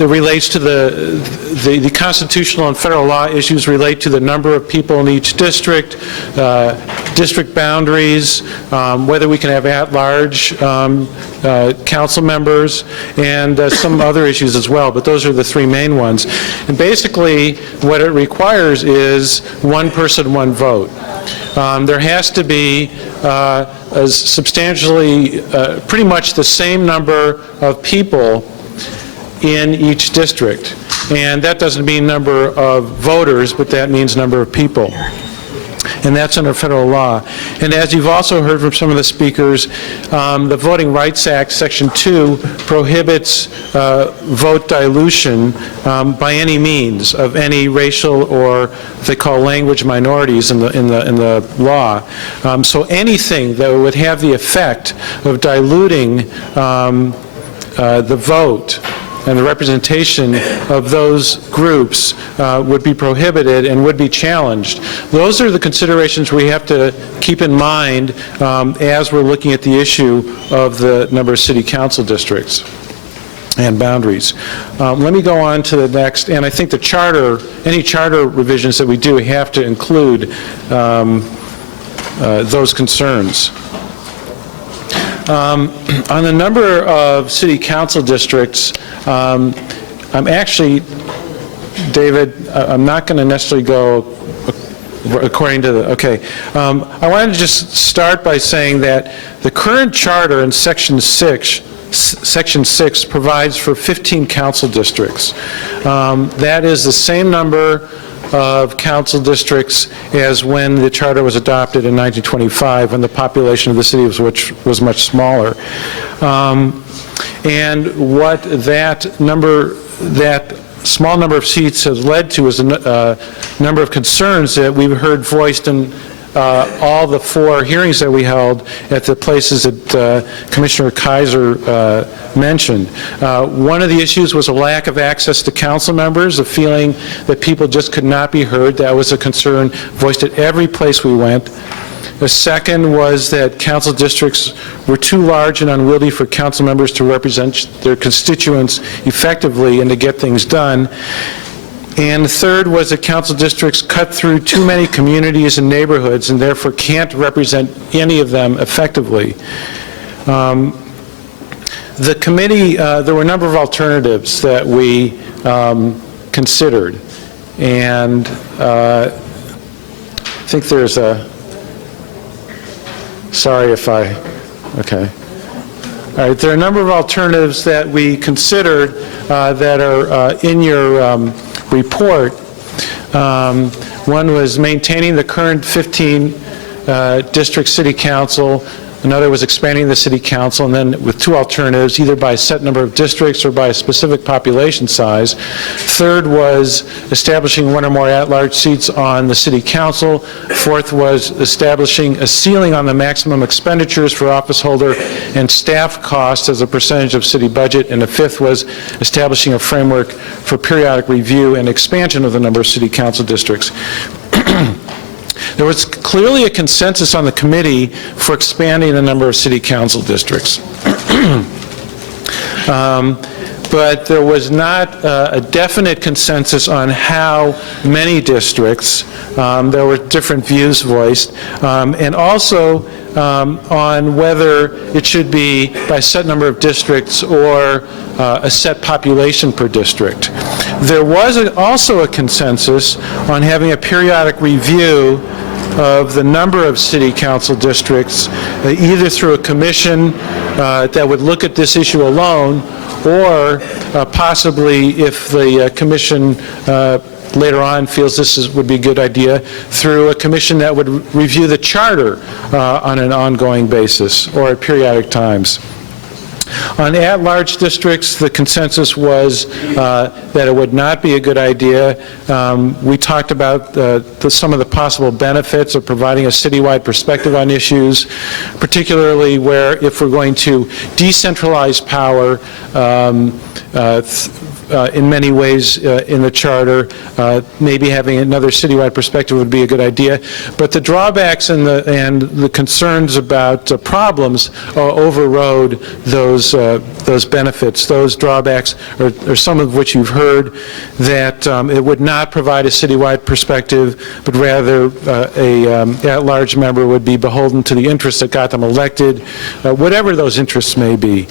it relates to the constitutional and federal law issues relate to the number of people in each district, district boundaries, whether we can have at-large council members, and some other issues as well, but those are the 3 main ones. And basically, what it requires is one person, one vote. There has to be a substantially, pretty much the same number of people in each district. And that doesn't mean number of voters, but that means number of people. And that's under federal law. And as you've also heard from some of the speakers, the Voting Rights Act, Section 2, prohibits vote dilution by any means of any racial or what they call language minorities in the law. So anything that would have the effect of diluting the vote and the representation of those groups would be prohibited and would be challenged. Those are the considerations we have to keep in mind as we're looking at the issue of the number of city council districts and boundaries. Let me go on to the next, and I think the charter, any charter revisions that we do have to include those concerns. On the number of city council districts, I'm actually, David, I'm not going to necessarily go according to the, okay. I wanted to just start by saying that the current charter in Section 6 provides for 15 council districts. That is the same number of council districts as when the charter was adopted in 1925, when the population of the city was much smaller. And what that small number of seats has led to is a number of concerns that we've heard voiced in all the 4 hearings that we held at the places that Commissioner Kaiser mentioned. One of the issues was a lack of access to council members, a feeling that people just could not be heard. That was a concern voiced at every place we went. The second was that council districts were too large and unwieldy for council members to represent their constituents effectively and to get things done. And the third was that council districts cut through too many communities and neighborhoods and therefore can't represent any of them effectively. The committee, there were a number of alternatives that we considered. And I think there's a, sorry if I, okay. All right, there are a number of alternatives that we considered that are in your report. One was maintaining the current 15 district city council. Another was expanding the city council, and then with 2 alternatives, either by a set number of districts or by a specific population size. Third was establishing 1 or more at-large seats on the city council. Fourth was establishing a ceiling on the maximum expenditures for office holder and staff costs as a percentage of city budget. And the fifth was establishing a framework for periodic review and expansion of the number of city council districts. There was clearly a consensus on the committee for expanding the number of city council districts. But there was not a definite consensus on how many districts. There were different views voiced. And also on whether it should be by a set number of districts or a set population per district. There was also a consensus on having a periodic review of the number of city council districts, either through a commission that would look at this issue alone, or possibly, if the commission later on feels this would be a good idea, through a commission that would review the charter on an ongoing basis or at periodic times. On at-large districts, the consensus was that it would not be a good idea. We talked about some of the possible benefits of providing a citywide perspective on issues, particularly where if we're going to decentralize power in many ways in the charter, maybe having another citywide perspective would be a good idea. But the drawbacks and the concerns about problems overrode those benefits. Those drawbacks are some of which you've heard, that it would not provide a citywide perspective, but rather a at-large member would be beholden to the interests that got them elected, whatever those interests may be.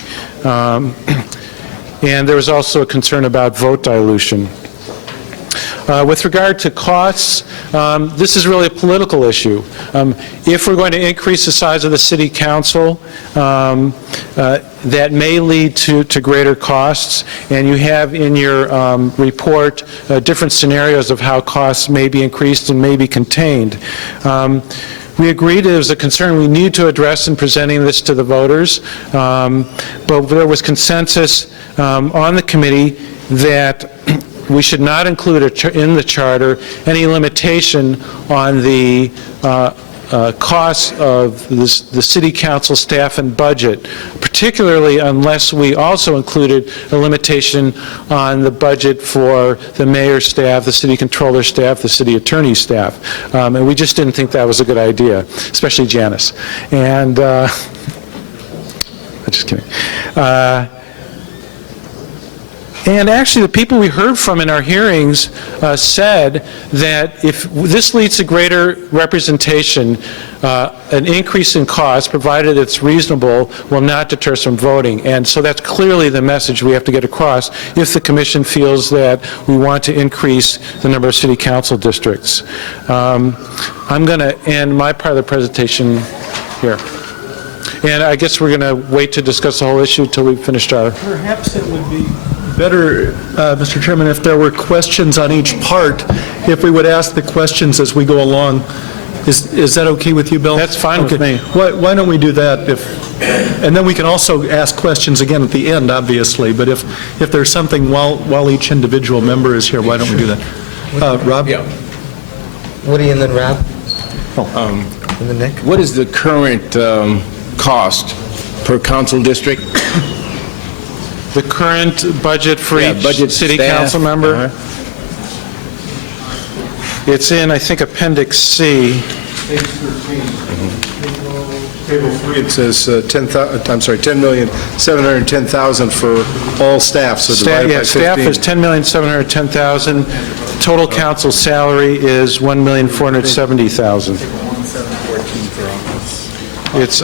And there was also a concern about vote dilution. With regard to costs, this is really a political issue. If we're going to increase the size of the city council, that may lead to greater costs, and you have in your report different scenarios of how costs may be increased and may be contained. We agreed it was a concern we need to address in presenting this to the voters, but there was consensus on the committee that we should not include in the charter any limitation on the costs of the city council staff and budget, particularly unless we also included a limitation on the budget for the mayor's staff, the city controller staff, the city attorney's staff. And we just didn't think that was a good idea, especially Janice. And I'm just kidding. And actually, the people we heard from in our hearings said that if this leads to greater representation, an increase in cost, provided it's reasonable, will not deter us from voting. And so that's clearly the message we have to get across if the commission feels that we want to increase the number of city council districts. I'm going to end my part of the presentation here. And I guess we're going to wait to discuss the whole issue until we've finished our... Perhaps it would be better, Mr. Chairman, if there were questions on each part, if we would ask the questions as we go along. Is that okay with you, Bill? That's fine with me. Why don't we do that? And then we can also ask questions again at the end, obviously, but if there's something while each individual member is here, why don't we do that? Rob? Yeah. Woody and then Rob? And then Nick? What is the current cost per council district? The current budget for each budget city staff, council member? It's in, I think, Appendix C. Page 13. Table 3, it says $10,710,000 for all staff, so divided by 15. Staff is $10,710,000. Total council salary is $1,470,000. It's,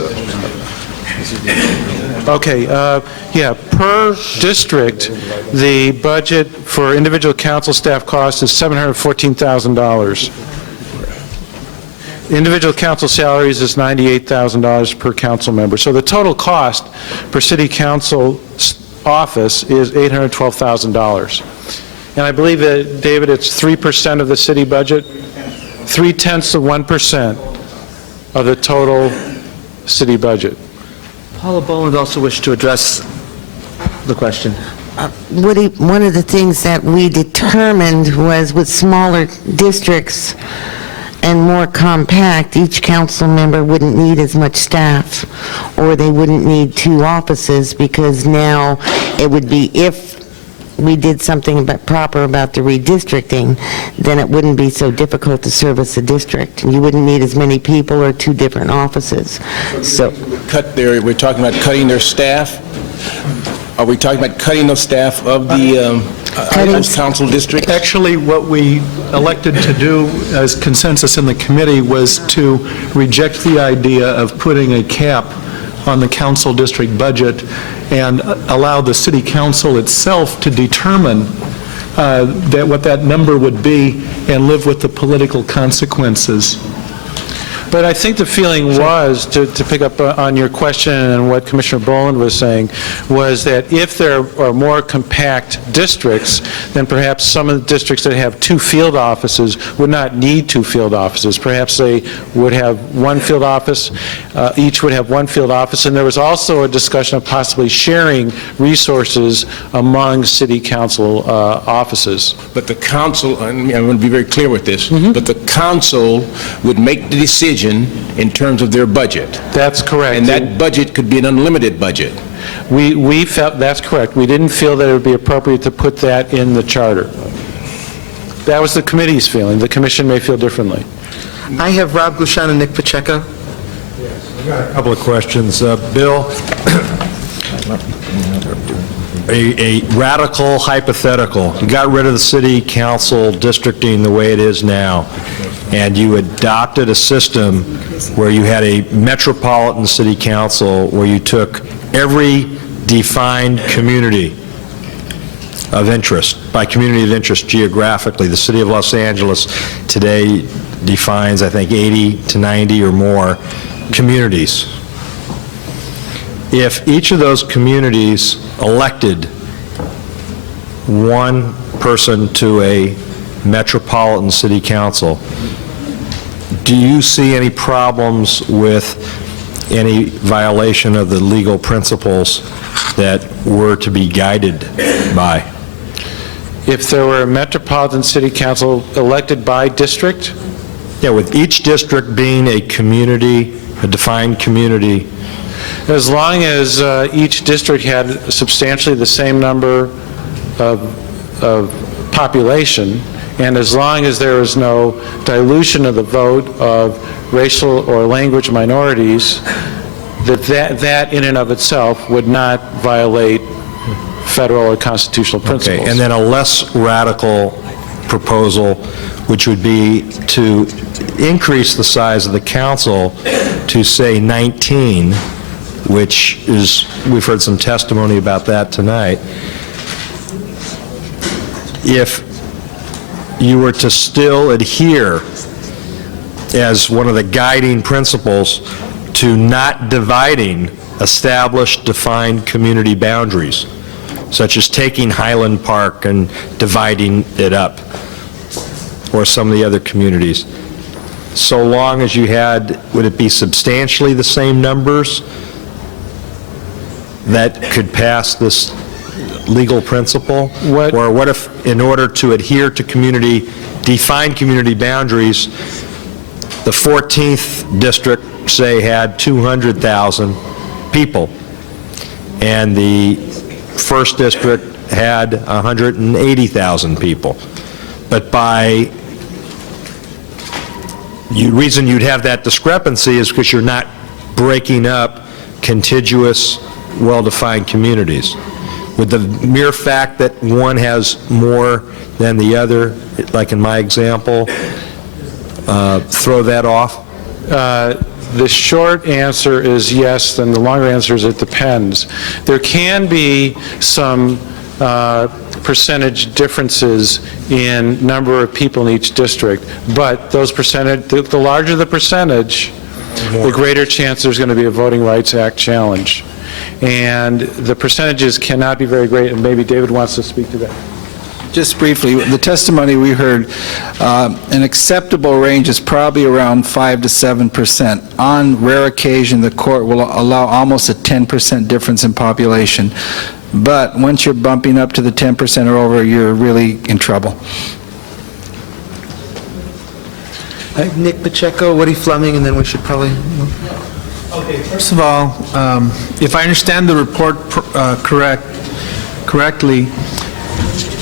okay, per district, the budget for individual council staff costs is $714,000. Individual council salaries is $98,000 per council member. So the total cost per city council office is $812,000. And I believe that, David, it's 3% of the city budget? 0.3% of the total city budget. Paula Boland also wished to address the question. Woody, one of the things that we determined was with smaller districts and more compact, each council member wouldn't need as much staff, or they wouldn't need 2 offices, because now it would be, if we did something proper about the redistricting, then it wouldn't be so difficult to service a district. You wouldn't need as many people or 2 different offices. So We're talking about cutting their staff? Are we talking about cutting the staff of the council district? Actually, what we elected to do as consensus in the committee was to reject the idea of putting a cap on the council district budget and allow the city council itself to determine what that number would be and live with the political consequences. But I think the feeling was, to pick up on your question and what Commissioner Boland was saying, was that if there are more compact districts, then perhaps some of the districts that have 2 field offices would not need 2 field offices. Perhaps they would have 1 field office, each would have 1 field office, and there was also a discussion of possibly sharing resources among city council offices. But the council, I'm going to be very clear with this, but the council would make the decision in terms of their budget. That's correct. And that budget could be an unlimited budget. We felt, that's correct. We didn't feel that it would be appropriate to put that in the charter. That was the committee's feeling. The commission may feel differently. I have Rob Gushan and Nick Pacheco. I've got a couple of questions. Bill, a radical hypothetical. You got rid of the city council districting the way it is now, and you adopted a system where you had a metropolitan city council where you took every defined community of interest, by community of interest geographically. The city of Los Angeles today defines, I think, 80 to 90 or more communities. If each of those communities elected one person to a metropolitan city council, do you see any problems with any violation of the legal principles that we're to be guided by? If there were a metropolitan city council elected by district? Yeah, with each district being a community, a defined community. As long as each district had substantially the same number of population, and as long as there was no dilution of the vote of racial or language minorities, that in and of itself would not violate federal or constitutional principles. Okay, and then a less radical proposal, which would be to increase the size of the council to, say, 19, which is, we've heard some testimony about that tonight. If you were to still adhere as one of the guiding principles to not dividing established, defined community boundaries, such as taking Highland Park and dividing it up, or some of the other communities. So long as you had, would it be substantially the same numbers that could pass this legal principle? Or what if, in order to adhere to defined community boundaries, the 14th district, say, had 200,000 people, and the 1st district had 180,000 people. But by, the reason you'd have that discrepancy is because you're not breaking up contiguous, well-defined communities. Would the mere fact that one has more than the other, like in my example, throw that off? The short answer is yes, and the longer answer is it depends. There can be some percentage differences in number of people in each district, but those percentage, the larger the percentage, the greater chance there's going to be a Voting Rights Act challenge. And the percentages cannot be very great, and maybe David wants to speak to that. Just briefly, the testimony we heard, an acceptable range is probably around 5 to 7%. On rare occasion, the court will allow almost a 10% difference in population. But once you're bumping up to the 10% or over, you're really in trouble. Nick Pacheco, Woody Fleming, and then we should probably... Okay, first of all, if I understand the report correctly,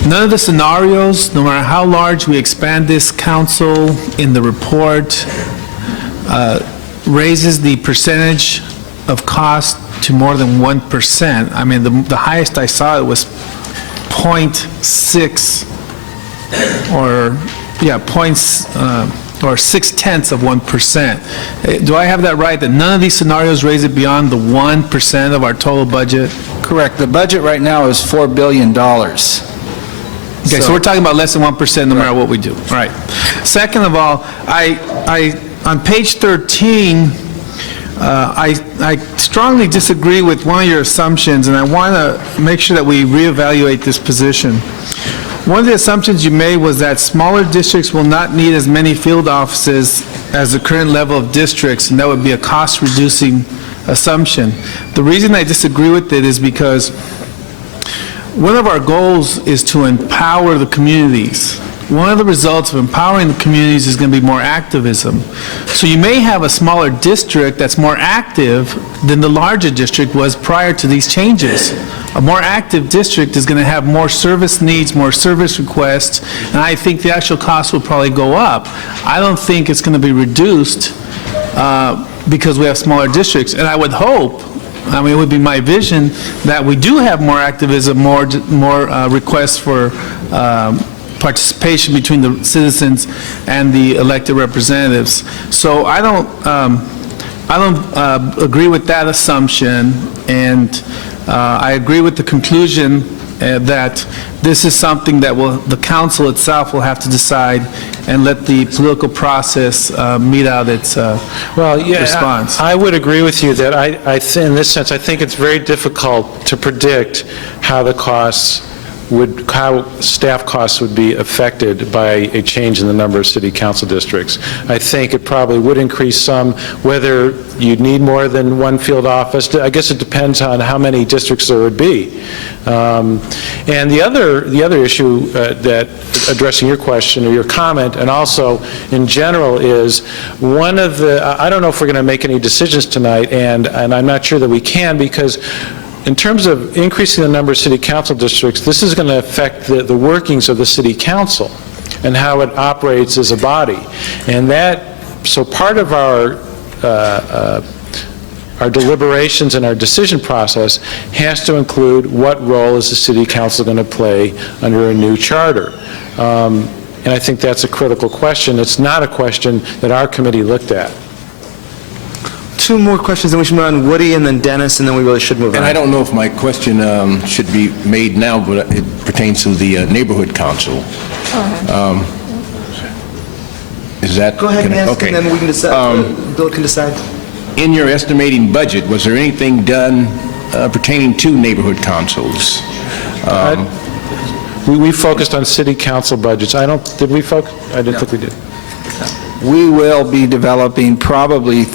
none of the scenarios, no matter how large we expand this council in the report, raises the percentage of cost to more than 1%. I mean, the highest I saw it was 0.6 or 0.6%. Do I have that right, that none of these scenarios raise it beyond the 1% of our total budget? Correct. The budget right now is $4 billion. Okay, so we're talking about less than 1% no matter what we do. All right. Second of all, on page 13, I strongly disagree with one of your assumptions, and I want to make sure that we reevaluate this position. One of the assumptions you made was that smaller districts will not need as many field offices as the current level of districts, and that would be a cost-reducing assumption. The reason I disagree with it is because one of our goals is to empower the communities. One of the results of empowering the communities is going to be more activism. So you may have a smaller district that's more active than the larger district was prior to these changes. A more active district is going to have more service needs, more service requests, and I think the actual cost will probably go up. I don't think it's going to be reduced because we have smaller districts. And I would hope, I mean, it would be my vision that we do have more activism, more requests for participation between the citizens and the elected representatives. So I don't agree with that assumption, and I agree with the conclusion that this is something that the council itself will have to decide and let the political process meet out its response. I would agree with you that in this sense, I think it's very difficult to predict how staff costs would be affected by a change in the number of city council districts. I think it probably would increase some, whether you'd need more than one field office. I guess it depends on how many districts there would be. And the other issue that, addressing your question or your comment, and also in general, is one of the, I don't know if we're going to make any decisions tonight, and I'm not sure that we can, because in terms of increasing the number of city council districts, this is going to affect the workings of the city council and how it operates as a body. And so part of our our deliberations and our decision process has to include what role is the city council going to play under a new charter. And I think that's a critical question. It's not a question that our committee looked at. Two more questions, then we should move on. Woody and then Dennis, and then we really should move on. And I don't know if my question should be made now, but it pertains to the neighborhood council. Is that? Go ahead and ask, okay. and then we can decide. Bill can decide. In your estimating budget, was there anything done pertaining to neighborhood councils? We focused on city council budgets. Did we focus? I didn't think we did. We will be developing probably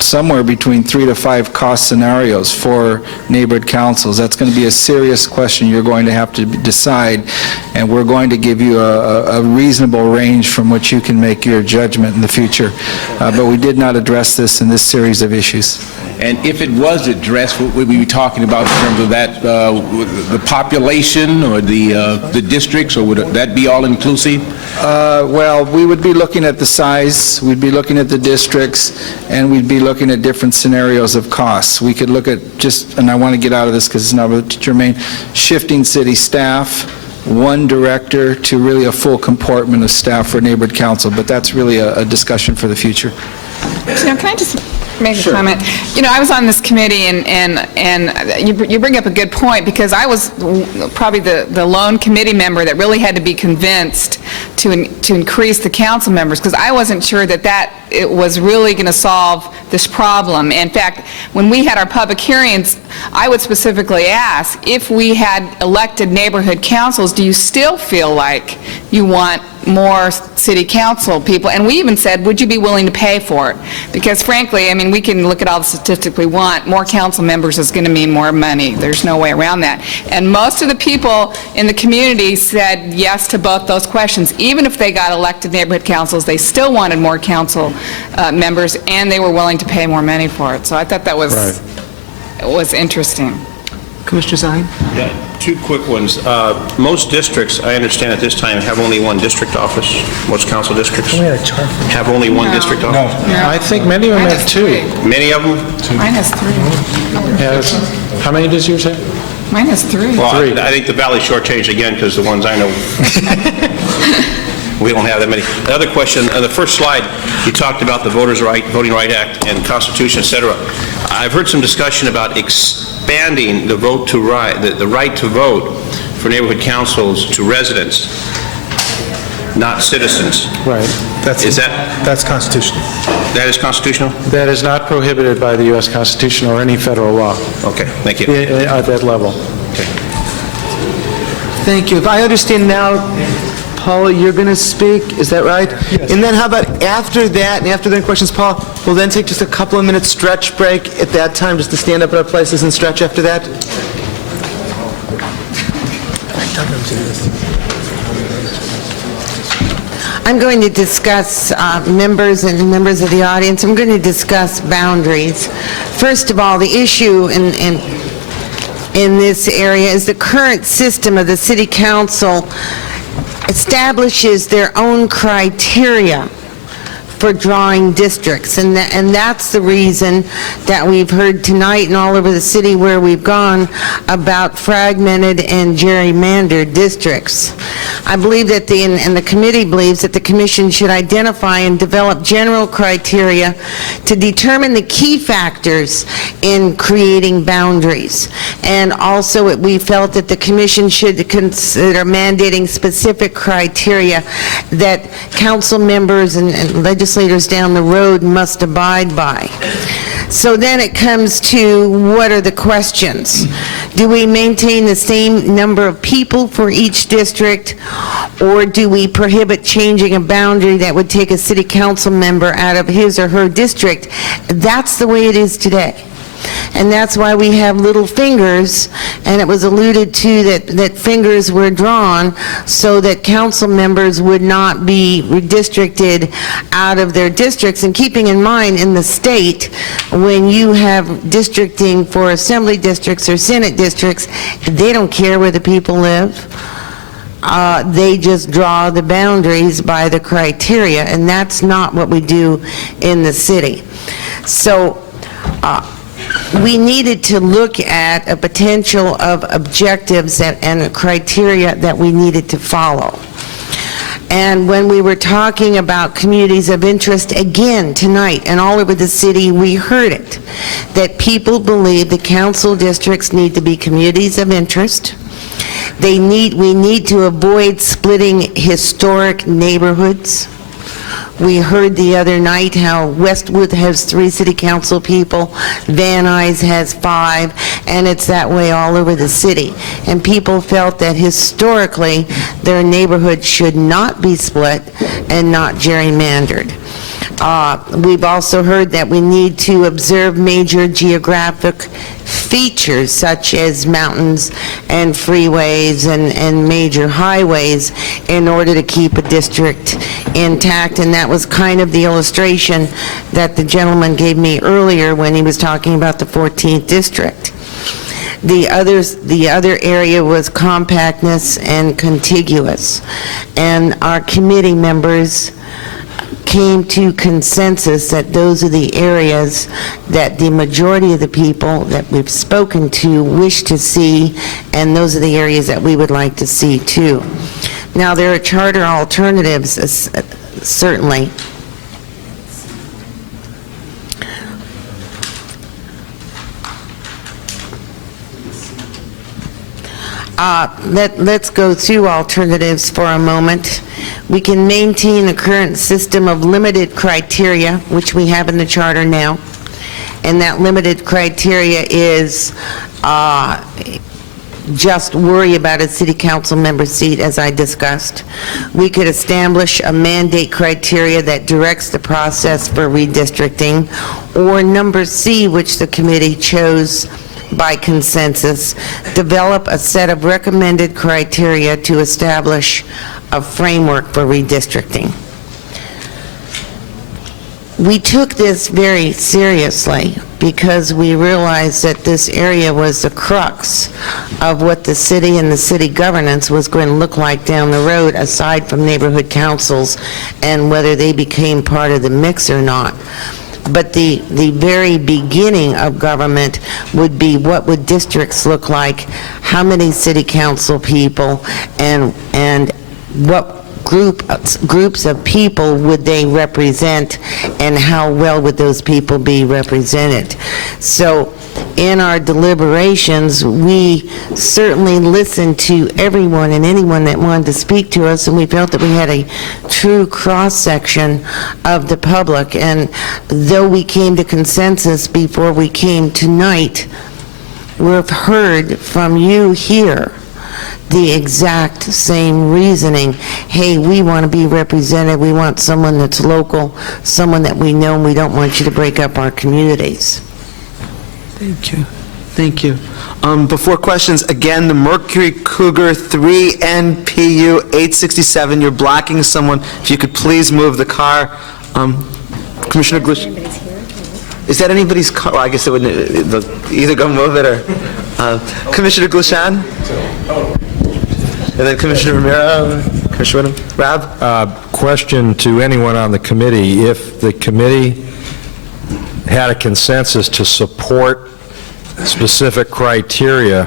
somewhere between 3 to 5 cost scenarios for neighborhood councils. That's going to be a serious question you're going to have to decide, and we're going to give you a reasonable range from which you can make your judgment in the future. But we did not address this in this series of issues. And if it was addressed, what would we be talking about in terms of that, the population or the districts, or would that be all-inclusive? Well, we would be looking at the size, we'd be looking at the districts, and we'd be looking at different scenarios of costs. We could look at just, and I want to get out of this because it's not germane, shifting city staff, one director to really a full compartment of staff for neighborhood council, but that's really a discussion for the future. Can I just make a comment? You know, I was on this committee, and you bring up a good point, because I was probably the lone committee member that really had to be convinced to increase the council members, because I wasn't sure that it was really going to solve this problem. In fact, when we had our public hearings, I would specifically ask, if we had elected neighborhood councils, do you still feel like you want more city council people? And we even said, would you be willing to pay for it? Because frankly, I mean, we can look at all the statistics we want. More council members is going to mean more money. There's no way around that. And most of the people in the community said yes to both those questions. Even if they got elected neighborhood councils, they still wanted more council members, and they were willing to pay more money for it. So I thought that was interesting. Commissioner Zine? Yeah, two quick ones. Most districts, I understand at this time, have only one district office. Most council districts have only one district office. No. I think many of them have 2. Many of them? Mine has 3. How many does yours have? Mine has 3. Well, I think the Valley shortchanged again, because the ones I know, we don't have that many. The other question, on the first slide, you talked about the Voting Right Act and Constitution, et cetera. I've heard some discussion about expanding the the right to vote for neighborhood councils to residents, not citizens. Right. That's constitutional. That is constitutional? That is not prohibited by the U.S. Constitution or any federal law. Okay, thank you. At that level. Okay. Thank you. If I understand now, Paula, you're going to speak, is that right? Yes. And then how about after that, and after the questions, Paul, we'll then take just a couple of minutes stretch break at that time, just to stand up at our places and stretch after that? I'm going to discuss, members of the audience, I'm going to discuss boundaries. First of all, the issue in this area is the current system of the city council establishes their own criteria for drawing districts, and that's the reason that we've heard tonight and all over the city where we've gone about fragmented and gerrymandered districts. I believe that and the committee believes that the commission should identify and develop general criteria to determine the key factors in creating boundaries. And also, we felt that the commission should consider mandating specific criteria that council members and legislators down the road must abide by. So then it comes to, what are the questions? Do we maintain the same number of people for each district, or do we prohibit changing a boundary that would take a city council member out of his or her district? That's the way it is today. And that's why we have little fingers, and it was alluded to that fingers were drawn so that council members would not be redistricted out of their districts. And keeping in mind, in the state, when you have districting for assembly districts or senate districts, they don't care where the people live. They just draw the boundaries by the criteria, and that's not what we do in the city. So, we needed to look at a potential of objectives and criteria that we needed to follow. And when we were talking about communities of interest, again, tonight, and all over the city, we heard it, that people believe the council districts need to be communities of interest. We need to avoid splitting historic neighborhoods. We heard the other night how Westwood has 3 city council people, Van Nuys has 5, and it's that way all over the city. And people felt that historically, their neighborhood should not be split and not gerrymandered. We've also heard that we need to observe major geographic features such as mountains and freeways and major highways in order to keep a district intact, and that was kind of the illustration that the gentleman gave me earlier when he was talking about the 14th district. The other area was compactness and contiguous, and our committee members came to consensus that those are the areas that the majority of the people that we've spoken to wish to see, and those are the areas that we would like to see too. Now, there are charter alternatives, certainly. Let's go through alternatives for a moment. We can maintain the current system of limited criteria, which we have in the charter now, and that limited criteria is just worry about a city council member seat, as I discussed. We could establish a mandate criteria that directs the process for redistricting, or number C, which the committee chose by consensus, develop a set of recommended criteria to establish a framework for redistricting. We took this very seriously because we realized that this area was the crux of what the city and the city governance was going to look like down the road, aside from neighborhood councils and whether they became part of the mix or not. But the very beginning of government would be, what would districts look like, how many city council people, and what groups of people would they represent, and how well would those people be represented. So in our deliberations, we certainly listened to everyone and anyone that wanted to speak to us, and we felt that we had a true cross-section of the public. And though we came to consensus before we came tonight, we've heard from you here the exact same reasoning. Hey, we want to be represented, we want someone that's local, someone that we know, and we don't want you to break up our communities. Thank you. Thank you. Before questions, again, the Mercury Cougar 3 NPU 867, you're blocking someone. If you could please move the car. Commissioner Glish. Is that anybody's car? Well, I guess it would either go move it or... Commissioner Glishan? And then Commissioner Romero, Commissioner Rab? Question to anyone on the committee. If the committee had a consensus to support specific criteria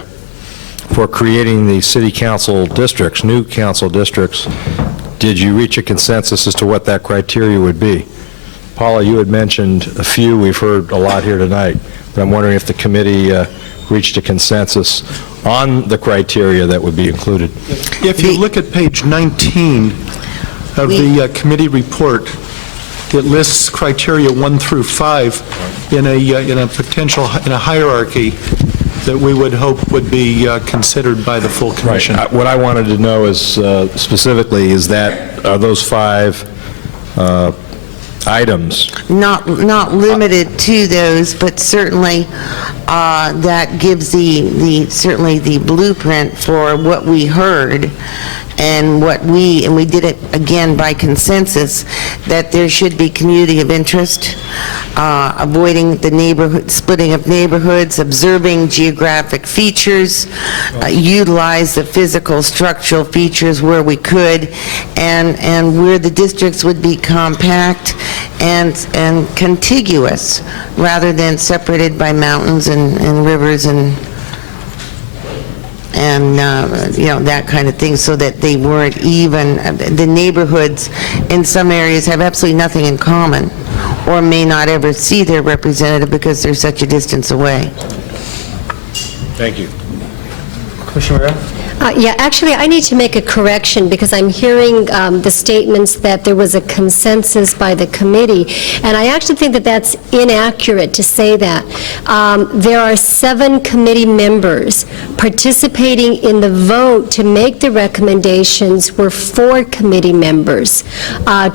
for creating the city council districts, new council districts, did you reach a consensus as to what that criteria would be? Paula, you had mentioned a few. We've heard a lot here tonight, but I'm wondering if the committee reached a consensus on the criteria that would be included. If you look at page 19 of the committee report, it lists criteria 1 through 5 in a potential, in a hierarchy that we would hope would be considered by the full commission. Right. What I wanted to know is specifically is that, are those 5 items? Not limited to those, but certainly that gives certainly the blueprint for what we heard, and we did it again by consensus, that there should be community of interest, avoiding the neighborhood, splitting of neighborhoods, observing geographic features, utilize the physical structural features where we could, and where the districts would be compact and contiguous, rather than separated by mountains and rivers and that kind of thing, so that they weren't even, the neighborhoods in some areas have absolutely nothing in common, or may not ever see their representative because they're such a distance away. Thank you. Commissioner Rivera? Yeah, actually, I need to make a correction because I'm hearing the statements that there was a consensus by the committee, and I actually think that that's inaccurate to say that. There are 7 committee members participating in the vote to make the recommendations were 4 committee members.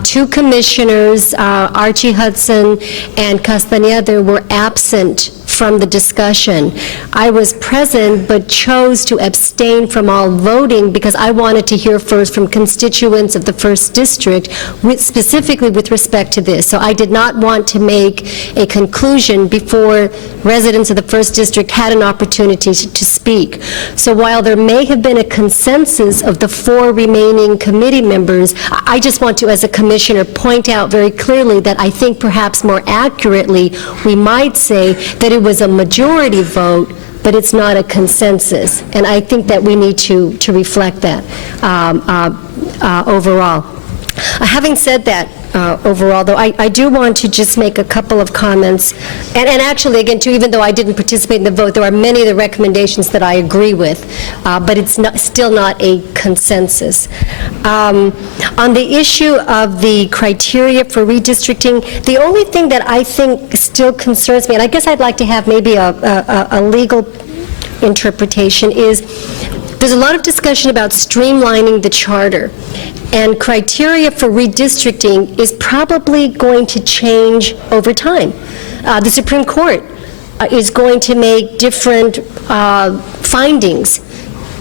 2 commissioners, Archie Hudson and Castañeda, were absent from the discussion. I was present but chose to abstain from all voting because I wanted to hear first from constituents of the 1st District, specifically with respect to this. So I did not want to make a conclusion before residents of the 1st District had an opportunity to speak. So while there may have been a consensus of the 4 remaining committee members, I just want to, as a commissioner, point out very clearly that I think perhaps more accurately we might say that it was a majority vote, but it's not a consensus. And I think that we need to reflect that overall. Having said that, overall, though, I do want to just make a couple of comments. And actually, again, too, even though I didn't participate in the vote, there are many of the recommendations that I agree with, but it's still not a consensus. On the issue of the criteria for redistricting, the only thing that I think still concerns me, and I guess I'd like to have maybe a legal interpretation, is there's a lot of discussion about streamlining the charter. And criteria for redistricting is probably going to change over time. The Supreme Court is going to make different findings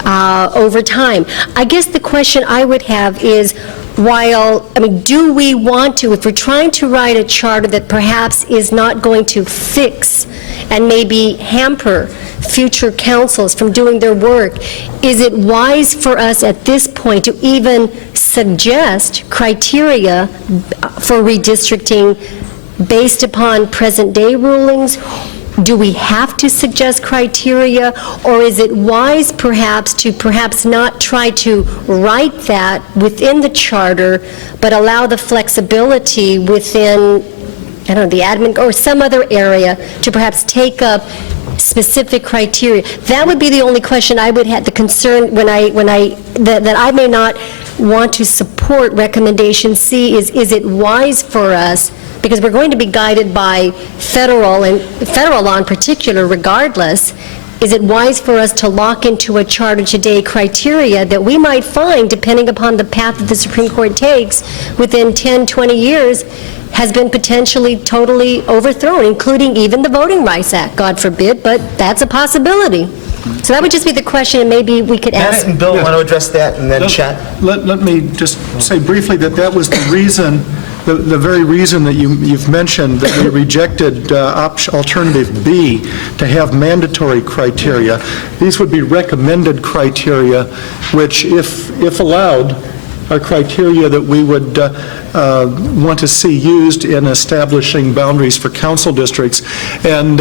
over time. I guess the question I would have is, do we want to, if we're trying to write a charter that perhaps is not going to fix and maybe hamper future councils from doing their work, is it wise for us at this point to even suggest criteria for redistricting based upon present-day rulings? Do we have to suggest criteria, or is it wise perhaps to not try to write that within the charter, but allow the flexibility within, I don't know, the admin or some other area to perhaps take up specific criteria? That would be the only question I would have, the concern that I may not want to support recommendation C is it wise for us, because we're going to be guided by federal law in particular regardless, is it wise for us to lock into a charter today criteria that we might find, depending upon the path that the Supreme Court takes, within 10, 20 years, has been potentially totally overthrown, including even the Voting Rights Act, God forbid, but that's a possibility. So that would just be the question, and maybe we could ask. Bennett and Bill want to address that, and then Chet. Let me just say briefly that was the reason, the very reason that you've mentioned that we rejected alternative B, to have mandatory criteria. These would be recommended criteria, which, if allowed, are criteria that we would want to see used in establishing boundaries for council districts. And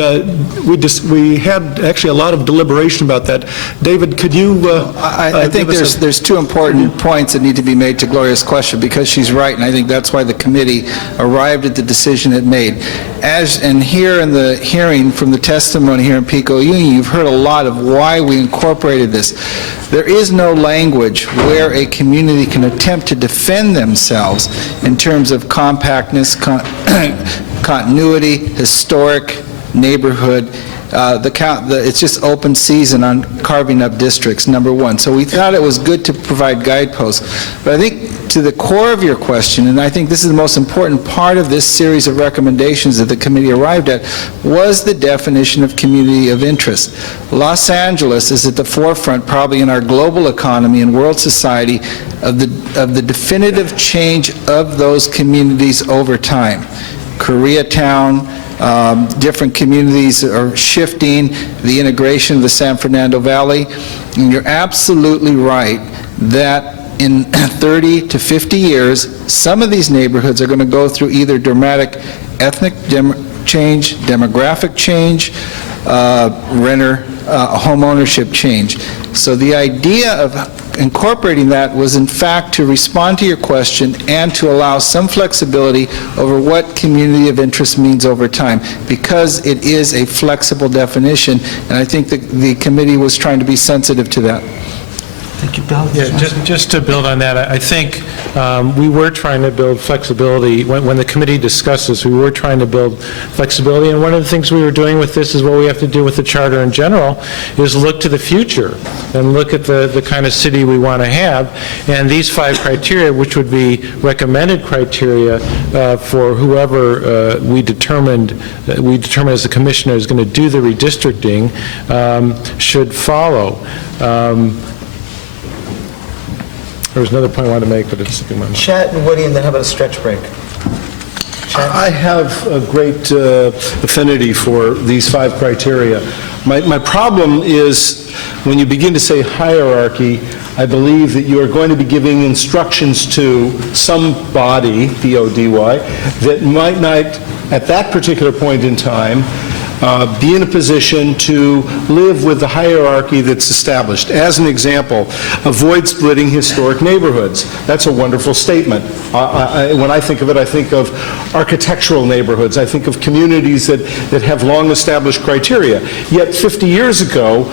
we had actually a lot of deliberation about that. David, could you I think there's 2 important points that need to be made to Gloria's question, because she's right, and I think that's why the committee arrived at the decision it made. And here in the hearing from the testimony here in Pico Union, you've heard a lot of why we incorporated this. There is no language where a community can attempt to defend themselves in terms of compactness, continuity, historic, neighborhood. It's just open season on carving up districts, number one. So we thought it was good to provide guideposts. But I think to the core of your question, and I think this is the most important part of this series of recommendations that the committee arrived at, was the definition of community of interest. Los Angeles is at the forefront, probably in our global economy and world society, of the definitive change of those communities over time. Koreatown, Different communities are shifting, the integration of the San Fernando Valley. And you're absolutely right that in 30 to 50 years, some of these neighborhoods are going to go through either dramatic ethnic change, demographic change, renter home ownership change. So the idea of incorporating that was in fact to respond to your question and to allow some flexibility over what community of interest means over time, because it is a flexible definition, and I think the committee was trying to be sensitive to that. Thank you, Bill. Yeah, just to build on that, I think we were trying to build flexibility. When the committee discussed this, we were trying to build flexibility, and one of the things we were doing with this is what we have to do with the charter in general, is look to the future and look at the kind of city we want to have. And these 5 criteria, which would be recommended criteria for whoever we determine as the commissioner is going to do the redistricting, should follow. There was another point I wanted to make, but it's slipping my mind. Chet and Woody, and then how about a stretch break? I have a great affinity for these 5 criteria. My problem is when you begin to say hierarchy, I believe that you are going to be giving instructions to some body, B-O-D-Y, that might not, at that particular point in time, be in a position to live with the hierarchy that's established. As an example, avoid splitting historic neighborhoods. That's a wonderful statement. When I think of it, I think of architectural neighborhoods. I think of communities that have long established criteria. Yet 50 years ago,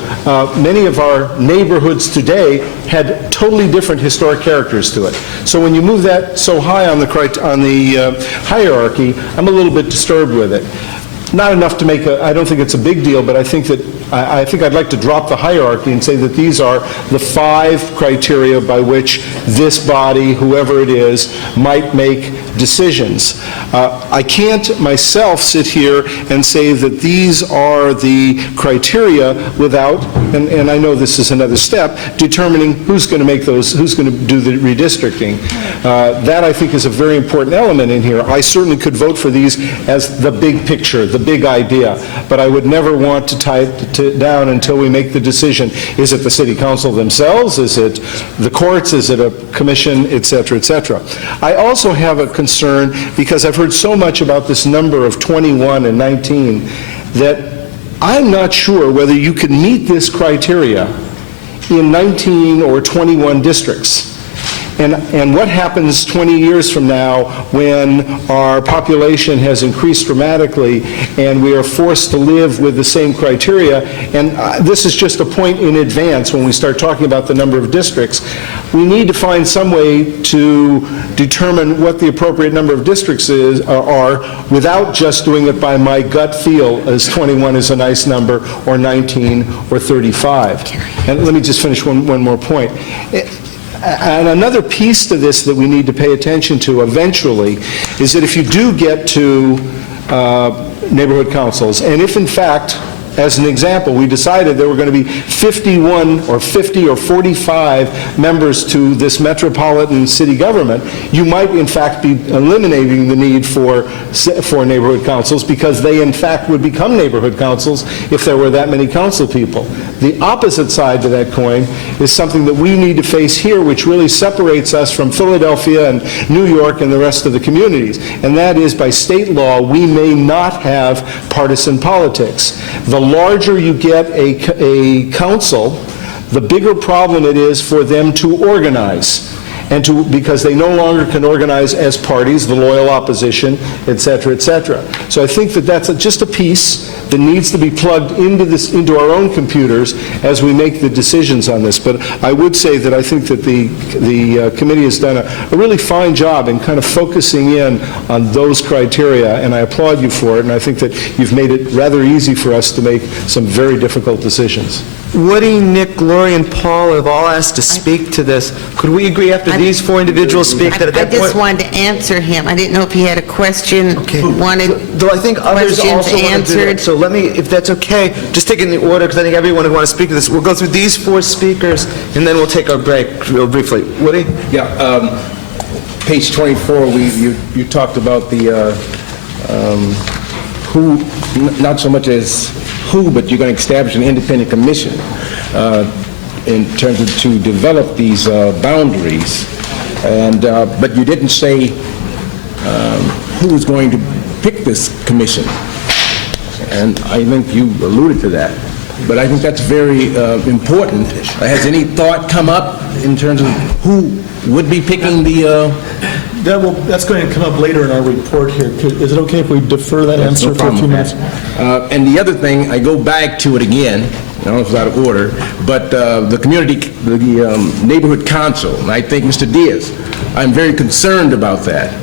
many of our neighborhoods today had totally different historic characters to it. So when you move that so high on the hierarchy, I'm a little bit disturbed with it. Not enough to make I don't think it's a big deal, but I think I'd like to drop the hierarchy and say that these are the 5 criteria by which this body, whoever it is, might make decisions. I can't myself sit here and say that these are the criteria without, and I know this is another step, determining who's going to make those, who's going to do the redistricting. That I think is a very important element in here. I certainly could vote for these as the big picture, the big idea, but I would never want to tie it down until we make the decision. Is it the city council themselves? Is it the courts? Is it a commission, et cetera, et cetera? I also have a concern because I've heard so much about this number of 21 and 19 that I'm not sure whether you can meet this criteria in 19 or 21 districts. And what happens 20 years from now when our population has increased dramatically and we are forced to live with the same criteria? And this is just a point in advance when we start talking about the number of districts. We need to find some way to determine what the appropriate number of districts are without just doing it by my gut feel, as 21 is a nice number, or 19, or 35. And let me just finish one more point. And another piece to this that we need to pay attention to eventually is that if you do get to neighborhood councils, and if in fact, as an example, we decided there were going to be 51 or 50 or 45 members to this metropolitan city government, you might in fact be eliminating the need for neighborhood councils because they in fact would become neighborhood councils if there were that many council people. The opposite side to that coin is something that we need to face here, which really separates us from Philadelphia and New York and the rest of the communities, and that is by state law we may not have partisan politics. The larger you get a council, the bigger problem it is for them to organize, because they no longer can organize as parties, the loyal opposition, et cetera, et cetera. So I think that that's just a piece that needs to be plugged into our own computers as we make the decisions on this. But I would say that I think that the committee has done a really fine job in kind of focusing in on those criteria, and I applaud you for it, and I think that you've made it rather easy for us to make some very difficult decisions. Woody, Nick, Lori, and Paul have all asked to speak to this. Could we agree after these 4 individuals speak that at that point... I just wanted to answer him. I didn't know if he had a question, wanted Though I think others also questions want to do that. answered. So let me, if that's okay, just take it in the order, because I think everyone would want to speak to this. We'll go through these 4 speakers, and then we'll take our break real briefly. Woody? Yeah, page 24, you talked about the who, not so much as who, but you're going to establish an independent commission in terms of to develop these boundaries. And but you didn't say who was going to pick this commission. And I think you alluded to that. But I think that's very important. Has any thought come up in terms of who would be picking the... That's going to come up later in our report here. Is it okay if we defer that answer No for a few problem minutes? with that. And the other thing, I go back to it again, I don't know if it's out of order, but the community, the neighborhood council, and I think Mr. Diaz, I'm very concerned about that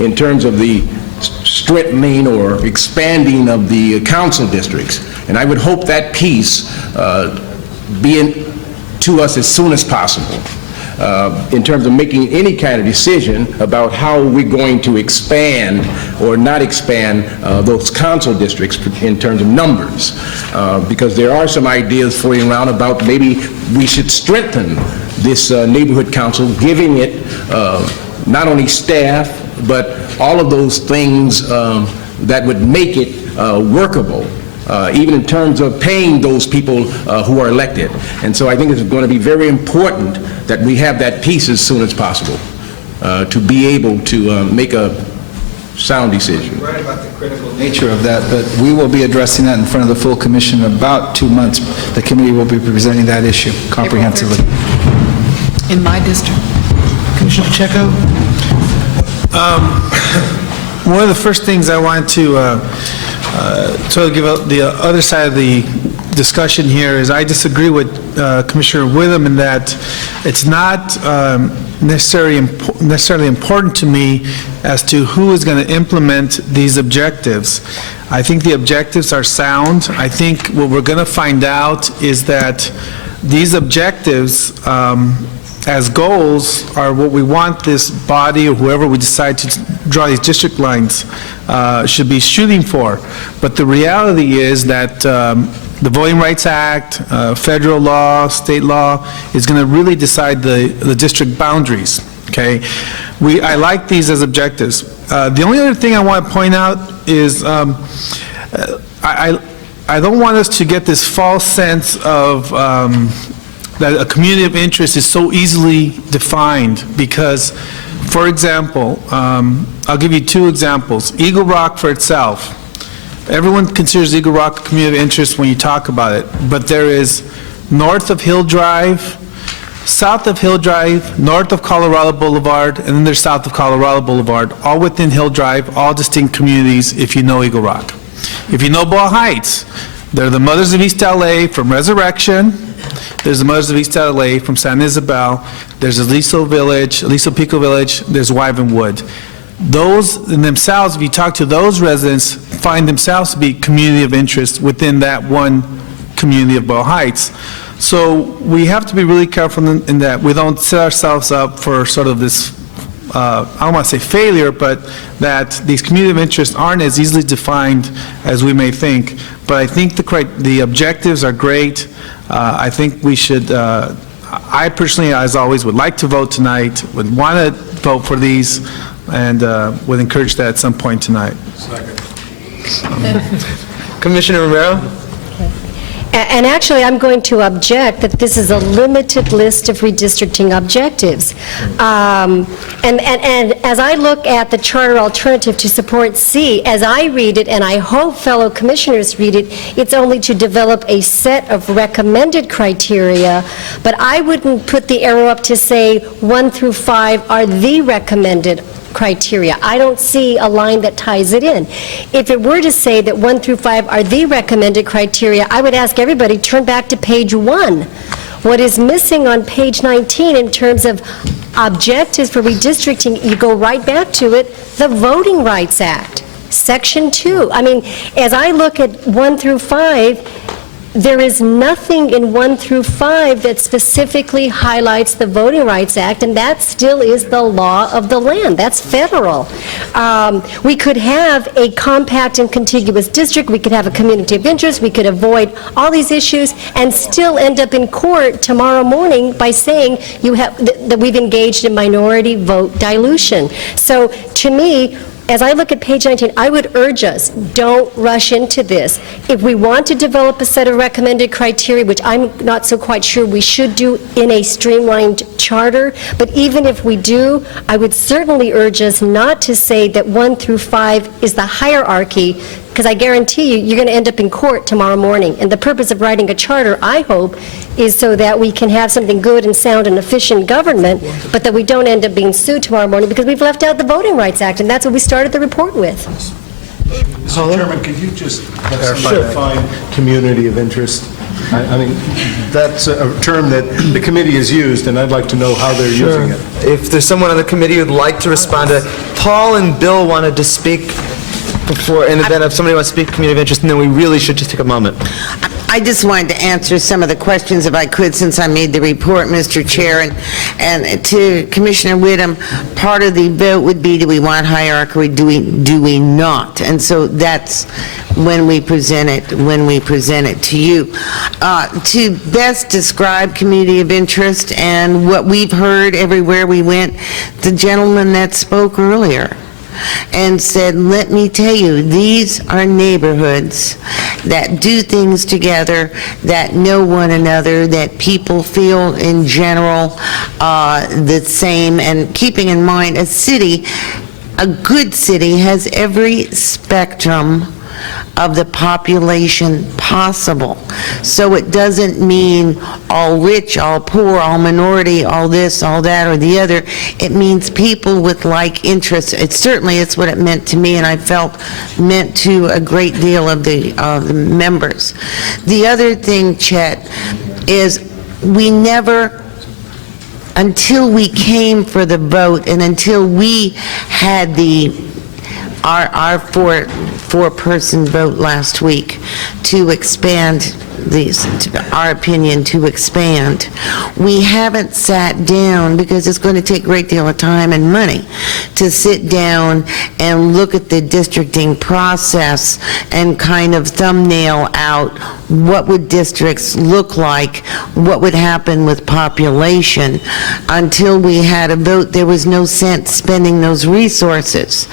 in terms of the strengthening or expanding of the council districts. And I would hope that piece be to us as soon as possible in terms of making any kind of decision about how we're going to expand or not expand those council districts in terms of numbers. Because there are some ideas floating around about maybe we should strengthen this neighborhood council, giving it not only staff, but all of those things that would make it workable, even in terms of paying those people who are elected. And so I think it's going to be very important that we have that piece as soon as possible to be able to make a sound decision. You're right about the critical nature of that, but we will be addressing that in front of the full commission in about 2 months. The committee will be presenting that issue comprehensively. In my district. Commissioner Pacheco? One of the first things I want to sort of give out the other side of the discussion here is I disagree with Commissioner Witham in that it's not necessarily important to me as to who is going to implement these objectives. I think the objectives are sound. I think what we're going to find out is that these objectives as goals are what we want this body or whoever we decide to draw these district lines should be shooting for. But the reality is that the Voting Rights Act, federal law, state law is going to really decide the district boundaries, okay? I like these as objectives. The only other thing I want to point out is I don't want us to get this false sense of that a community of interest is so easily defined because, for example, I'll give you 2 examples. Eagle Rock for itself. Everyone considers Eagle Rock a community of interest when you talk about it, but there is north of Hill Drive, south of Hill Drive, north of Colorado Boulevard, and then there's south of Colorado Boulevard, all within Hill Drive, all distinct communities if you know Eagle Rock. If you know Boyle Heights, they're the Mothers of East LA from Resurrection. There's the Mothers of East LA from San Isabel. There's Aliso Village, Aliso Pico Village. There's Wyven Wood. Those in themselves, if you talk to those residents, find themselves to be community of interest within that one community of Boyle Heights. So we have to be really careful in that we don't set ourselves up for sort of this, I don't want to say failure, but that these community of interest aren't as easily defined as we may think. But I think the objectives are great. I think we should, I personally, as always, would like to vote tonight, would want to vote for these, and would encourage that at some point tonight. Commissioner Romero? And actually, I'm going to object that this is a limited list of redistricting objectives. And as I look at the charter alternative to support C, as I read it, and I hope fellow commissioners read it, it's only to develop a set of recommended criteria, but I wouldn't put the arrow up to say 1 through 5 are the recommended criteria. I don't see a line that ties it in. If it were to say that 1 through 5 are the recommended criteria, I would ask everybody, turn back to page 1. What is missing on page 19 in terms of objectives for redistricting, you go right back to it, the Voting Rights Act, Section 2. I mean, as I look at 1 through 5, there is nothing in 1 through 5 that specifically highlights the Voting Rights Act, and that still is the law of the land. That's federal. We could have a compact and contiguous district, we could have a community of interest, we could avoid all these issues and still end up in court tomorrow morning by saying that we've engaged in minority vote dilution. So to me, as I look at page 19, I would urge us, don't rush into this. If we want to develop a set of recommended criteria, which I'm not so quite sure we should do in a streamlined charter, but even if we do, I would certainly urge us not to say that 1 through 5 is the hierarchy, because I guarantee you, you're going to end up in court tomorrow morning. And the purpose of writing a charter, I hope, is so that we can have something good and sound and efficient government, but that we don't end up being sued tomorrow morning because we've left out the Voting Rights Act, and that's what we started the report with. Mr. Chairman, could you just define community of interest? I mean, that's a term that the committee has used, and I'd like to know how they're using it. If there's someone on the committee who'd like to respond to, Paul and Bill wanted to speak before, and then if somebody wants to speak community of interest, and then we really should just take a moment. I just wanted to answer some of the questions if I could, since I made the report, Mr. Chair, and to Commissioner Whittam, part of the vote would be, do we want hierarchy, or do we not? And so that's when we present it to you. To best describe community of interest and what we've heard everywhere we went, the gentleman that spoke earlier and said, let me tell you, these are neighborhoods that do things together, that know one another, that people feel in general the same, and keeping in mind a city, a good city has every spectrum of the population possible. So it doesn't mean all rich, all poor, all minority, all this, all that, or the other. It means people with like interests. It's what it meant to me, and I felt meant to a great deal of the members. The other thing, Chet, is we never, until we came for the vote and until we had our four-person vote last week to expand our opinion to expand, we haven't sat down, because it's going to take a great deal of time and money to sit down and look at the districting process and kind of thumbnail out what would districts look like, what would happen with population. Until we had a vote, there was no sense spending those resources.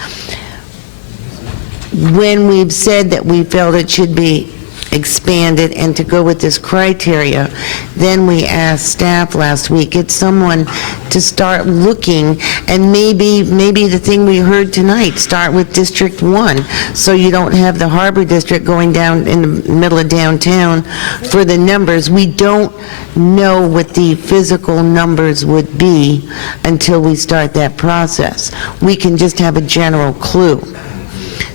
When we've said that we felt it should be expanded and to go with this criteria, then we asked staff last week, get someone to start looking, and maybe the thing we heard tonight, start with District 1, so you don't have the Harbor District going down in the middle of downtown for the numbers. We don't know what the physical numbers would be until we start that process. We can just have a general clue.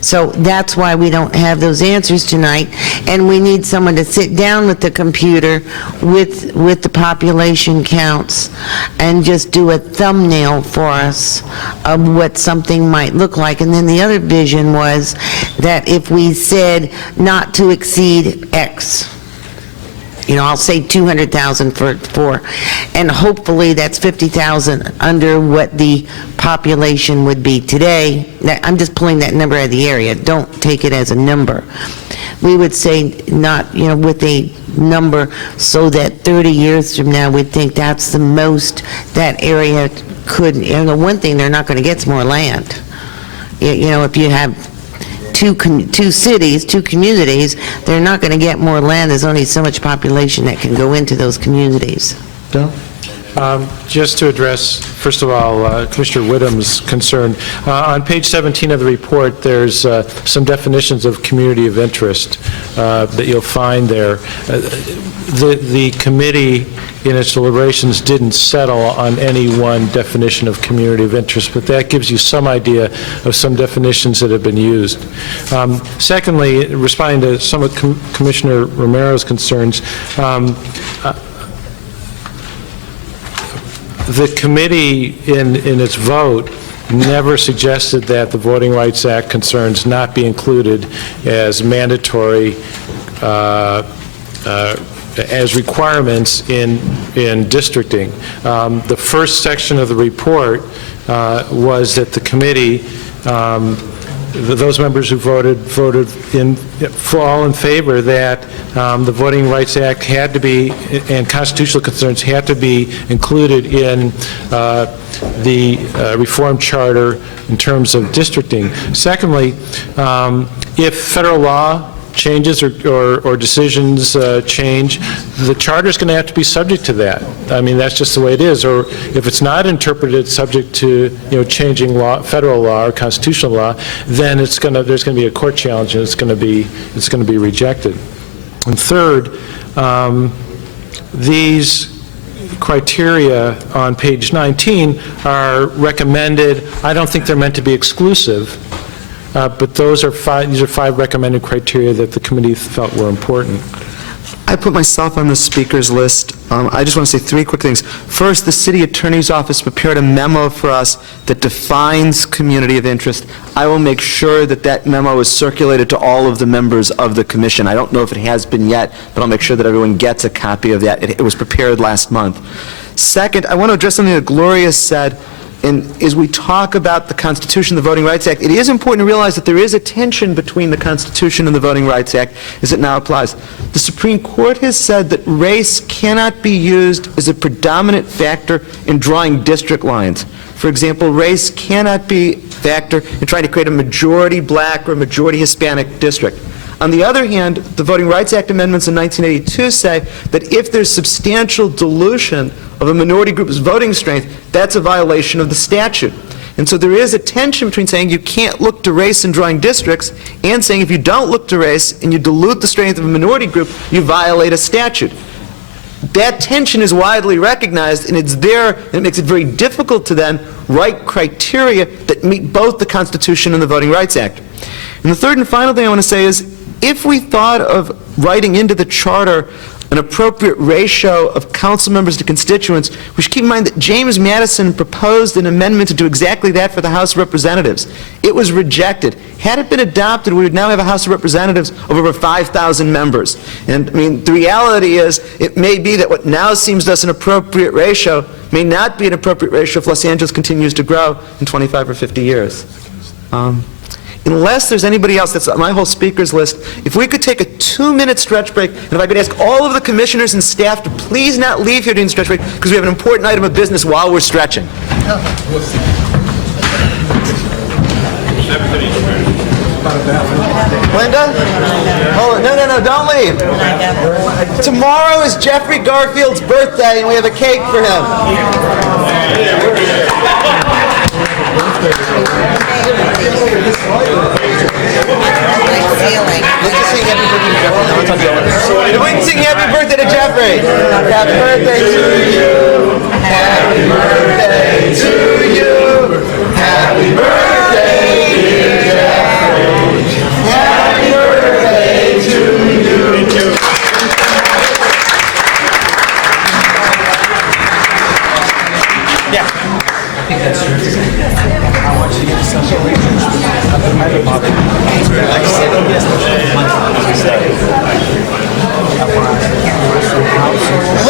So that's why we don't have those answers tonight, and we need someone to sit down with the computer with the population counts and just do a thumbnail for us of what something might look like. And then the other vision was that if we said not to exceed X, I'll say 200,000 for, and hopefully that's 50,000 under what the population would be today. I'm just pulling that number out of the area. Don't take it as a number. We would say not, with a number so that 30 years from now, we'd think that's the most that area could, the one thing they're not going to get is more land. If you have two cities, two communities, they're not going to get more land. There's only so much population that can go into those communities. Bill? Just to address, first of all, Commissioner Whittam's concern, on page 17 of the report, there's some definitions of community of interest that you'll find there. The committee, in its deliberations, didn't settle on any one definition of community of interest, but that gives you some idea of some definitions that have been used. Secondly, responding to some of Commissioner Romero's concerns, the committee, in its vote, never suggested that the Voting Rights Act concerns not be included as mandatory as requirements in districting. The first section of the report was that the committee, those members who voted all in favor that the Voting Rights Act had to be, and constitutional concerns had to be included in the reform charter in terms of districting. Secondly, if federal law changes or decisions change, the charter's going to have to be subject to that. I mean, that's just the way it is. Or if it's not interpreted subject to, changing law, federal law or constitutional law, then there's going to be a court challenge and it's going to be rejected. And third, these criteria on page 19 are recommended. I don't think they're meant to be exclusive. But these are five recommended criteria that the committee felt were important. I put myself on the speaker's list. I just want to say three quick things. First, the city attorney's office prepared a memo for us that defines community of interest. I will make sure that that memo is circulated to all of the members of the commission. I don't know if it has been yet, but I'll make sure that everyone gets a copy of that. It was prepared last month. Second, I want to address something that Gloria said. And as we talk about the Constitution, the Voting Rights Act, it is important to realize that there is a tension between the Constitution and the Voting Rights Act as it now applies. The Supreme Court has said that race cannot be used as a predominant factor in drawing district lines. For example, race cannot be a factor in trying to create a majority black or majority Hispanic district. On the other hand, the Voting Rights Act amendments in 1982 say that if there's substantial dilution of a minority group's voting strength, that's a violation of the statute. And so there is a tension between saying you can't look to race in drawing districts and saying if you don't look to race and you dilute the strength of a minority group, you violate a statute. That tension is widely recognized, and it's there, and it makes it very difficult to then write criteria that meet both the Constitution and the Voting Rights Act. And the third and final thing I want to say is, if we thought of writing into the charter an appropriate ratio of council members to constituents, we should keep in mind that James Madison proposed an amendment to do exactly that for the House of Representatives. It was rejected. Had it been adopted, we would now have a House of Representatives of over 5,000 members. And I mean, the reality is, it may be that what now seems to us an appropriate ratio may not be an appropriate ratio if Los Angeles continues to grow in 25 or 50 years. Unless there's anybody else, that's my whole speakers list, if we could take a 2-minute stretch break, and if I could ask all of the commissioners and staff to please not leave here during the stretch break, because we have an important item of business while we're stretching. Linda? Hold on. No, don't leave. Tomorrow is Jeffrey Garfield's birthday, and we have a cake for him. We can sing happy birthday to Jeffrey. Happy birthday to you. Happy birthday to you. Happy birthday, dear Jeffrey. Happy birthday to you. Yeah. I think that's true. I want you to get some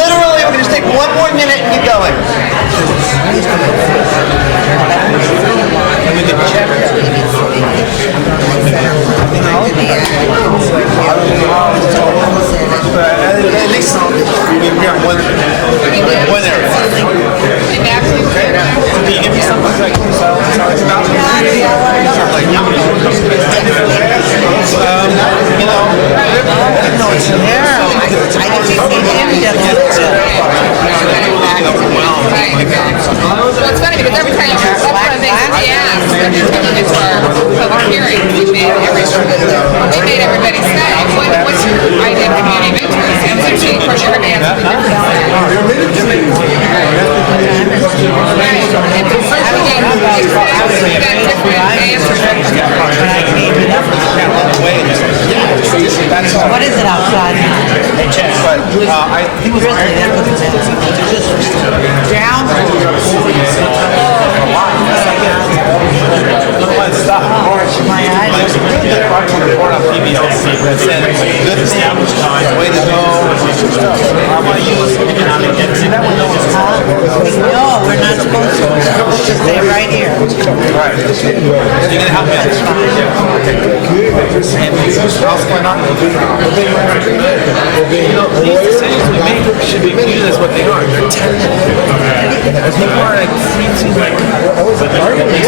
literally, we're going to just take one more minute and keep going. And we can check at least we have one area. Can you give me something like Well, it's funny because every time that's one of the things that we ask when you're coming into our public hearing, we made everybody say, what's your idea of community of interest? And usually, of course, you're going to answer the different What is it outside now? But I think it was down. My eyes. report on PBLC that said good established time, way to go. I want to use economic density. That one, no one's No, we're not supposed to. We're supposed to stay right here. Right. You're going to help me on this one. What's going on? These decisions we make should be viewed as what they are. They're technical. People are like free to like, but they're going to make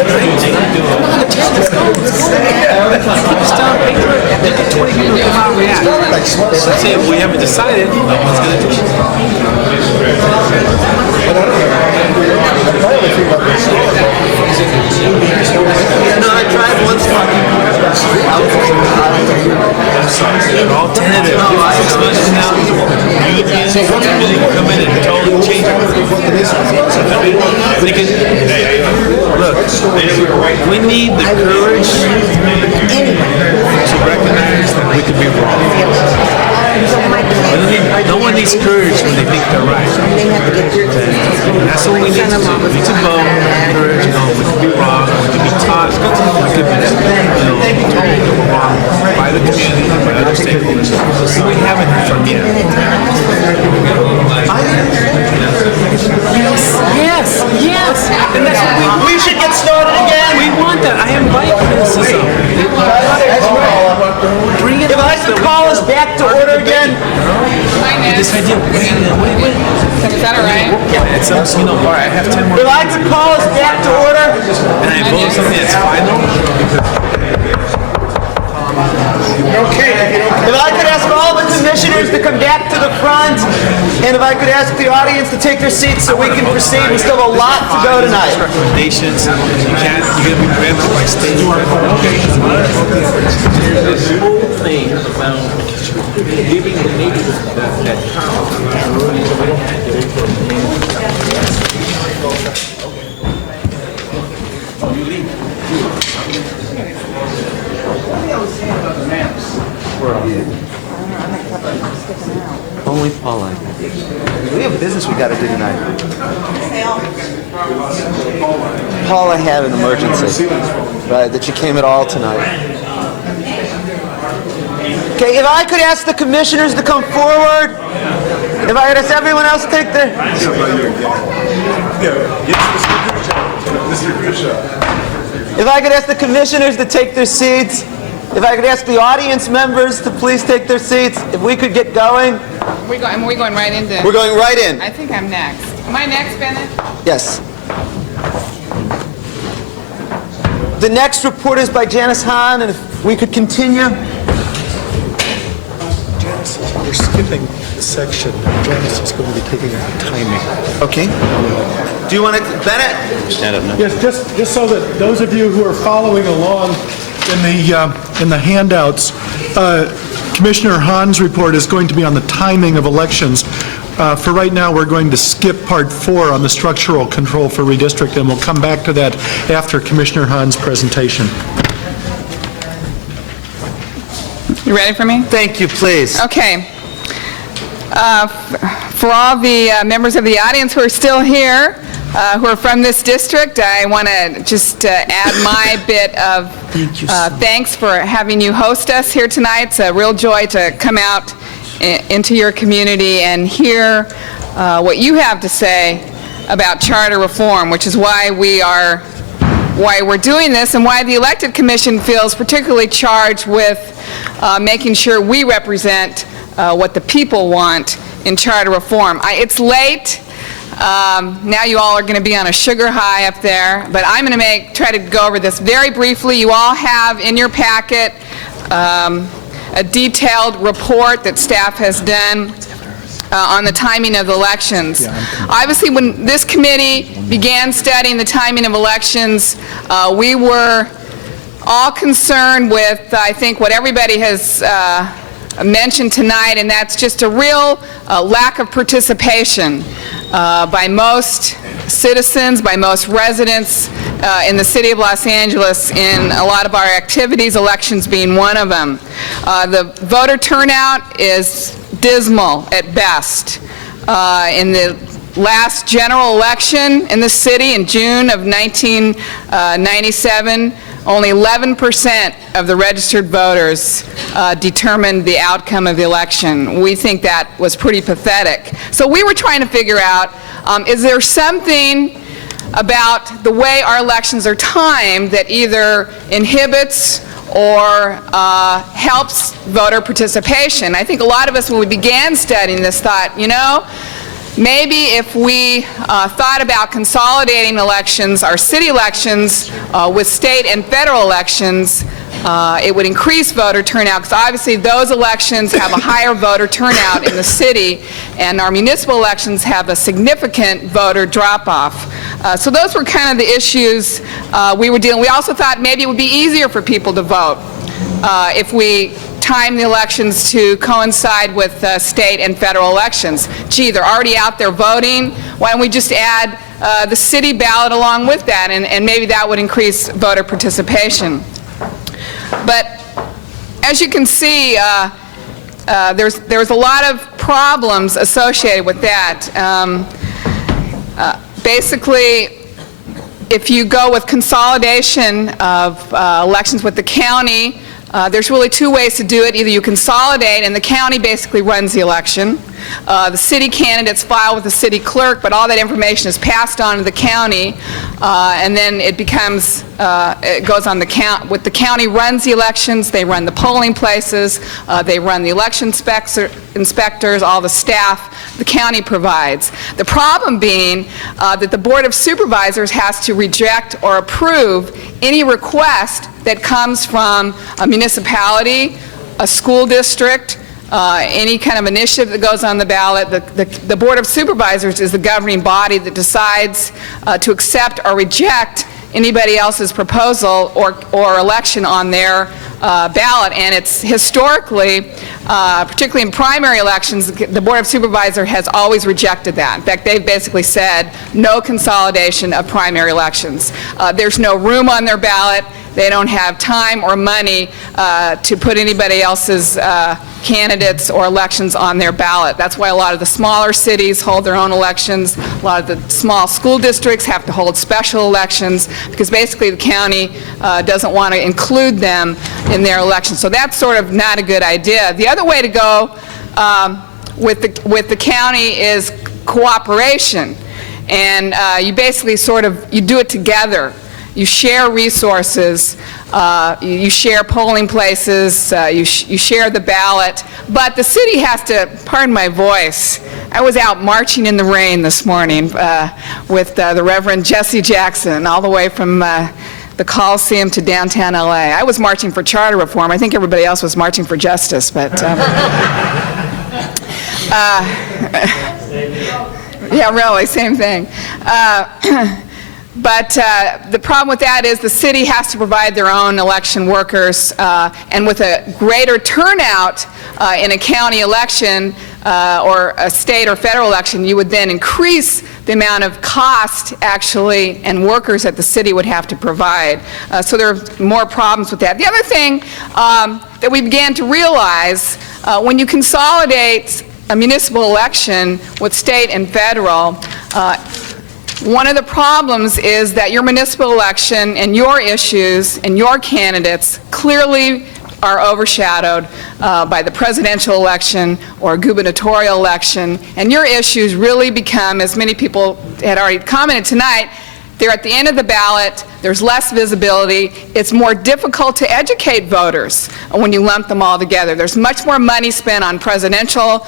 I'm saying we haven't decided. No one's going to do it. No, I tried once talking. They're all tentative. 6 months from now, you can come in and totally change it. Look, we need the courage to recognize that we could be wrong. No one needs courage when they think they're right. And that's what we need to do. We need to vote, courage, we could be wrong, we could be taught, we could be, told that we're wrong by the community, by other stakeholders. So we haven't heard from yet. Yes. And that's what We should get started again. we want that. I invite criticism. Bring it If I could call us back to order again. This idea, wait. Is that all right? Yeah, it's, all right, I have 10 more. If I could call us back to order. And I vote something that's final. If I could ask all the commissioners to come back to the front, and if I could ask the audience to take their seats so we can proceed, we still have a lot to go tonight. Recommendations, you're going to be prevented by state. There's this whole thing about giving the neighborhood that power. Only Paula. We have business we got to do tonight. Paula had an emergency, right, that she came at all tonight. Okay, if I could ask the commissioners to come forward, if I could ask everyone else to take their... If I could ask the commissioners to take their seats, if I could ask the audience members to please take their seats, if we could get going. Are we going right into... We're going right in. I think I'm next. Am I next, Bennett? Yes. The next report is by Janice Hahn, and if we could continue. Janice, we're skipping the section. Janice is going to be taking out the timing. Okay. Do you want to, Bennett? Stand up now. Yes, just so that those of you who are following along in the handouts, Commissioner Hahn's report is going to be on the timing of elections. For right now, we're going to skip Part 4 on the structural control for redistricting, and we'll come back to that after Commissioner Hahn's presentation. You ready for me? Thank you, please. Okay. For all the members of the audience who are still here, who are from this district, I want to just add my bit of thanks for having you host us here tonight. It's a real joy to come out into your community and hear what you have to say about charter reform, which is why we're doing this and why the Elected Commission feels particularly charged with making sure we represent what the people want in charter reform. It's late. Now you all are going to be on a sugar high up there, but I'm going to try to go over this very briefly. You all have in your packet a detailed report that staff has done on the timing of the elections. Obviously, when this committee began studying the timing of elections, we were all concerned with, I think, what everybody has mentioned tonight, and that's just a real lack of participation by most citizens, by most residents in the city of Los Angeles in a lot of our activities, elections being one of them. The voter turnout is dismal at best. In the last general election in the city in June of 1997, only 11% of the registered voters determined the outcome of the election. We think that was pretty pathetic. So we were trying to figure out, is there something about the way our elections are timed that either inhibits or helps voter participation? I think a lot of us, when we began studying this, thought, maybe if we thought about consolidating elections, our city elections, with state and federal elections, It would increase voter turnout, because obviously those elections have a higher voter turnout in the city, and our municipal elections have a significant voter drop-off. So those were kind of the issues we were dealing with. We also thought maybe it would be easier for people to vote if we time the elections to coincide with state and federal elections. Gee, they're already out there voting. Why don't we just add the city ballot along with that, and maybe that would increase voter participation. But as you can see, there's a lot of problems associated with that. Basically, if you go with consolidation of elections with the county, there's really two ways to do it. Either you consolidate and the county basically runs the election. The city candidates file with the city clerk, but all that information is passed on to the county, and then it becomes, it goes on the count. With the county runs the elections, they run the polling places, they run the election inspectors, all the staff the county provides. The problem being that the Board of Supervisors has to reject or approve any request that comes from a municipality, a school district, any kind of initiative that goes on the ballot. The Board of Supervisors is the governing body that decides to accept or reject anybody else's proposal or election on their ballot. And it's historically, particularly in primary elections, the Board of Supervisors has always rejected that. In fact, they've basically said no consolidation of primary elections. There's no room on their ballot. They don't have time or money to put anybody else's candidates or elections on their ballot. That's why a lot of the smaller cities hold their own elections. A lot of the small school districts have to hold special elections, because basically the county doesn't want to include them in their elections. So that's sort of not a good idea. The other way to go with the county is cooperation. And you basically you do it together. You share resources, you share polling places, you share the ballot, but the city has to, pardon my voice, I was out marching in the rain this morning with the Reverend Jesse Jackson, all the way from the Coliseum to downtown LA. I was marching for charter reform. I think everybody else was marching for justice, but yeah, really, same thing. But the problem with that is the city has to provide their own election workers, and with a greater turnout in a county election or a state or federal election, you would then increase the amount of cost actually and workers that the city would have to provide. So there are more problems with that. The other thing that we began to realize when you consolidate a municipal election with state and federal, one of the problems is that your municipal election and your issues and your candidates clearly are overshadowed by the presidential election or gubernatorial election, and your issues really become, as many people had already commented tonight, they're at the end of the ballot, there's less visibility, it's more difficult to educate voters when you lump them all together. There's much more money spent on presidential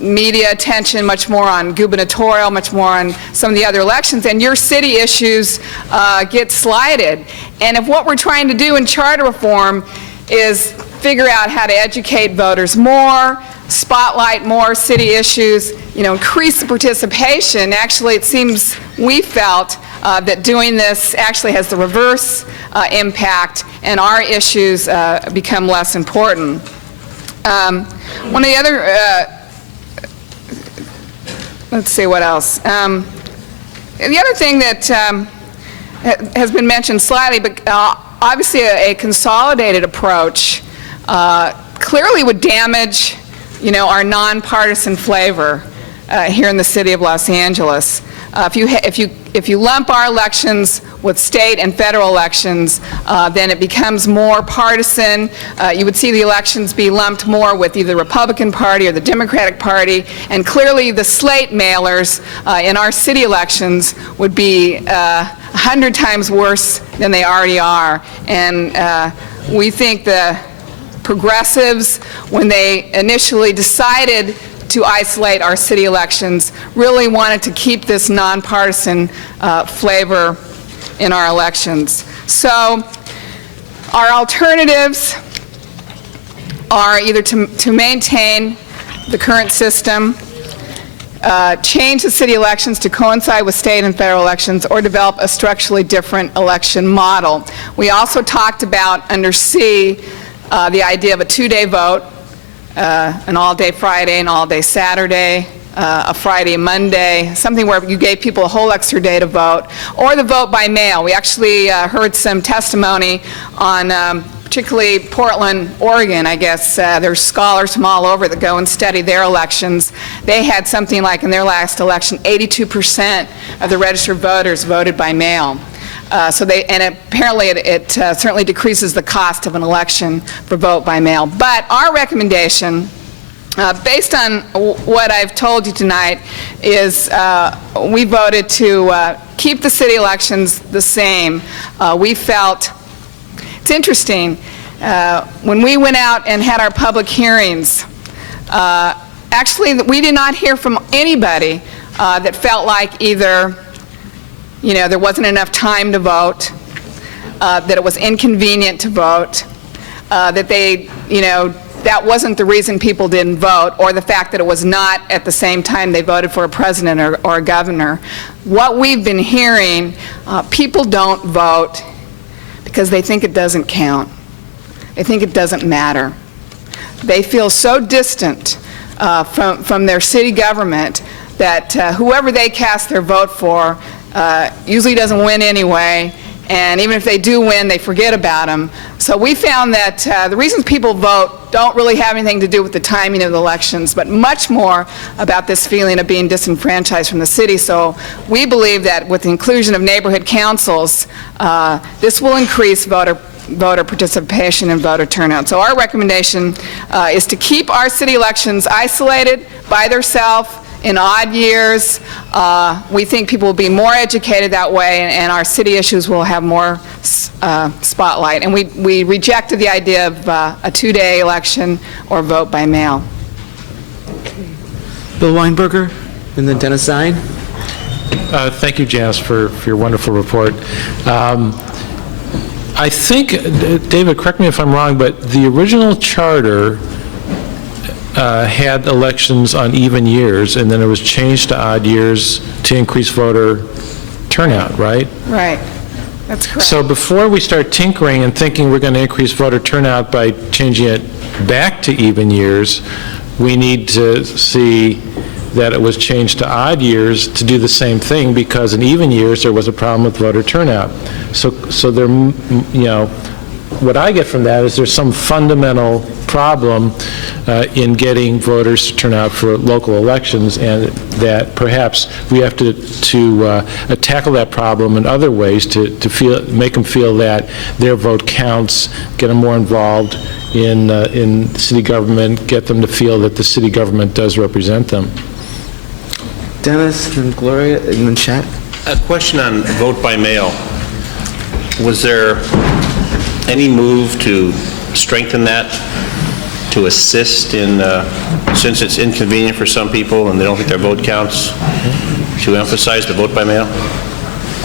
media attention, much more on gubernatorial, much more on some of the other elections, and your city issues get slighted. And if what we're trying to do in charter reform is figure out how to educate voters more, spotlight more city issues, increase the participation, actually it seems we felt that doing this actually has the reverse impact, and our issues become less important. One of the other, let's see what else. The other thing that has been mentioned slightly, but obviously a consolidated approach clearly would damage, our nonpartisan flavor here in the city of Los Angeles. If you lump our elections with state and federal elections, then it becomes more partisan. You would see the elections be lumped more with either the Republican Party or the Democratic Party, and clearly the slate mailers in our city elections would be 100 times worse than they already are. And we think the progressives, when they initially decided to isolate our city elections, really wanted to keep this nonpartisan flavor in our elections. So Our alternatives are either to maintain the current system, change the city elections to coincide with state and federal elections, or develop a structurally different election model. We also talked about, under C, the idea of a two-day vote, an all-day Friday, an all-day Saturday, a Friday, Monday, something where you gave people a whole extra day to vote, or the vote by mail. We actually heard some testimony on particularly Portland, Oregon, I guess. There's scholars from all over that go and study their elections. They had something like, in their last election, 82% of the registered voters voted by mail. And apparently it certainly decreases the cost of an election for vote by mail. But our recommendation, based on what I've told you tonight, is we voted to keep the city elections the same. We felt, it's interesting, when we went out and had our public hearings, actually we did not hear from anybody that felt like either there wasn't enough time to vote, that it was inconvenient to vote, that they, that wasn't the reason people didn't vote, or the fact that it was not at the same time they voted for a president or a governor. What we've been hearing, people don't vote because they think it doesn't count. They think it doesn't matter. They feel so distant from their city government that whoever they cast their vote for usually doesn't win anyway, and even if they do win, they forget about them. So we found that the reasons people vote don't really have anything to do with the timing of the elections, but much more about this feeling of being disenfranchised from the city. So we believe that with the inclusion of neighborhood councils, this will increase voter participation and voter turnout. So our recommendation is to keep our city elections isolated by themselves in odd years. We think people will be more educated that way, and our city issues will have more spotlight. And we rejected the idea of a two-day election or vote by mail. Bill Weinberger, and then Dennis Zine. Thank you, Janice, for your wonderful report. I think, David, correct me if I'm wrong, but the original charter had elections on even years, and then it was changed to odd years to increase voter turnout, right? Right. That's correct. So before we start tinkering and thinking we're going to increase voter turnout by changing it back to even years, we need to see that it was changed to odd years to do the same thing, because in even years there was a problem with voter turnout. So there, what I get from that is there's some fundamental problem in getting voters to turn out for local elections, and that perhaps we have to tackle that problem in other ways to make them feel that their vote counts, get them more involved in city government, get them to feel that the city government does represent them. Dennis, and Gloria, and then Chet. A question on vote by mail. Was there any move to strengthen that, to assist in, since it's inconvenient for some people and they don't think their vote counts, to emphasize the vote by mail?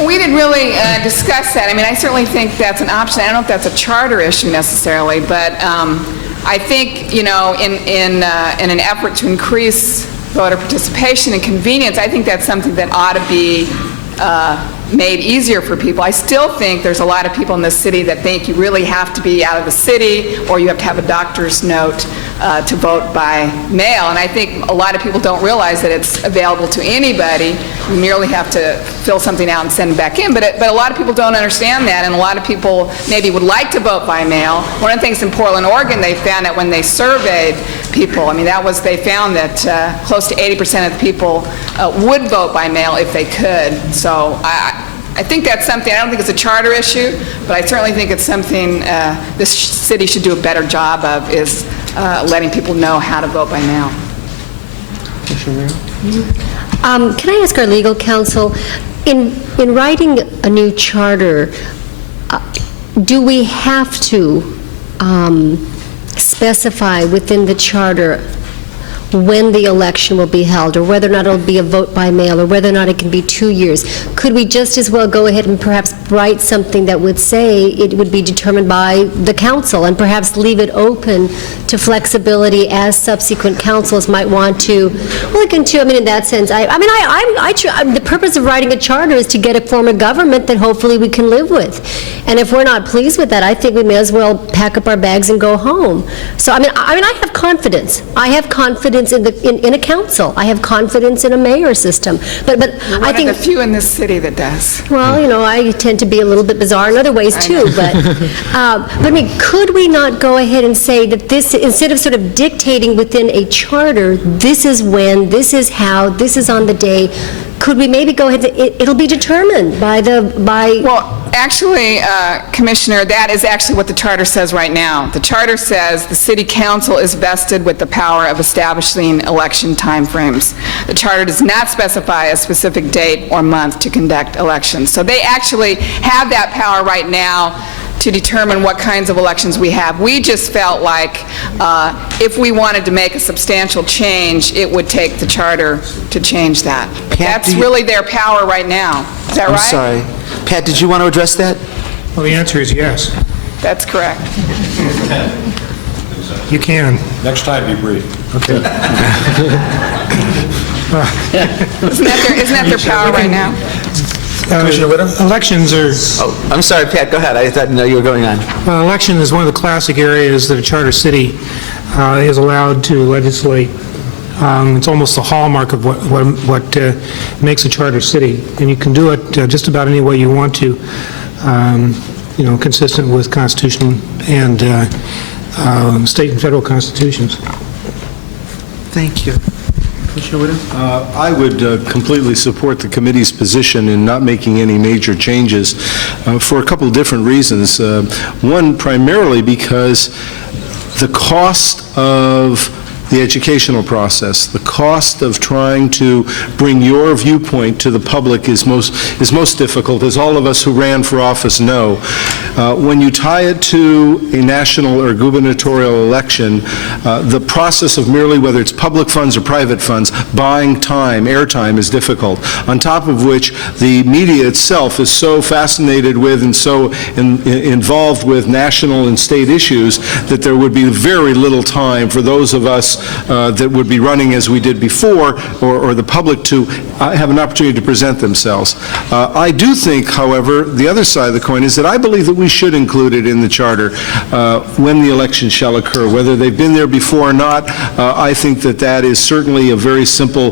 We didn't really discuss that. I mean, I certainly think that's an option. I don't know if that's a charter issue necessarily, but I think, in an effort to increase voter participation and convenience, I think that's something that ought to be made easier for people. I still think there's a lot of people in this city that think you really have to be out of the city, or you have to have a doctor's note to vote by mail. And I think a lot of people don't realize that it's available to anybody. You merely have to fill something out and send it back in. But a lot of people don't understand that, and a lot of people maybe would like to vote by mail. One of the things in Portland, Oregon, they found that when they surveyed people, they found that close to 80% of the people would vote by mail if they could. So I think that's something, I don't think it's a charter issue, but I certainly think it's something this city should do a better job of, is letting people know how to vote by mail. Can I ask our legal counsel, in writing a new charter, do we have to specify within the charter when the election will be held, or whether or not it'll be a vote by mail, or whether or not it can be 2 years, could we just as well go ahead and perhaps write something that would say it would be determined by the council, and perhaps leave it open to flexibility as subsequent councils might want to look into? I mean, in that sense, the purpose of writing a charter is to get a form of government that hopefully we can live with. And if we're not pleased with that, I think we may as well pack up our bags and go home. So, I have confidence. I have confidence in a council. I have confidence in a mayor system. But I think One of the few in this city that does. well, I tend to be a little bit bizarre in other ways too, but could we not go ahead and say that this, instead of sort of dictating within a charter, this is when, this is how, this is on the day, could we maybe go ahead, it'll be determined by. Well, actually, Commissioner, that is actually what the charter says right now. The charter says the city council is vested with the power of establishing election timeframes. The charter does not specify a specific date or month to conduct elections. So they actually have that power right now to determine what kinds of elections we have. We just felt like if we wanted to make a substantial change, it would take the charter to change that. But that's really their power right now. Is that right? I'm sorry. Pat, did you want to address that? Well, the answer is yes. That's correct. You can. Next time, be brief. Okay. Isn't that their power right now? Commissioner Whittam? Elections are... Oh, I'm sorry, Pat, go ahead. I didn't know you were going on. Election is one of the classic areas that a charter city is allowed to legislate. It's almost the hallmark of what makes a charter city, and you can do it just about any way you want to, consistent with constitutional and state and federal constitutions. Thank you. Commissioner Whittam? I would completely support the committee's position in not making any major changes for a couple of different reasons. One, primarily because the cost of the educational process, the cost of trying to bring your viewpoint to the public is most difficult, as all of us who ran for office know. When you tie it to a national or gubernatorial election, the process of merely, whether it's public funds or private funds, buying time, airtime, is difficult. On top of which, the media itself is so fascinated with and so involved with national and state issues that there would be very little time for those of us that would be running as we did before, or the public, to have an opportunity to present themselves. I do think, however, the other side of the coin is that I believe that we should include it in the charter when the election shall occur. Whether they've been there before or not, I think that that is certainly a very simple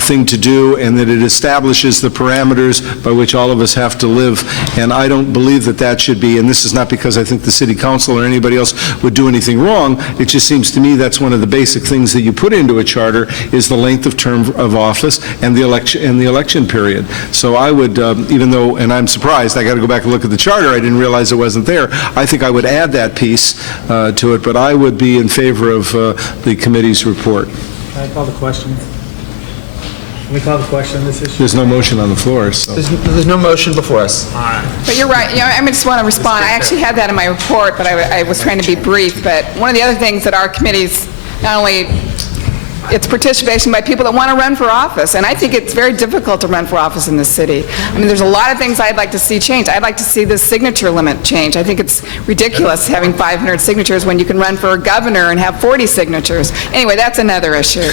thing to do, and that it establishes the parameters by which all of us have to live. And I don't believe that that should be, and this is not because I think the city council or anybody else would do anything wrong, it just seems to me that's one of the basic things that you put into a charter, is the length of term of office and the election period. So I would, even though, and I'm surprised, I got to go back and look at the charter, I didn't realize it wasn't there. I think I would add that piece to it, but I would be in favor of the committee's report. Can I call the question? Can we call the question on this issue? There's no motion on the floor, so. There's no motion before us. But you're right. I just want to respond. I actually had that in my report, but I was trying to be brief. But one of the other things that our committee's, not only it's participation by people that want to run for office, and I think it's very difficult to run for office in this city. I mean, there's a lot of things I'd like to see change. I'd like to see the signature limit change. I think it's ridiculous having 500 signatures when you can run for a governor and have 40 signatures. Anyway, that's another issue.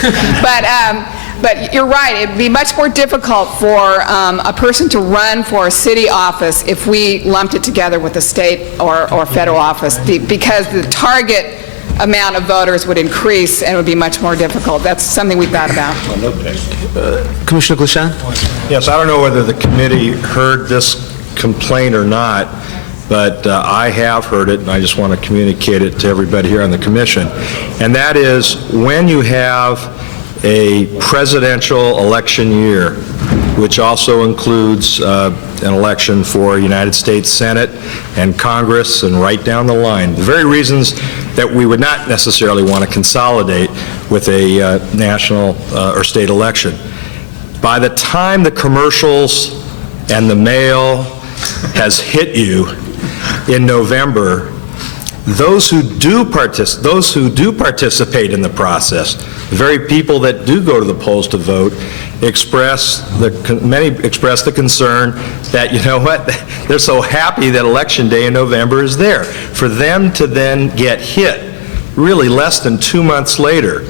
But you're right, it'd be much more difficult for a person to run for a city office if we lumped it together with a state or federal office, because the target amount of voters would increase and it would be much more difficult. That's something we thought about. Commissioner Glishan? Yes, I don't know whether the committee heard this complaint or not, but I have heard it, and I just want to communicate it to everybody here on the commission. And that is, when you have a presidential election year, which also includes an election for United States Senate and Congress and right down the line, the very reasons that we would not necessarily want to consolidate with a national or state election. By the time the commercials and the mail has hit you in November, those who do participate in the process, The very people that do go to the polls to vote many express the concern that, you know what, they're so happy that Election Day in November is there. For them to then get hit really less than 2 months later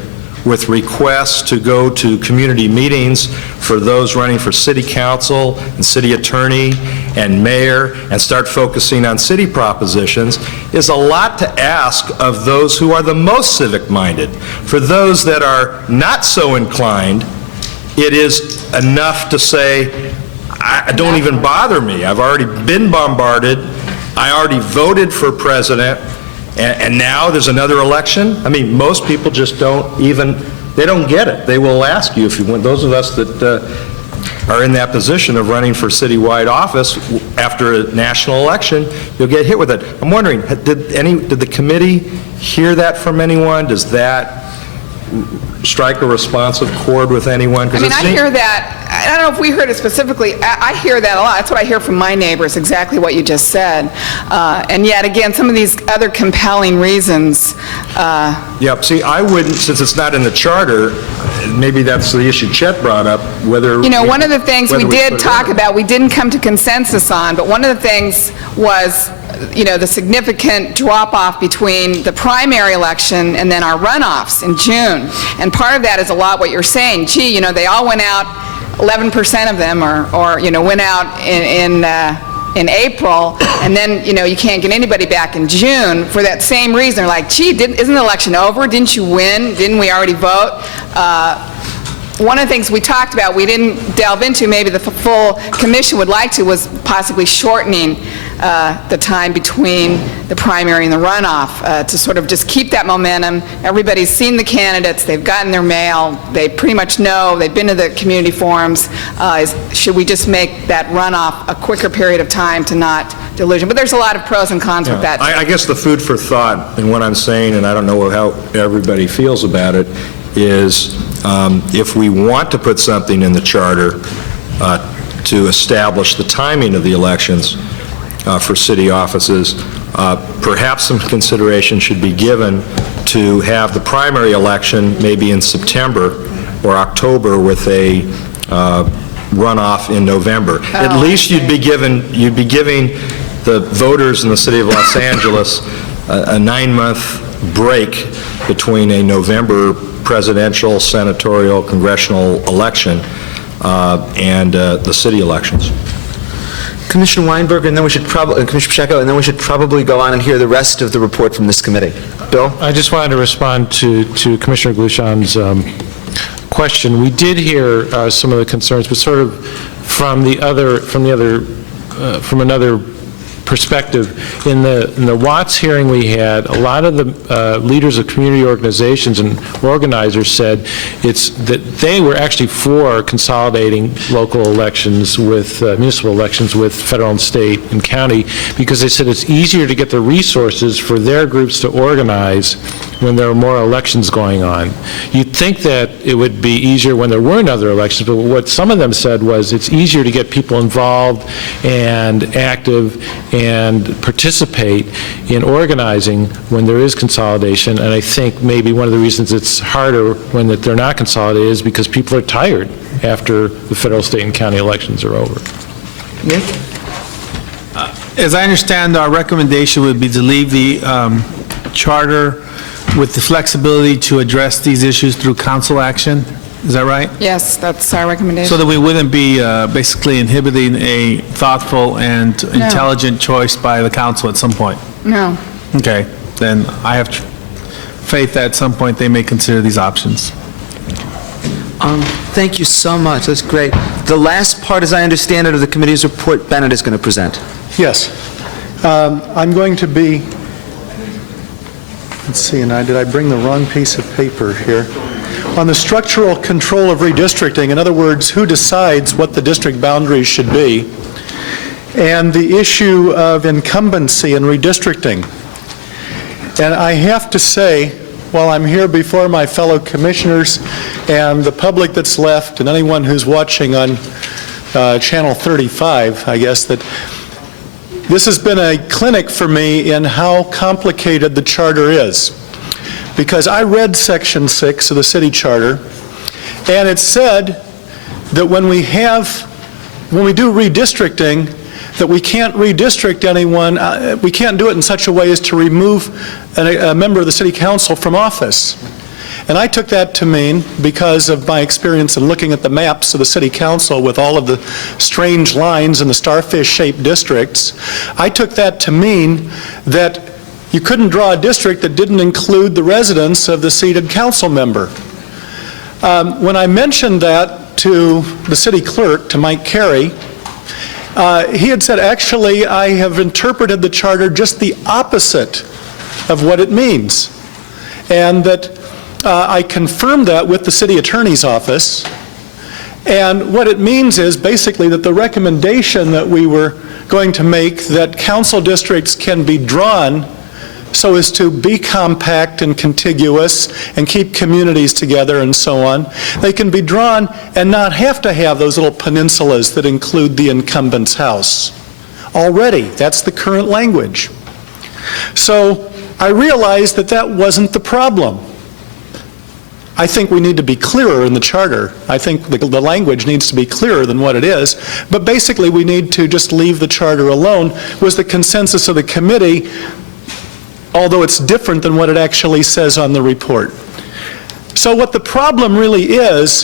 with requests to go to community meetings for those running for city council and city attorney and mayor and start focusing on city propositions is a lot to ask of those who are the most civic-minded. For those that are not so inclined, it is enough to say, don't even bother me. I've already been bombarded. I already voted for president. And now there's another election? I mean, most people just they don't get it. They will ask you if you want. Those of us that are in that position of running for citywide office after a national election, you'll get hit with it. I'm wondering, did the committee hear that from anyone? Does that strike a responsive chord with anyone? I mean, I hear that. I don't know if we heard it specifically. I hear that a lot. That's what I hear from my neighbors, exactly what you just said. And yet, again, some of these other compelling reasons. Yep. See, I wouldn't, since it's not in the charter, maybe that's the issue Chet brought up, whether... You know, one of the things we did talk about, we didn't come to consensus on, but one of the things was, you know, the significant drop-off between the primary election and then our runoffs in June. And part of that is a lot what you're saying. Gee, you know, they all went out, 11% of them, or you know, went out in April, and then, you know, you can't get anybody back in June for that same reason. They're like, gee, isn't the election over? Didn't you win? Didn't we already vote? One of the things we talked about, we didn't delve into, maybe the full commission would like to, was possibly shortening the time between the primary and the runoff to sort of just keep that momentum. Everybody's seen the candidates, they've gotten their mail, they pretty much know, they've been to the community forums. Should we just make that runoff a quicker period of time to not delusion? But there's a lot of pros and cons with that. I guess the food for thought in what I'm saying, and I don't know how everybody feels about it, is if we want to put something in the charter to establish the timing of the elections for city offices, perhaps some consideration should be given to have the primary election maybe in September or October with a runoff in November. At least you'd be giving the voters in the city of Los Angeles a 9-month break between a November presidential, senatorial, congressional election and the city elections. Commissioner Weinberger, and then we should probably, Commissioner Pacheco, and then we should probably go on and hear the rest of the report from this committee. Bill? I just wanted to respond to Commissioner Glushon's question. We did hear some of the concerns, but sort of from another perspective. In the Watts hearing we had, a lot of the leaders of community organizations and organizers said that they were actually for consolidating local elections with municipal elections with federal and state and county, because they said it's easier to get the resources for their groups to organize when there are more elections going on. You'd think that it would be easier when there weren't other elections, but what some of them said was it's easier to get people involved and active and participate in organizing when there is consolidation. And I think maybe one of the reasons it's harder when they're not consolidated is because people are tired after the federal, state, and county elections are over. Nick? As I understand, our recommendation would be to leave the charter with the flexibility to address these issues through council action. Is that right? Yes, that's our recommendation. So that we wouldn't be basically inhibiting a thoughtful and intelligent choice by the council at some point? No. Okay, then I have faith that at some point they may consider these options. Thank you so much. That's great. The last part, as I understand it, of the committee's report, Bennett is going to present. Yes. I'm going to be, let's see, did I bring the wrong piece of paper here? On the structural control of redistricting, in other words, who decides what the district boundaries should be, and the issue of incumbency and redistricting. And I have to say, while I'm here before my fellow commissioners and the public that's left and anyone who's watching on Channel 35, I guess, that this has been a clinic for me in how complicated the charter is. because I read Section 6 of the city charter, and it said that when we do redistricting, that we can't redistrict anyone, we can't do it in such a way as to remove a member of the city council from office. And I took that to mean, because of my experience in looking at the maps of the city council with all of the strange lines and the starfish-shaped districts, I took that to mean that you couldn't draw a district that didn't include the residence of the seated council member. When I mentioned that to the city clerk, to Mike Carey, he had said, actually, I have interpreted the charter just the opposite of what it means. And that I confirmed that with the city attorney's office. And what it means is basically that the recommendation that we were going to make, that council districts can be drawn so as to be compact and contiguous and keep communities together and so on. They can be drawn and not have to have those little peninsulas that include the incumbent's house. Already, that's the current language. So I realized that that wasn't the problem. I think we need to be clearer in the charter. I think the language needs to be clearer than what it is. But basically, we need to just leave the charter alone, was the consensus of the committee, although it's different than what it actually says on the report. So what the problem really is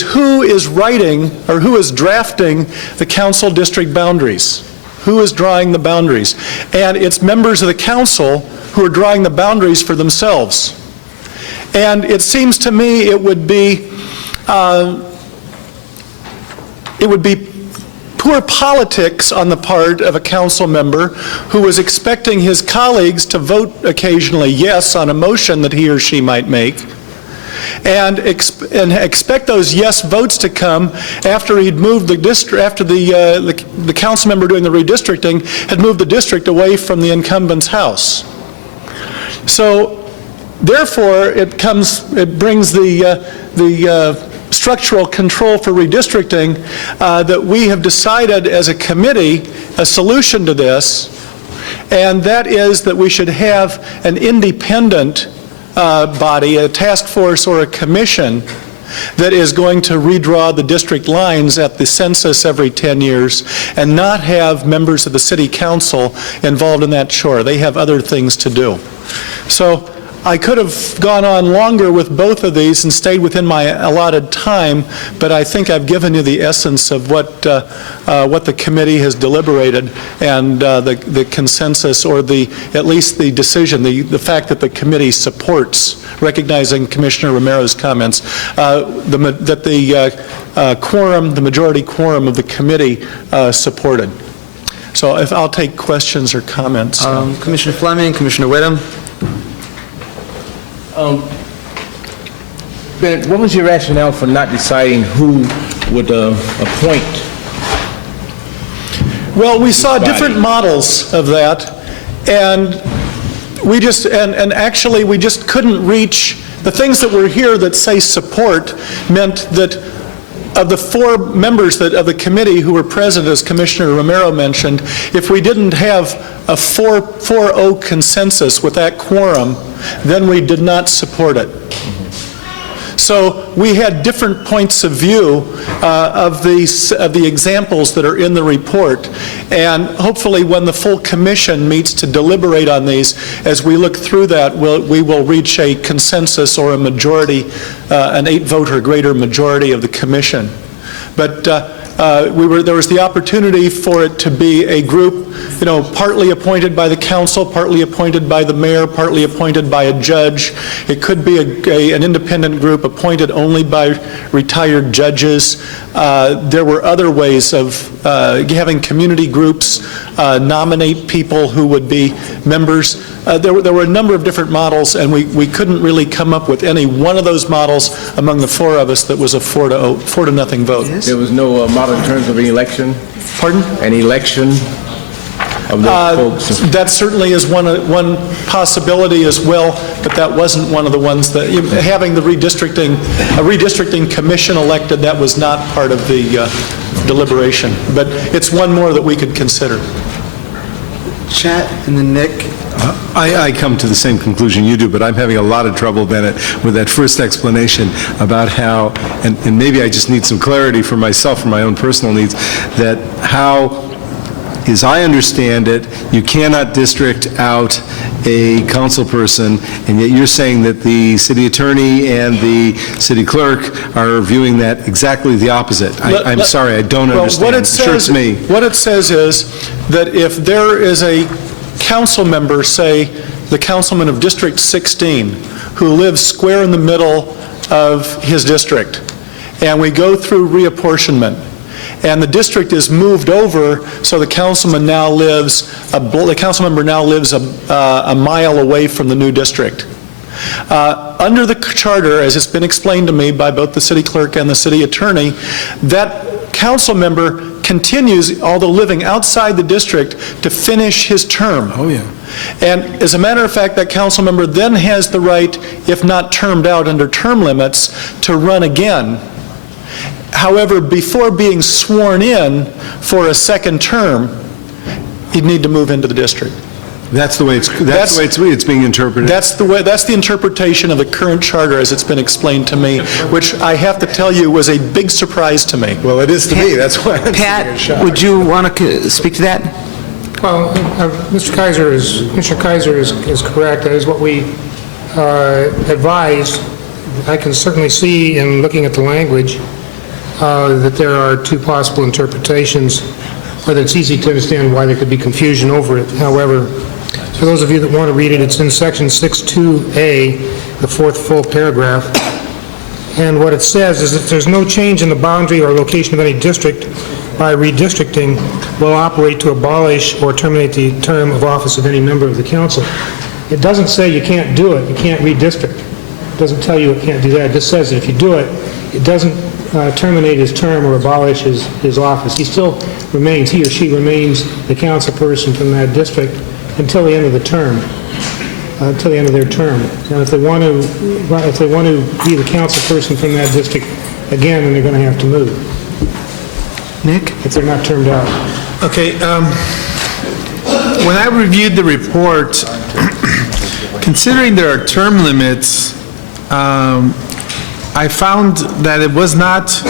who is writing or who is drafting the council district boundaries? Who is drawing the boundaries? And it's members of the council who are drawing the boundaries for themselves. And it seems to me it would be poor politics on the part of a council member who was expecting his colleagues to vote occasionally yes on a motion that he or she might make, and expect those yes votes to come after he'd moved the district, after the council member doing the redistricting had moved the district away from the incumbent's house. So therefore, it brings the structural control for redistricting that we have decided as a committee a solution to this, and that is that we should have an independent body, a task force or a commission that is going to redraw the district lines at the census every 10 years and not have members of the city council involved in that chore. They have other things to do. So I could have gone on longer with both of these and stayed within my allotted time, but I think I've given you the essence of what the committee has deliberated and the consensus, or at least the decision, the fact that the committee supports, recognizing Commissioner Romero's comments, that the quorum, the majority quorum of the committee supported. So if I'll take questions or comments. Commissioner Fleming, Commissioner Whittam. Bennett, what was your rationale for not deciding who would appoint? Well, we saw different models of that, and we just, and actually we just couldn't reach, the things that were here that say support meant that of the 4 members of the committee who were present, as Commissioner Romero mentioned, if we didn't have a 4-0 consensus with that quorum, then we did not support it. So we had different points of view of the examples that are in the report, and hopefully when the full commission meets to deliberate on these, as we look through that, we will reach a consensus or a majority, an 8-vote or greater majority of the commission. But there was the opportunity for it to be a group, partly appointed by the council, partly appointed by the mayor, partly appointed by a judge. It could be an independent group appointed only by retired judges. There were other ways of having community groups nominate people who would be members. There were a number of different models, and we couldn't really come up with any one of those models among the 4 of us that was a 4-0 vote. There was no model in terms of an election? Pardon? An election of those folks? That certainly is one possibility as well, but that wasn't one of the ones that, having the a redistricting commission elected, that was not part of the deliberation. But it's one more that we could consider. Chat and then Nick. I come to the same conclusion you do, but I'm having a lot of trouble, Bennett, with that first explanation about how, and maybe I just need some clarity for myself, for my own personal needs, that how, as I understand it, you cannot district out a council person, and yet you're saying that the city attorney and the city clerk are viewing that exactly the opposite. I'm sorry, I don't understand. What it Sure, it's me. What it says is that if there is a council member, say the councilman of District 16, who lives square in the middle of his district, and we go through reapportionment, and the district is moved over, so the council member now lives a mile away from the new district. Under the charter, as it's been explained to me by both the city clerk and the city attorney, that council member continues, although living outside the district, to finish his term. Oh, yeah. And as a matter of fact, that council member then has the right, if not termed out under term limits, to run again. However, before being sworn in for a second term, he'd need to move into the district. That's the way it's being interpreted. That's the interpretation of the current charter as it's been explained to me, which I have to tell you was a big surprise to me. Well, it is to me. That's why I'm Pat, would you want to speak to that? Well, Mr. Kaiser is correct. That is what we advised. I can certainly see in looking at the language that there are two possible interpretations, but it's easy to understand why there could be confusion over it. However, for those of you that want to read it, it's in section 6.2a, the fourth full paragraph. And what it says is that there's no change in the boundary or location of any district by redistricting will operate to abolish or terminate the term of office of any member of the council. It doesn't say you can't do it, you can't redistrict. It doesn't tell you it can't do that. It just says that if you do it, it doesn't terminate his term or abolish his office. He still remains, he or she remains the council person from that district until the end of the term, until the end of their term. And if they want to be the council person from that district again, then they're going to have to move. Nick? If they're not termed out. Okay, when I reviewed the report, considering there are term limits, I found that it was not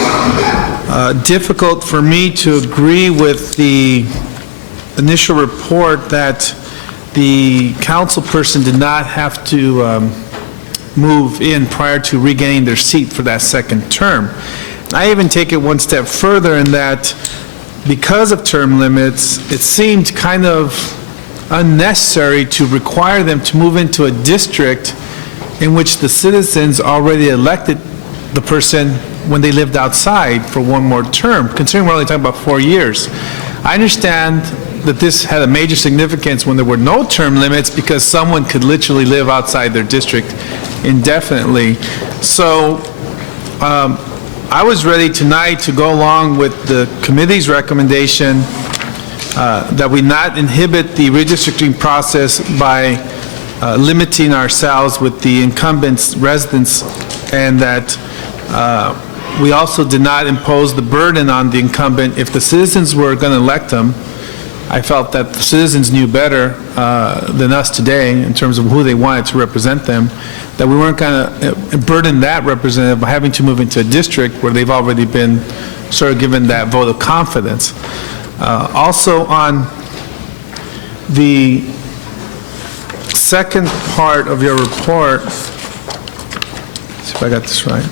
difficult for me to agree with the initial report that the council person did not have to move in prior to regaining their seat for that second term. I even take it one step further in that because of term limits, it seemed kind of unnecessary to require them to move into a district in which the citizens already elected the person when they lived outside for one more term, considering we're only talking about 4 years. I understand that this had a major significance when there were no term limits because someone could literally live outside their district indefinitely. So I was ready tonight to go along with the committee's recommendation that we not inhibit the redistricting process by limiting ourselves with the incumbents' residents, and that we also did not impose the burden on the incumbent. If the citizens were going to elect them, I felt that the citizens knew better than us today in terms of who they wanted to represent them, that we weren't going to burden that representative by having to move into a district where they've already been sort of given that vote of confidence. Also on the second part of your report, let's see if I got this right.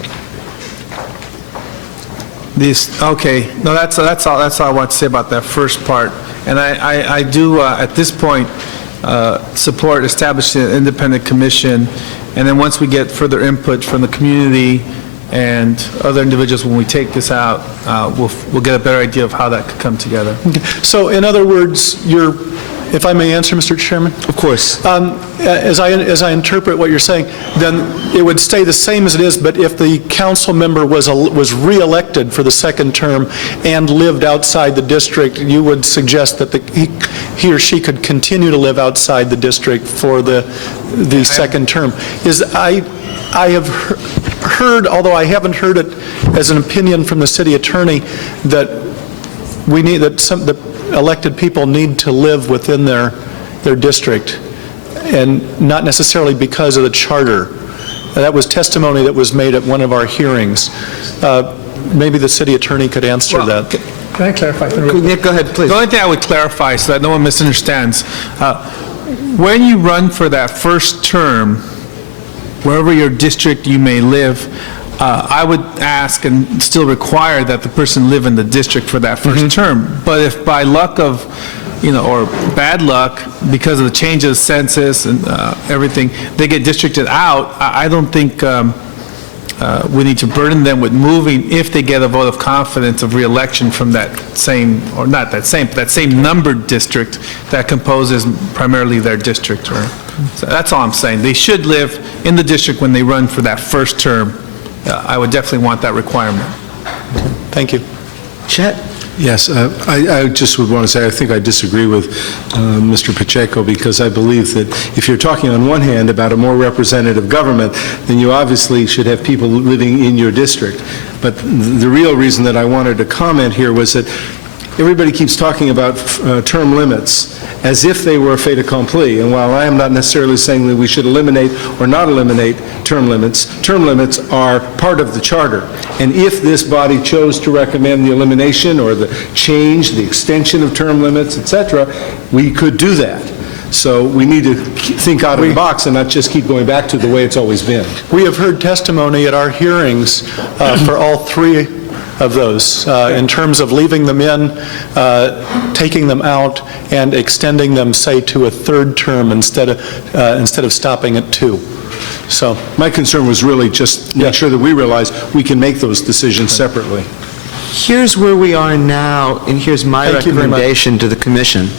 Okay, no, that's all I want to say about that first part. And I do, at this point, support establishing an independent commission, and then once we get further input from the community and other individuals, when we take this out, we'll get a better idea of how that could come together. Okay. So in other words, if I may answer, Mr. Chairman? Of course. As I interpret what you're saying, then it would stay the same as it is, but if the council member was re-elected for the second term and lived outside the district, you would suggest that he or she could continue to live outside the district for the second term. I have heard, although I haven't heard it as an opinion from the city attorney, that the elected people need to live within their their district, and not necessarily because of the charter. That was testimony that was made at one of our hearings. Maybe the city attorney could answer that. Can I clarify? Nick, go ahead, please. The only thing I would clarify so that no one misunderstands, when you run for that first term, wherever your district you may live, I would ask and still require that the person live in the district for that first term. But if by luck of, or bad luck, because of the change of the census and everything, they get districted out, I don't think we need to burden them with moving if they get a vote of confidence of reelection from that same, or not that same, but that same numbered district that composes primarily their district. So that's all I'm saying. They should live in the district when they run for that first term. I would definitely want that requirement. Thank you. Chet? Yes, I just would want to say I think I disagree with Mr. Pacheco, because I believe that if you're talking on one hand about a more representative government, then you obviously should have people living in your district. But the real reason that I wanted to comment here was that everybody keeps talking about term limits as if they were a fait accompli. And while I am not necessarily saying that we should eliminate or not eliminate term limits are part of the charter. And if this body chose to recommend the elimination or the change, the extension of term limits, etc., we could do that. So we need to think out of the box and not just keep going back to the way it's always been. We have heard testimony at our hearings for all three of those, in terms of leaving them in, taking them out, and extending them, say, to a third term instead of stopping at 2. So my concern was really just make sure that we realize we can make those decisions separately. Here's where we are now, and here's my recommendation to the commission.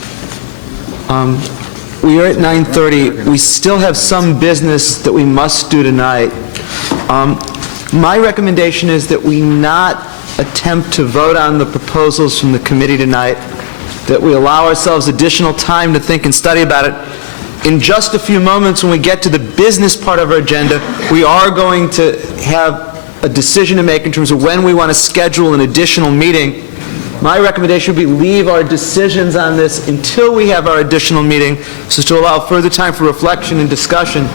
We are at 9:30. We still have some business that we must do tonight. My recommendation is that we not attempt to vote on the proposals from the committee tonight, that we allow ourselves additional time to think and study about it. In just a few moments, when we get to the business part of our agenda, we are going to have a decision to make in terms of when we want to schedule an additional meeting. My recommendation would be leave our decisions on this until we have our additional meeting, so as to allow further time for reflection and discussion.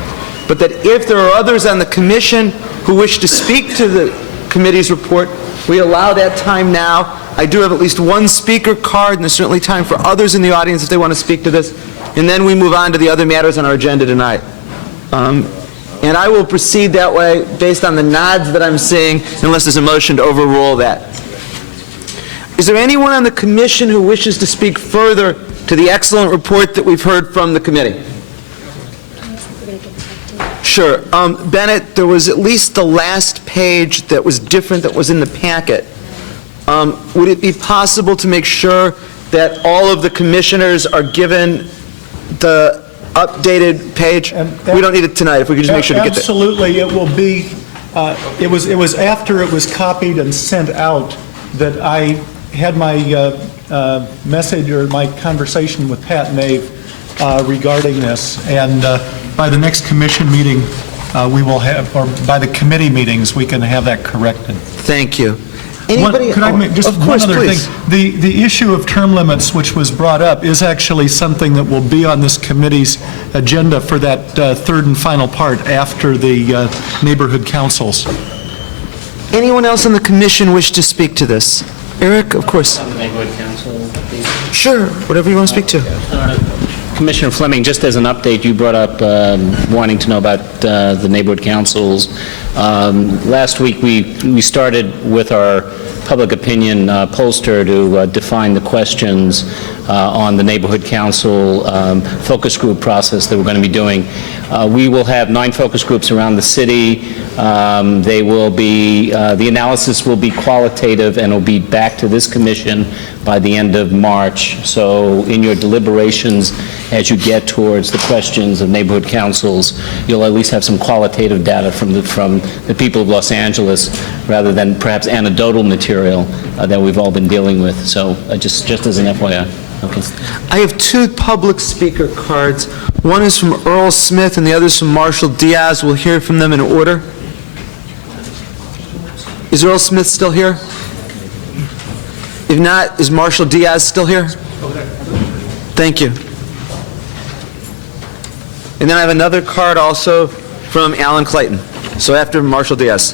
But that if there are others on the commission who wish to speak to the committee's report, we allow that time now. I do have at least one speaker card, and there's certainly time for others in the audience if they want to speak to this. And then we move on to the other matters on our agenda tonight. And I will proceed that way based on the nods that I'm seeing, unless there's a motion to overrule that. Is there anyone on the commission who wishes to speak further to the excellent report that we've heard from the committee? Sure. Bennett, there was at least the last page that was different that was in the packet. Would it be possible to make sure that all of the commissioners are given the updated page? We don't need it tonight, if we could just make sure to get that. Absolutely, it will be, it was after it was copied and sent out that I had my message or my conversation with Pat Nave regarding this, and by the next commission meeting, we will have, or by the committee meetings, we can have that corrected. Thank you. Anybody? Could I make just of course, one other please. thing? The issue of term limits, which was brought up, is actually something that will be on this committee's agenda for that third and final part after the neighborhood councils. Anyone else on the commission wish to speak to this? Eric, of course. On the neighborhood council, please. Sure, whatever you want to speak to. Commissioner Fleming, just as an update, you brought up wanting to know about the neighborhood councils. Last week, we started with our public opinion pollster to define the questions on the neighborhood council focus group process that we're going to be doing. We will have 9 focus groups around the city. They will be, the analysis will be qualitative and will be back to this commission by the end of March. So in your deliberations, as you get towards the questions of neighborhood councils, you'll at least have some qualitative data from the people of Los Angeles, rather than perhaps anecdotal material that we've all been dealing with. So just as an FYI. Okay. I have 2 public speaker cards. One is from Earl Smith and the other is from Marshall Diaz. We'll hear from them in order. Is Earl Smith still here? If not, is Marshall Diaz still here? Thank you. And then I have another card also from Alan Clayton. So after Marshall Diaz.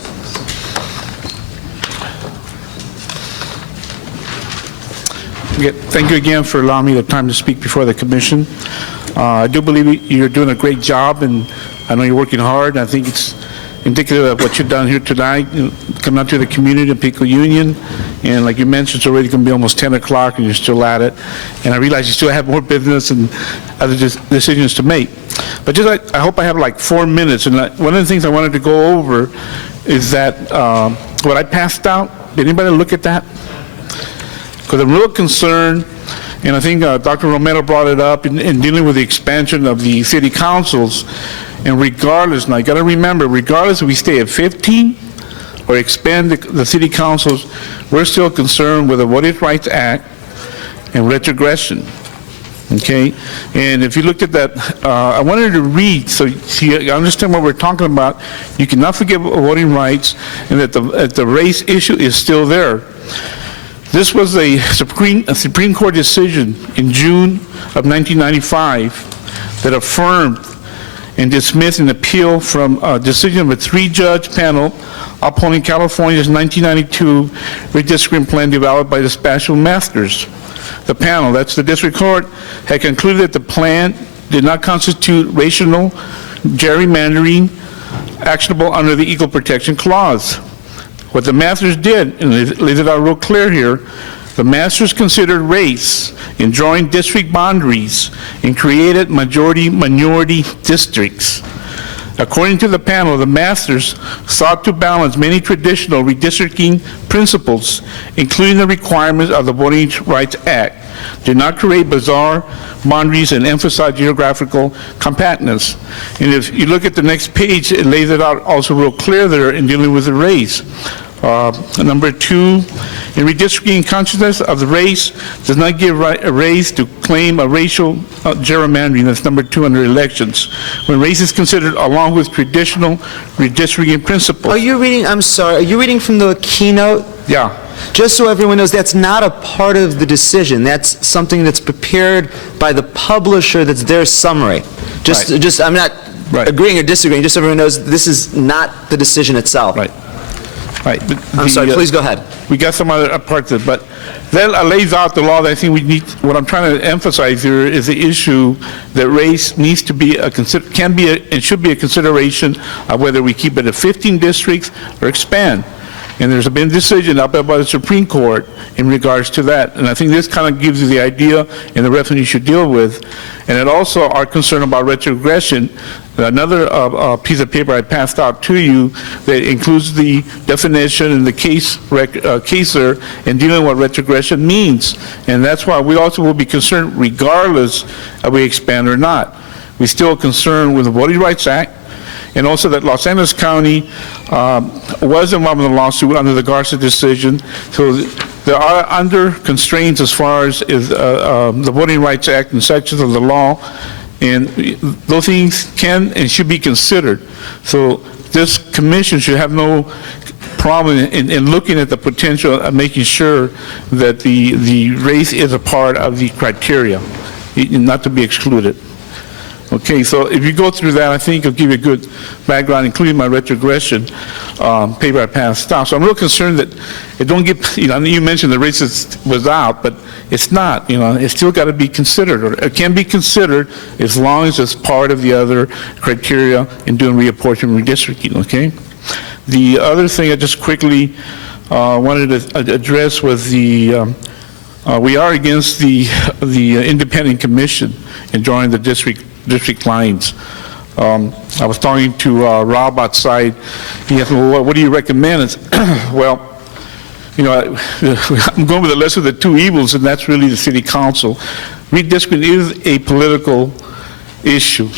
Thank you again for allowing me the time to speak before the commission. I do believe you're doing a great job, and I know you're working hard. I think it's indicative of what you've done here tonight, coming out to the community in Pico Union, and like you mentioned, it's already going to be almost 10 o'clock, and you're still at it. And I realize you still have more business and other decisions to make. But just I hope I have like 4 minutes, and one of the things I wanted to go over is that what I passed out, did anybody look at that? Because I'm real concerned, and I think Dr. Romero brought it up in dealing with the expansion of the city councils. And regardless, now you got to remember, regardless if we stay at 15 or expand the city councils, we're still concerned with the Voting Rights Act and retrogression. Okay? And if you looked at that, I wanted to read so you understand what we're talking about. You cannot forget voting rights, and that the race issue is still there. This was a Supreme Court decision in June of 1995 that affirmed and dismissed an appeal from a decision of a 3-judge panel upholding California's 1992 redistricting plan developed by the special masters. The panel, that's the district court, had concluded that the plan did not constitute racial gerrymandering actionable under the Equal Protection Clause. What the masters did, and they laid it out real clear here, the masters considered race in drawing district boundaries and created majority-minority districts. According to the panel, the masters sought to balance many traditional redistricting principles, including the requirements of the Voting Rights Act, did not create bizarre boundaries and emphasize geographical compactness. And if you look at the next page, it lays it out also real clear there in dealing with the race. Number 2, in redistricting, consciousness of the race does not give a race to claim a racial gerrymandering. That's number 2 under elections. When race is considered along with traditional redistricting principles. Are you reading, I'm sorry, are you reading from the keynote? Yeah. Just so everyone knows, that's not a part of the decision. That's something that's prepared by the publisher, that's their summary. Just I'm not agreeing or disagreeing, just so everyone knows this is not the decision itself. Right. Right. I'm sorry, please go ahead. We got some other parts of it, but that lays out the law that I think we need. What I'm trying to emphasize here is the issue that race needs to be and should be a consideration of whether we keep it at 15 districts or expand. And there's been a decision up by the Supreme Court in regards to that. And I think this kind of gives you the idea and the reference you should deal with. And it also our concern about retrogression. Another piece of paper I passed out to you that includes the definition and the caser and dealing with what retrogression means. And that's why we also will be concerned regardless of we expand or not. We're still concerned with the Voting Rights Act, and also that Los Angeles County was involved in the lawsuit under the Garza decision. So there are under constraints as far as the Voting Rights Act and sections of the law, and those things can and should be considered. So this commission should have no problem in looking at the potential of making sure that the race is a part of the criteria, not to be excluded. Okay, so if you go through that, I think it'll give you a good background, including my retrogression paper I passed out. So I'm real concerned that it don't get, you mentioned the racist was out, but it's not, it's still got to be considered, or it can be considered as long as it's part of the other criteria in doing reapportionment redistricting, okay? The other thing I just quickly wanted to address was we are against the independent commission in drawing the district lines. I was talking to Rob outside. He asked me, well, what do you recommend? Well, I'm going with the lesser of the two evils, and that's really the city council. Redistricting is a political issue.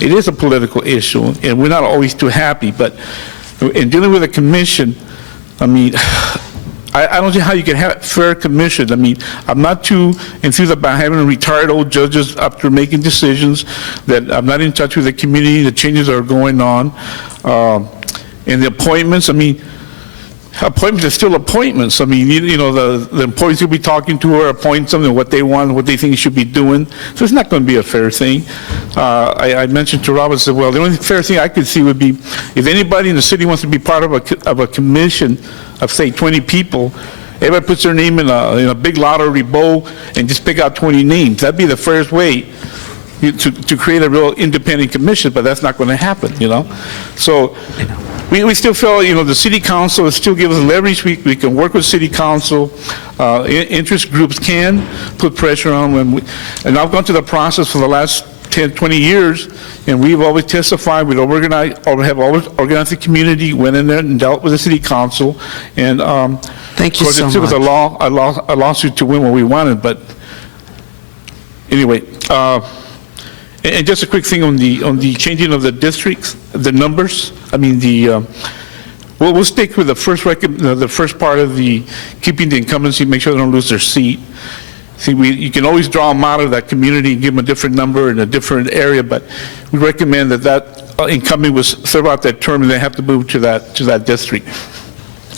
It is a political issue, and we're not always too happy, but in dealing with a commission, I mean, I don't see how you can have fair commission. I mean, I'm not too enthused about having retired old judges up there making decisions, that I'm not in touch with the community, the changes that are going on, and the appointments. I mean, Appointments are still appointments. I mean, you know, the employees you'll be talking to are appointing something, what they want, what they think you should be doing. So it's not going to be a fair thing. I mentioned to Rob, I said, well, the only fair thing I could see would be if anybody in the city wants to be part of a commission of, say, 20 people, everybody puts their name in a big lottery bowl and just pick out 20 names. That'd be the fairest way to create a real independent commission, but that's not going to happen, you know? So we still feel, you know, the city council still gives us leverage. We can work with city council. Interest groups can put pressure on them. And I've gone through the process for the last 10, 20 years, and we've always testified, we've organized, or have always organized the community, went in there and dealt with the city council. And thank you so much. It took us a lawsuit to win what we wanted, but anyway. And just a quick thing on the changing of the districts, the numbers. I mean, we'll stick with the first part of the keeping the incumbency, make sure they don't lose their seat. See, you can always draw them out of that community and give them a different number in a different area, but we recommend that incumbent will serve out that term and they have to move to that district.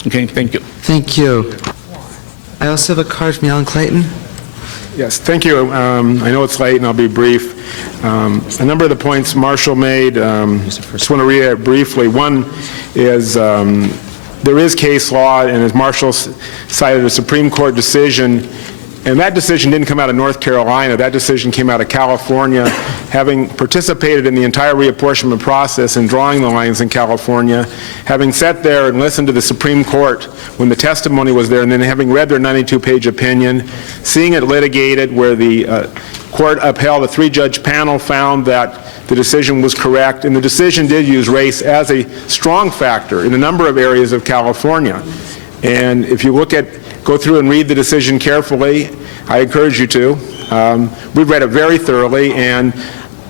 Okay, thank you. Thank you. I also have a card from Alan Clayton. Yes, thank you. I know it's late and I'll be brief. A number of the points Marshall made, just want to read it briefly. One is there is case law, and as Marshall cited a Supreme Court decision, and that decision didn't come out of North Carolina, that decision came out of California. Having participated in the entire reapportionment process and drawing the lines in California, having sat there and listened to the Supreme Court when the testimony was there, and then having read their 92-page opinion, seeing it litigated where the court upheld, a 3-judge panel found that the decision was correct, and the decision did use race as a strong factor in a number of areas of California. And if you go through and read the decision carefully, I encourage you to. We've read it very thoroughly, and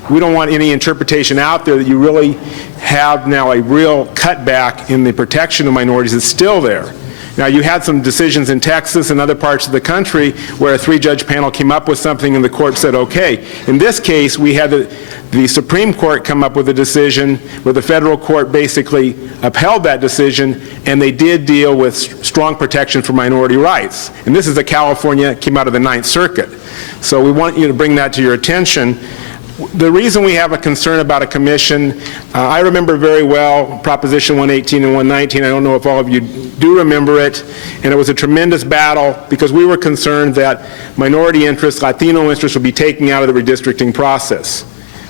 we don't want any interpretation out there that you really have now a real cutback in the protection of minorities. It's still there. Now, you had some decisions in Texas and other parts of the country where a 3-judge panel came up with something and the court said, okay. In this case, we had the Supreme Court come up with a decision where the federal court basically upheld that decision, and they did deal with strong protection for minority rights. And this is a California, came out of the Ninth Circuit. So we want you to bring that to your attention. The reason we have a concern about a commission, I remember very well Proposition 118 and 119. I don't know if all of you do remember it. And it was a tremendous battle because we were concerned that minority interests, Latino interests, would be taken out of the redistricting process.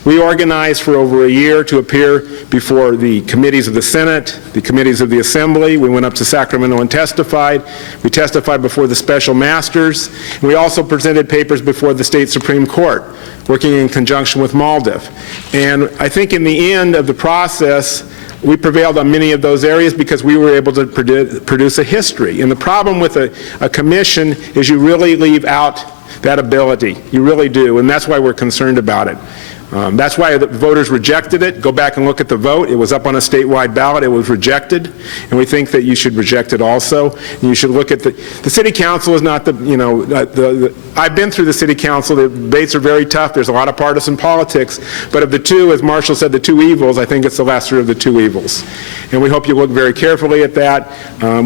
We organized for over a year to appear before the committees of the Senate, the committees of the Assembly. We went up to Sacramento and testified. We testified before the special masters. And we also presented papers before the state Supreme Court, working in conjunction with Maldiv. And I think in the end of the process, we prevailed on many of those areas because we were able to produce a history. And the problem with a commission is you really leave out that ability. You really do. And that's why we're concerned about it. That's why the voters rejected it. Go back and look at the vote. It was up on a statewide ballot. It was rejected. And we think that you should reject it also. And you should look at the city council is not I've been through the city council. The debates are very tough. There's a lot of partisan politics. But of the two, as Marshall said, the two evils, I think it's the lesser of the two evils. And we hope you look very carefully at that.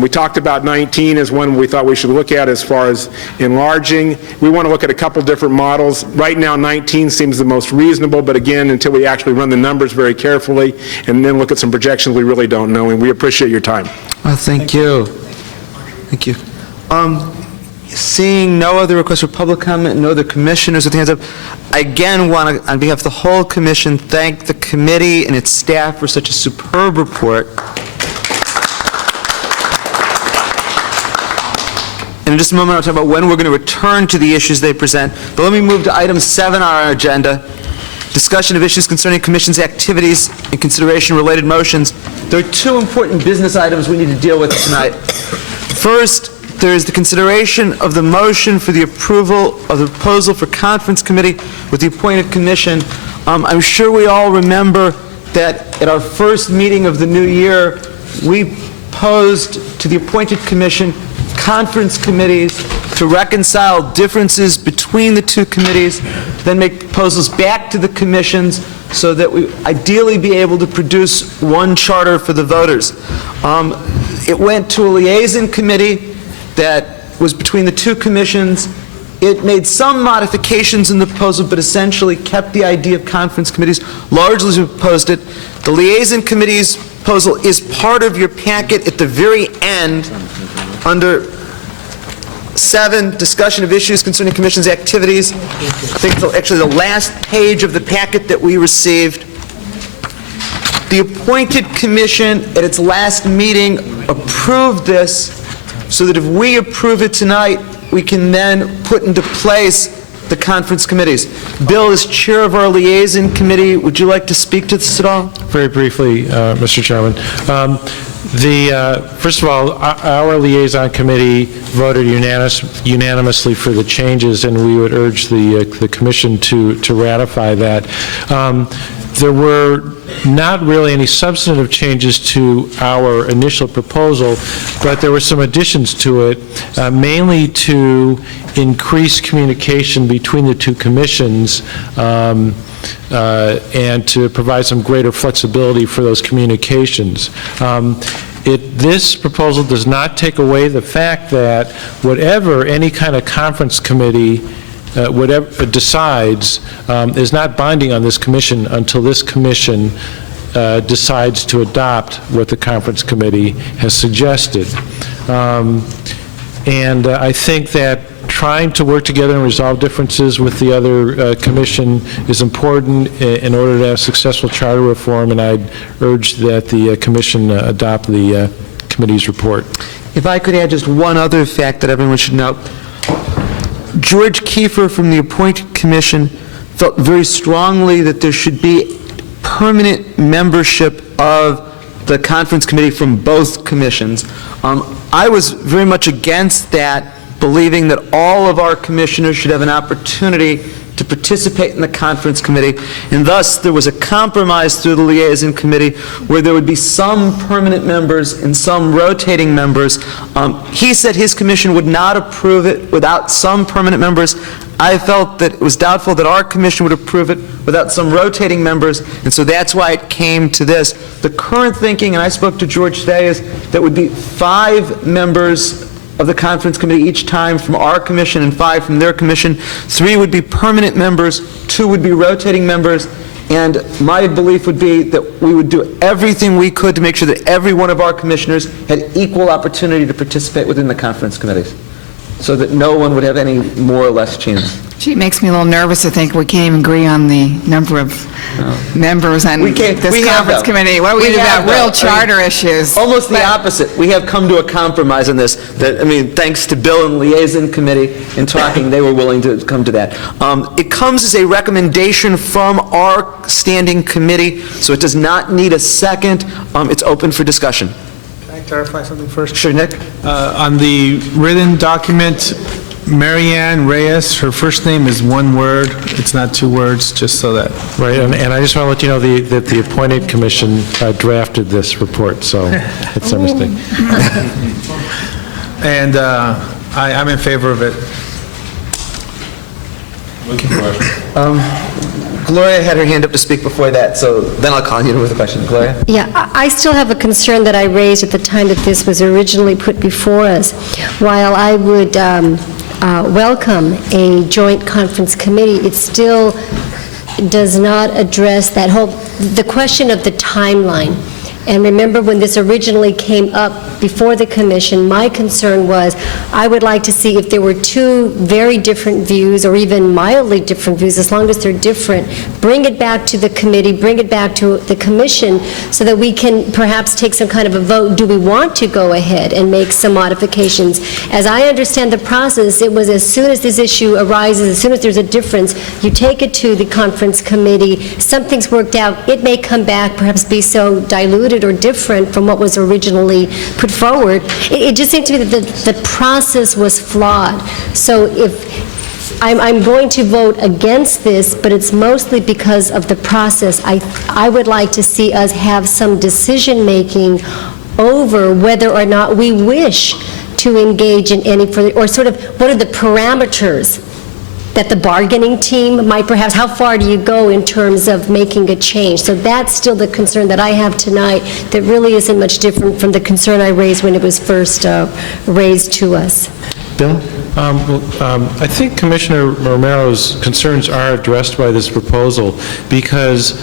We talked about 19 as one we thought we should look at as far as enlarging. We want to look at a couple different models. Right now, 19 seems the most reasonable. But again, until we actually run the numbers very carefully and then look at some projections, we really don't know, and we appreciate your time. Well, thank you. Thank you. Seeing no other requests for public comment, no other commissioners with hands up, I again want to, on behalf of the whole commission, thank the committee and its staff for such a superb report. And in just a moment, I'll talk about when we're going to return to the issues they present. But let me move to item 7 on our agenda. Discussion of issues concerning Commission's activities and consideration related motions. There are 2 important business items we need to deal with tonight. First, there is the consideration of the motion for the approval of the proposal for conference committee with the appointed commission. I'm sure we all remember that at our first meeting of the new year, we posed to the appointed commission conference committees to reconcile differences between the 2 committees, then make proposals back to the commissions so that we ideally be able to produce one charter for the voters. It went to a liaison committee that was between the two commissions. It made some modifications in the proposal, but essentially kept the idea of conference committees largely as we proposed it. The liaison committee's proposal is part of your packet at the very end under 7, discussion of issues concerning commission's activities. I think it's actually the last page of the packet that we received. The appointed commission at its last meeting approved this so that if we approve it tonight, we can then put into place the conference committees. Bill, as chair of our liaison committee, would you like to speak to this at all? Very briefly, Mr. Chairman. First of all, our liaison committee voted unanimously for the changes, and we would urge the commission to ratify that. There were not really any substantive changes to our initial proposal, but there were some additions to it, mainly to increase communication between the two commissions and to provide some greater flexibility for those communications. This proposal does not take away the fact that whatever any kind of conference committee whatever decides is not binding on this commission until this commission decides to adopt what the conference committee has suggested. And I think that trying to work together and resolve differences with the other commission is important in order to have successful charter reform, and I'd urge that the commission adopt the committee's report. If I could add just one other fact that everyone should know. George Kiefer from the appointed commission felt very strongly that there should be permanent membership of the conference committee from both commissions. I was very much against that, believing that all of our commissioners should have an opportunity to participate in the conference committee, and thus there was a compromise through the liaison committee where there would be some permanent members and some rotating members. He said his commission would not approve it without some permanent members. I felt that it was doubtful that our commission would approve it without some rotating members, and so that's why it came to this. The current thinking, and I spoke to George today, is that would be 5 members of the conference committee each time from our commission and 5 from their commission. 3 would be permanent members, 2 would be rotating members, and my belief would be that we would do everything we could to make sure that every one of our commissioners had equal opportunity to participate within the conference committees, so that no one would have any more or less chance. Gee, it makes me a little nervous to think we can't even agree on the number of members on this conference committee. What do we do about real charter issues? Almost the opposite. We have come to a compromise on this. Thanks to Bill and Liaison Committee in talking, they were willing to come to that. It comes as a recommendation from our standing committee, so it does not need a second. It's open for discussion. Can I clarify something first? Sure, Nick. On the written document, Marianne Reyes, her first name is one word. It's not 2 words, just so that. Right, and I just want to let you know that the appointed commission drafted this report, so it's a mistake. And I'm in favor of it. Gloria had her hand up to speak before that, so then I'll call you with a question. Gloria? Yeah, I still have a concern that I raised at the time that this was originally put before us. While I would welcome a joint conference committee, it still does not address the question of the timeline. And remember, when this originally came up before the commission, my concern was I would like to see if there were 2 very different views, or even mildly different views, as long as they're different, bring it back to the committee, bring it back to the commission, so that we can perhaps take some kind of a vote. Do we want to go ahead and make some modifications? As I understand the process, it was as soon as this issue arises, as soon as there's a difference, you take it to the conference committee, something's worked out, it may come back, perhaps be so diluted or different from what was originally put forward. It just seemed to me that the process was flawed. So if I'm going to vote against this, but it's mostly because of the process. I would like to see us have some decision-making over whether or not we wish to engage in any further, or sort of what are the parameters that the bargaining team might perhaps, how far do you go in terms of making a change? So that's still the concern that I have tonight, that really isn't much different from the concern I raised when it was first raised to us. Bill? I think Commissioner Romero's concerns are addressed by this proposal, because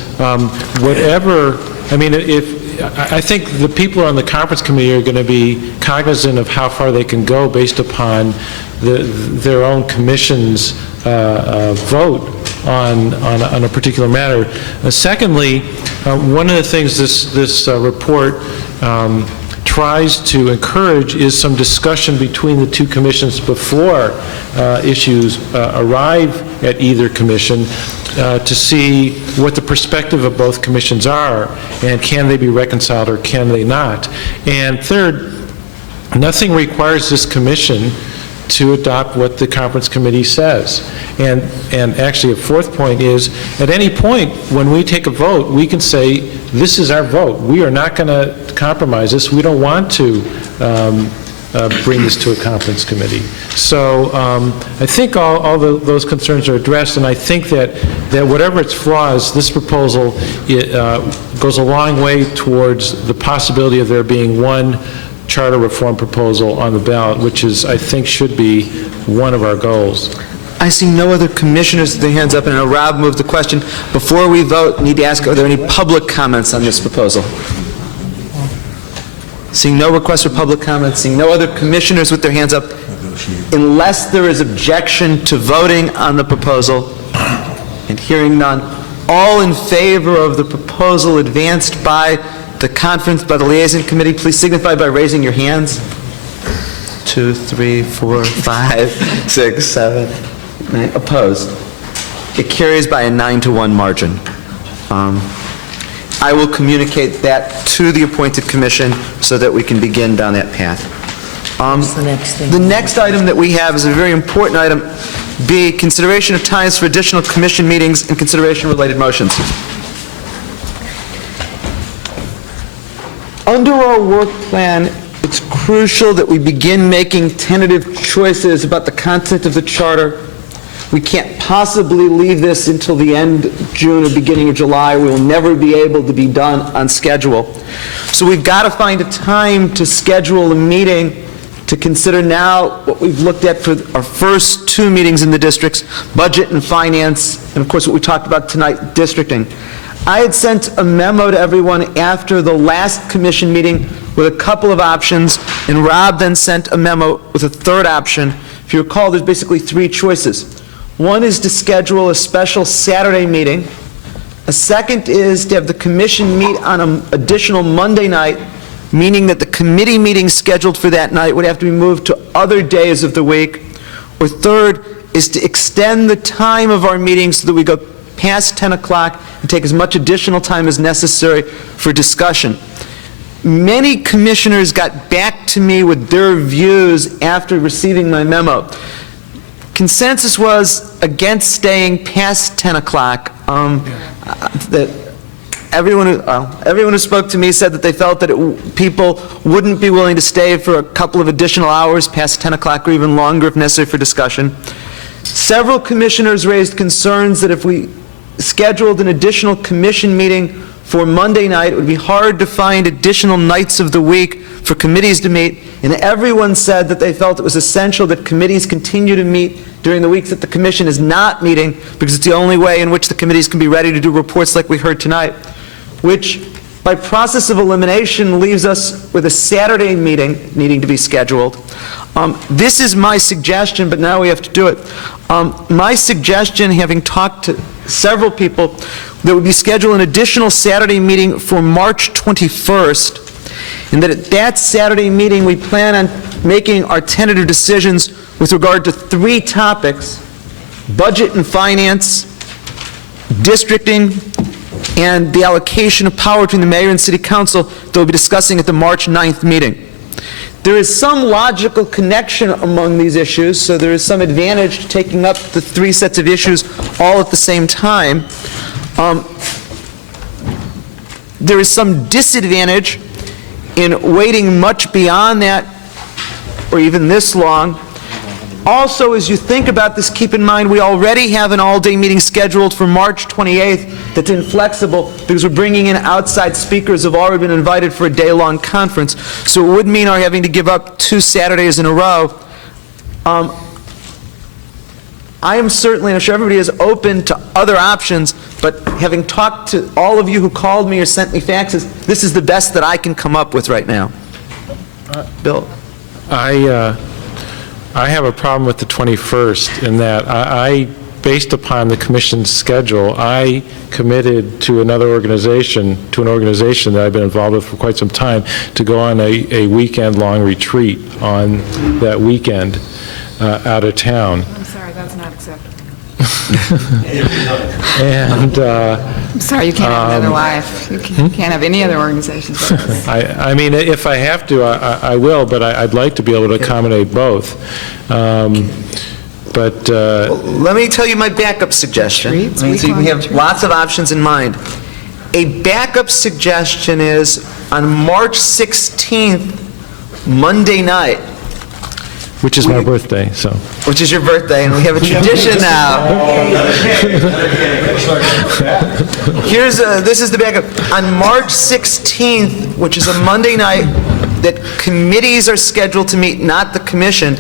whatever, I mean, I think the people on the conference committee are going to be cognizant of how far they can go based upon their own commission's vote on a particular matter. Secondly, one of the things this report tries to encourage is some discussion between the two commissions before issues arrive at either commission, to see what the perspective of both commissions are, and can they be reconciled or can they not. And third, nothing requires this commission to adopt what the conference committee says. And actually, a fourth point is, at any point when we take a vote, we can say, this is our vote. We are not going to compromise this. We don't want to bring this to a conference committee. So I think all those concerns are addressed, and I think that whatever its flaws, this proposal goes a long way towards the possibility of there being one charter reform proposal on the ballot, which is, I think, should be one of our goals. I see no other commissioners with their hands up, and Rob moved the question. Before we vote, need to ask, are there any public comments on this proposal? Seeing no requests for public comments, seeing no other commissioners with their hands up, unless there is objection to voting on the proposal, and hearing none, all in favor of the proposal advanced by the conference, by the liaison committee, please signify by raising your hands. 2, 3, 4, 5, 6, 7, 9. Opposed? It carries by a 9-1 margin. I will communicate that to the appointed commission so that we can begin down that path. The next item that we have is a very important item. B, consideration of times for additional commission meetings and consideration of related motions. Under our work plan, it's crucial that we begin making tentative choices about the content of the charter. We can't possibly leave this until the end of June or beginning of July. We will never be able to be done on schedule. So we've got to find a time to schedule a meeting to consider now what we've looked at for our first 2 meetings in the districts, budget and finance, and of course what we talked about tonight, districting. I had sent a memo to everyone after the last commission meeting with a couple of options, and Rob then sent a memo with a third option. If you recall, there's basically 3 choices. One is to schedule a special Saturday meeting. A second is to have the commission meet on an additional Monday night, meaning that the committee meeting scheduled for that night would have to be moved to other days of the week. Or third is to extend the time of our meetings so that we go past 10 o'clock and take as much additional time as necessary for discussion. Many commissioners got back to me with their views after receiving my memo. Consensus was against staying past 10 o'clock. That everyone who spoke to me said that they felt that people wouldn't be willing to stay for a couple of additional hours past 10 o'clock or even longer if necessary for discussion. Several commissioners raised concerns that if we scheduled an additional commission meeting for Monday night, it would be hard to find additional nights of the week for committees to meet, and everyone said that they felt it was essential that committees continue to meet during the weeks that the commission is not meeting, because it's the only way in which the committees can be ready to do reports like we heard tonight, which by process of elimination leaves us with a Saturday meeting needing to be scheduled. This is my suggestion, but now we have to do it. My suggestion, having talked to several people, that would be scheduled an additional Saturday meeting for March 21st, and that at that Saturday meeting we plan on making our tentative decisions with regard to 3 topics: budget and finance, districting, and the allocation of power between the mayor and city council that we'll be discussing at the March 9th meeting. There is some logical connection among these issues, so there is some advantage to taking up the 3 sets of issues all at the same time. There is some disadvantage in waiting much beyond that, or even this long. Also, as you think about this, keep in mind, we already have an all-day meeting scheduled for March 28th that's inflexible because we're bringing in outside speakers who have already been invited for a day-long conference. So it would mean our having to give up 2 Saturdays in a row. I am certainly, I'm sure everybody is open to other options, but having talked to all of you who called me or sent me faxes, this is the best that I can come up with right now. Bill? I have a problem with the 21st in that based upon the commission's schedule, I committed to an organization that I've been involved with for quite some time to go on a weekend-long retreat on that weekend out of town. I'm sorry, that's not acceptable. And I'm sorry, you can't have another life. You can't have any other organizations like this. I mean, if I have to, I will, but I'd like to be able to accommodate both. But let me tell you my backup suggestion. So we have lots of options in mind. A backup suggestion is on March 16th, Monday night. Which is my birthday, so. Which is your birthday, and we have a tradition now. This is the backup. On March 16th, which is a Monday night, that committees are scheduled to meet, not the commission.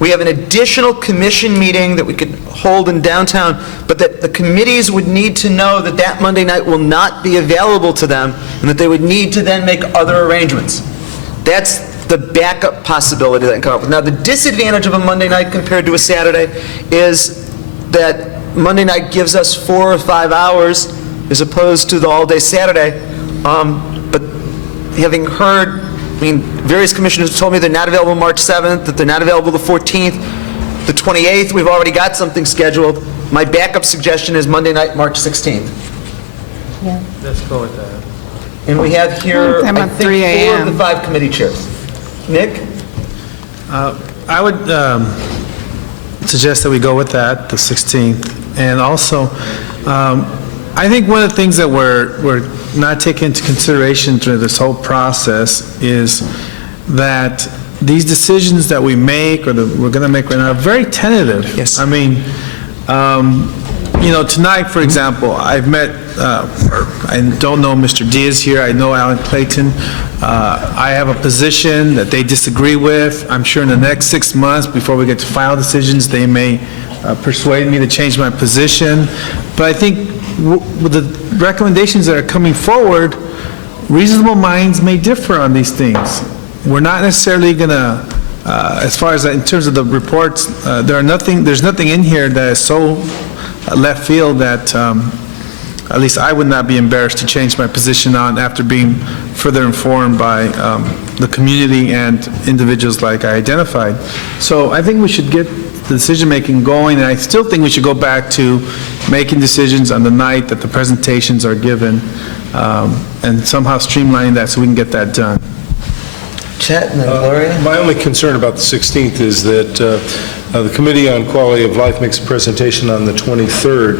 We have an additional commission meeting that we could hold in downtown, but that the committees would need to know that that Monday night will not be available to them, and that they would need to then make other arrangements. That's the backup possibility that can come up with. Now, the disadvantage of a Monday night compared to a Saturday is that Monday night gives us 4 or 5 hours as opposed to the all-day Saturday. But having heard, various commissioners told me they're not available March 7th, that they're not available the 14th, the 28th, we've already got something scheduled. My backup suggestion is Monday night, March 16th. Yeah. Let's go with that. And we have here, How I about think, 3 4 a.m.? of the 5 committee chairs. Nick? I would suggest that we go with that, the 16th. And also, I think one of the things that we're not taking into consideration through this whole process is that these decisions that we make or that we're going to make right now are very tentative. Yes. I mean, tonight, for example, I've met, I don't know Mr. Diaz here, I know Alan Clayton. I have a position that they disagree with. I'm sure in the next 6 months, before we get to final decisions, they may persuade me to change my position. But I think with the recommendations that are coming forward, reasonable minds may differ on these things. We're not necessarily going to, as far as in terms of the reports, there's nothing in here that is so left field that at least I would not be embarrassed to change my position on after being further informed by the community and individuals like I identified. So I think we should get the decision-making going, and I still think we should go back to making decisions on the night that the presentations are given and somehow streamlining that so we can get that done. Chet and then Gloria? My only concern about the 16th is that the Committee on Quality of Life makes a presentation on the 23rd,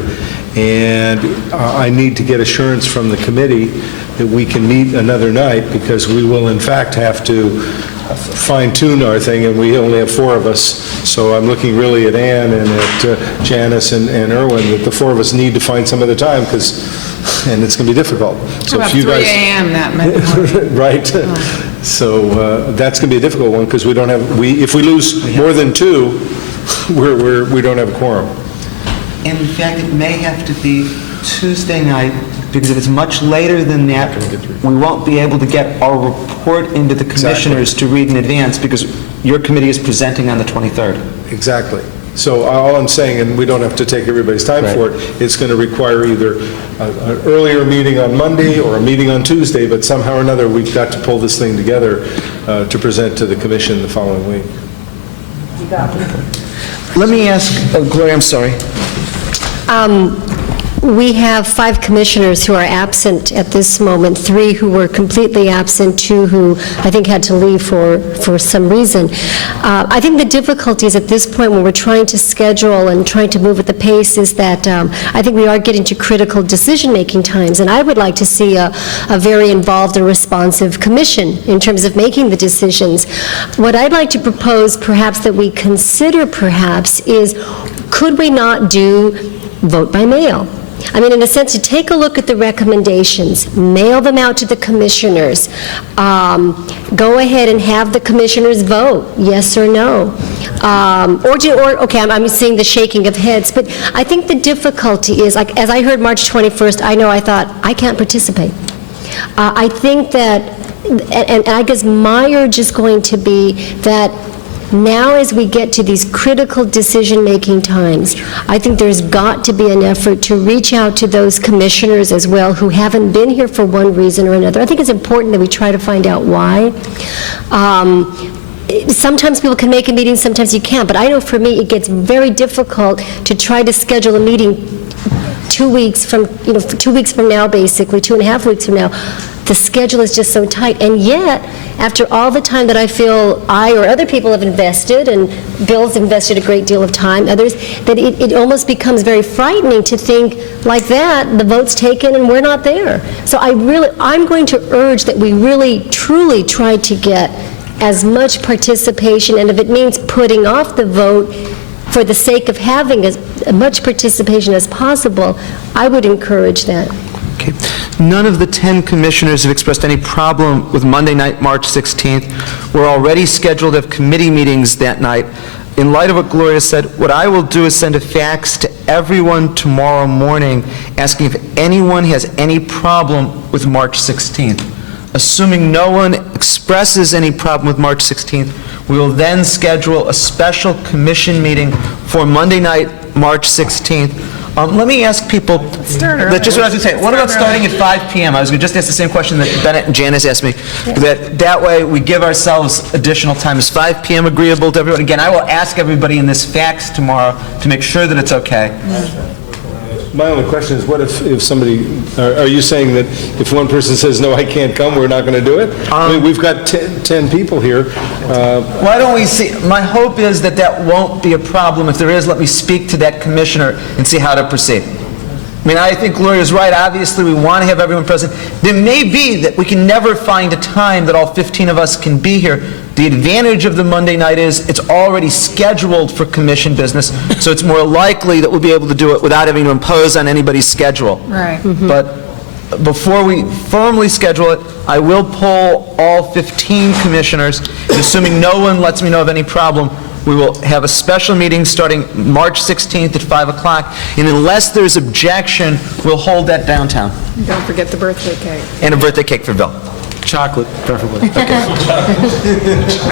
and I need to get assurance from the committee that we can meet another night, because we will in fact have to fine-tune our thing, and we only have 4 of us. So I'm looking really at Ann and at Janice and Erwin, that the 4 of us need to find some other time, and it's going to be difficult. So About if you 3 guys, a.m. that might. right? So that's going to be a difficult one, because we don't have, if we lose more than 2, we don't have a quorum. And in fact, it may have to be Tuesday night, because if it's much later than that, we won't be able to get our report into the commissioners to read in advance, because your committee is presenting on the 23rd. Exactly. So all I'm saying, and we don't have to take everybody's time for it, it's going to require either an earlier meeting on Monday or a meeting on Tuesday, but somehow or another, we've got to pull this thing together to present to the commission the following week. Let me ask, Gloria, I'm sorry. We have 5 commissioners who are absent at this moment, 3 who were completely absent, 2 who I think had to leave for some reason. I think the difficulties at this point when we're trying to schedule and trying to move at the pace is that I think we are getting to critical decision-making times, and I would like to see a very involved and responsive commission in terms of making the decisions. What I'd like to propose perhaps that we consider perhaps is, could we not do vote by mail? I mean, in a sense, to take a look at the recommendations, mail them out to the commissioners, go ahead and have the commissioners vote, yes or no. Okay, I'm seeing the shaking of heads, but I think the difficulty is, like, as I heard March 21st, I thought, I can't participate. I think that, and I guess my urge is going to be that now as we get to these critical decision-making times, I think there's got to be an effort to reach out to those commissioners as well who haven't been here for one reason or another. I think it's important that we try to find out why. Sometimes people can make a meeting, sometimes you can't, but I know for me it gets very difficult to try to schedule a meeting 2 weeks from, 2 weeks from now, basically, 2.5 weeks from now. The schedule is just so tight, and yet, after all the time that I feel I or other people have invested, and Bill's invested a great deal of time, others, that it almost becomes very frightening to think like that, the vote's taken and we're not there. So I'm going to urge that we really, truly try to get as much participation, and if it means putting off the vote for the sake of having as much participation as possible, I would encourage that. Okay. None of the 10 commissioners have expressed any problem with Monday night, March 16th. We're already scheduled to have committee meetings that night. In light of what Gloria said, what I will do is send a fax to everyone tomorrow morning asking if anyone has any problem with March 16th. Assuming no one expresses any problem with March 16th, we will then schedule a special commission meeting for Monday night, March 16th. Let me ask people, that's just what I was going to say, what about starting at 5 p.m.? I was going to just ask the same question that Bennett and Janice asked me, that way we give ourselves additional time. Is 5 p.m. agreeable to everyone? Again, I will ask everybody in this fax tomorrow to make sure that it's okay. My only question is, what if somebody, are you saying that if one person says, no, I can't come, we're not going to do it? I mean, we've got 10 people here. Why don't we see, my hope is that won't be a problem. If there is, let me speak to that commissioner and see how to proceed. I mean, I think Gloria's right. Obviously, we want to have everyone present. There may be that we can never find a time that all 15 of us can be here. The advantage of the Monday night is it's already scheduled for commission business, so it's more likely that we'll be able to do it without having to impose on anybody's schedule. Right. But before we firmly schedule it, I will poll all 15 commissioners, and assuming no one lets me know of any problem, we will have a special meeting starting March 16th at 5 o'clock, and unless there's objection, we'll hold that downtown. Don't forget the birthday cake. And a birthday cake for Bill. Chocolate, preferably. By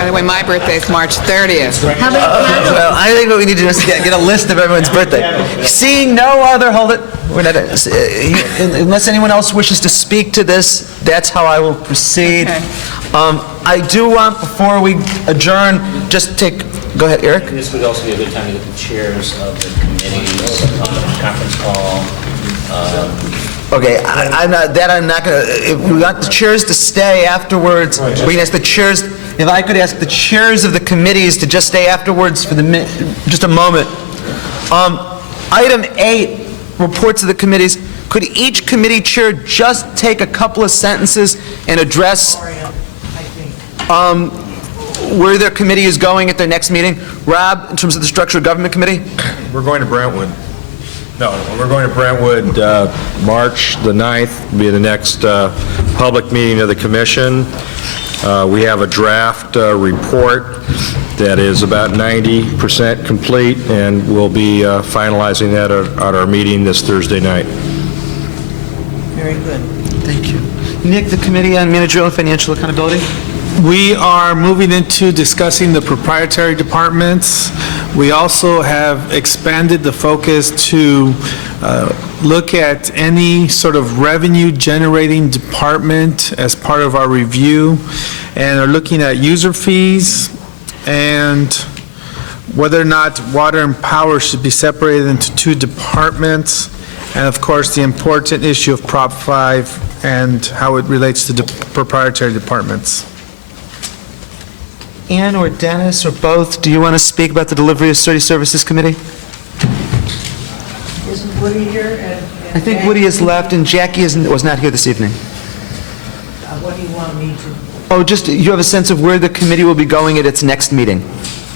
the way, my birthday is March 30th. Well, I think what we need to do is get a list of everyone's birthday. Seeing no other, hold it. We're not, unless anyone else wishes to speak to this, that's how I will proceed. Okay. I do want, before we adjourn, just take, go ahead, Eric. This would also be a good time to get the chairs of the committees on the conference call. Okay, I'm not going to, if we want the chairs to stay afterwards, we can ask the chairs, if I could ask the chairs of the committees to just stay afterwards for just a moment. Item 8, reports of the committees. Could each committee chair just take a couple of sentences and address where their committee is going at their next meeting? Rob, in terms of the structure of government committee? We're going to Brentwood. No, we're going to Brentwood, March the 9th, will be the next public meeting of the commission. We have a draft report that is about 90% complete, and we'll be finalizing that at our meeting this Thursday night. Very good. Thank you. Nick, the Committee on Managerial and Financial Accountability? We are moving into discussing the proprietary departments. We also have expanded the focus to look at any sort of revenue-generating department as part of our review, and are looking at user fees and whether or not water and power should be separated into 2 departments, and of course, the important issue of Prop 5 and how it relates to the proprietary departments. Ann or Dennis or both, do you want to speak about the Delivery of City Services Committee? Isn't Woody here? I think Woody has left and Jackie was not here this evening. What do you want me to? Oh, just, you have a sense of where the committee will be going at its next meeting?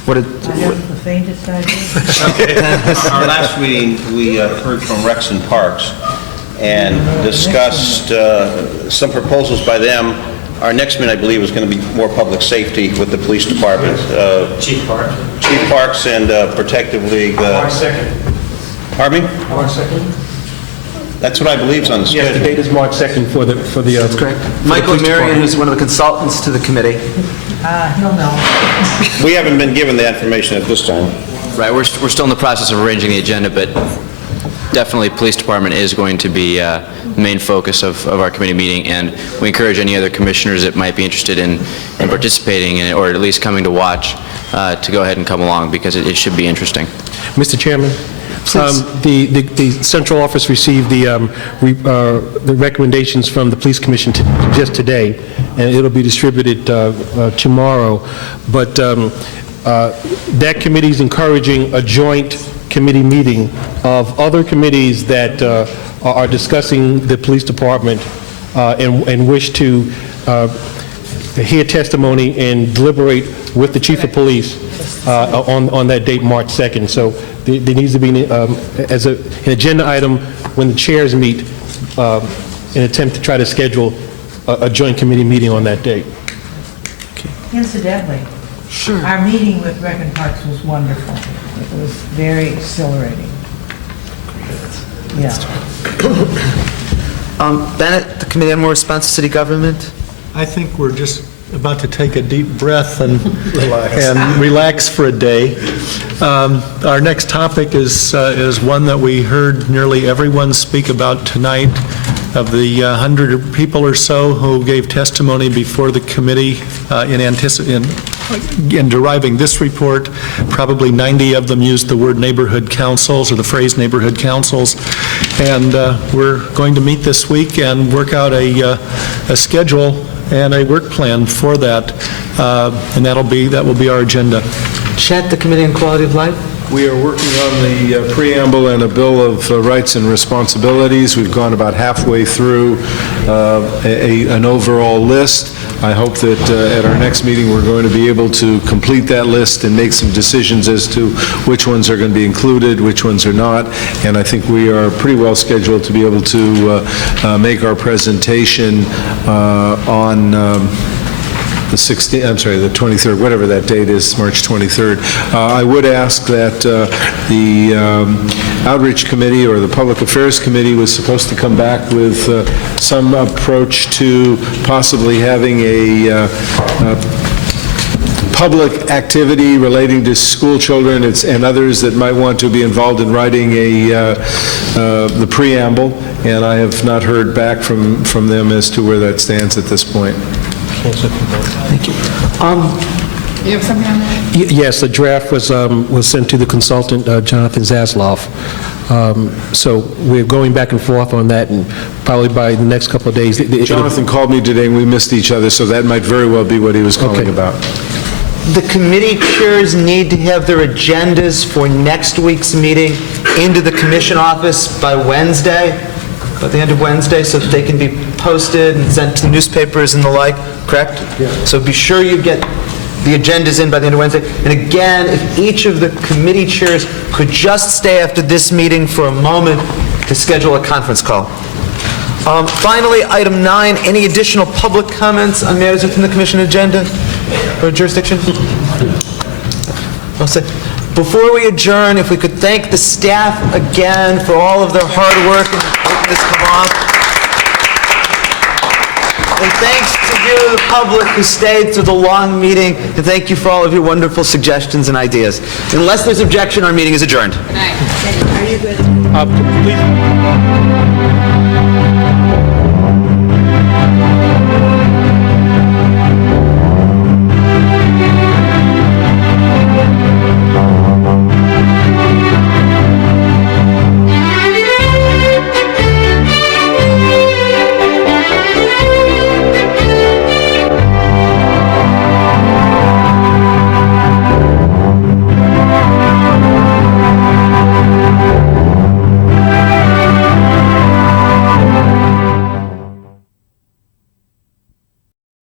I haven't the faintest idea. Our last meeting, we heard from Rex and Parks and discussed some proposals by them. Our next meeting, I believe, is going to be more public safety with the police department. Chief Parks. Chief Parks and Protective League. March 2nd. Pardon me? March 2nd. That's what I believe is on the schedule. Yes, the date is March 2nd for the... That's correct. Michael Marion, who's one of the consultants to the committee. He'll know. We haven't been given the information at this time. Right, we're still in the process of arranging the agenda, but definitely police department is going to be the main focus of our committee meeting, and we encourage any other commissioners that might be interested in participating in it, or at least coming to watch, to go ahead and come along, because it should be interesting. Mr. Chairman, the central office received the recommendations from the police commission just today, and it'll be distributed tomorrow. But that committee is encouraging a joint committee meeting of other committees that are discussing the police department and wish to hear testimony and deliberate with the chief of police on that date, March 2nd. So there needs to be, as an agenda item, when the chairs meet, an attempt to try to schedule a joint committee meeting on that date. Incidentally, our meeting with Reckon Parks was wonderful. It was very exhilarating. Yeah. Bennett, the Committee on More Responsive City Government. I think we're just about to take a deep breath and relax for a day. Our next topic is one that we heard nearly everyone speak about tonight. Of the 100 people or so who gave testimony before the committee in deriving this report, probably 90 of them used the word neighborhood councils or the phrase neighborhood councils. And we're going to meet this week and work out a schedule and a work plan for that, and that will be our agenda. Chet, the Committee on Quality of Life. We are working on the preamble and a Bill of Rights and Responsibilities. We've gone about halfway through an overall list. I hope that at our next meeting we're going to be able to complete that list and make some decisions as to which ones are going to be included, which ones are not. And I think we are pretty well scheduled to be able to make our presentation on the 16th, I'm sorry, the 23rd, whatever that date is, March 23rd. I would ask that the Outreach Committee or the Public Affairs Committee was supposed to come back with some approach to possibly having a public activity relating to school children and others that might want to be involved in writing the preamble, and I have not heard back from them as to where that stands at this point. Thank you. You have something on that? Yes, the draft was sent to the consultant, Jonathan Zasloff. So we're going back and forth on that, and probably by the next couple of days. Jonathan called me today, and we missed each other, so that might very well be what he was calling about. The committee chairs need to have their agendas for next week's meeting into the commission office by Wednesday, by the end of Wednesday, so that they can be posted and sent to newspapers and the like, correct? Yeah. So be sure you get the agendas in by the end of Wednesday. And again, if each of the committee chairs could just stay after this meeting for a moment to schedule a conference call. Finally, item 9, any additional public comments on matters within the commission agenda or jurisdiction? I'll say, before we adjourn, if we could thank the staff again for all of their hard work in making this come off. And thanks to you, the public, who stayed through the long meeting, and thank you for all of your wonderful suggestions and ideas. Unless there's objection, our meeting is adjourned. Good night. Are you good? Please.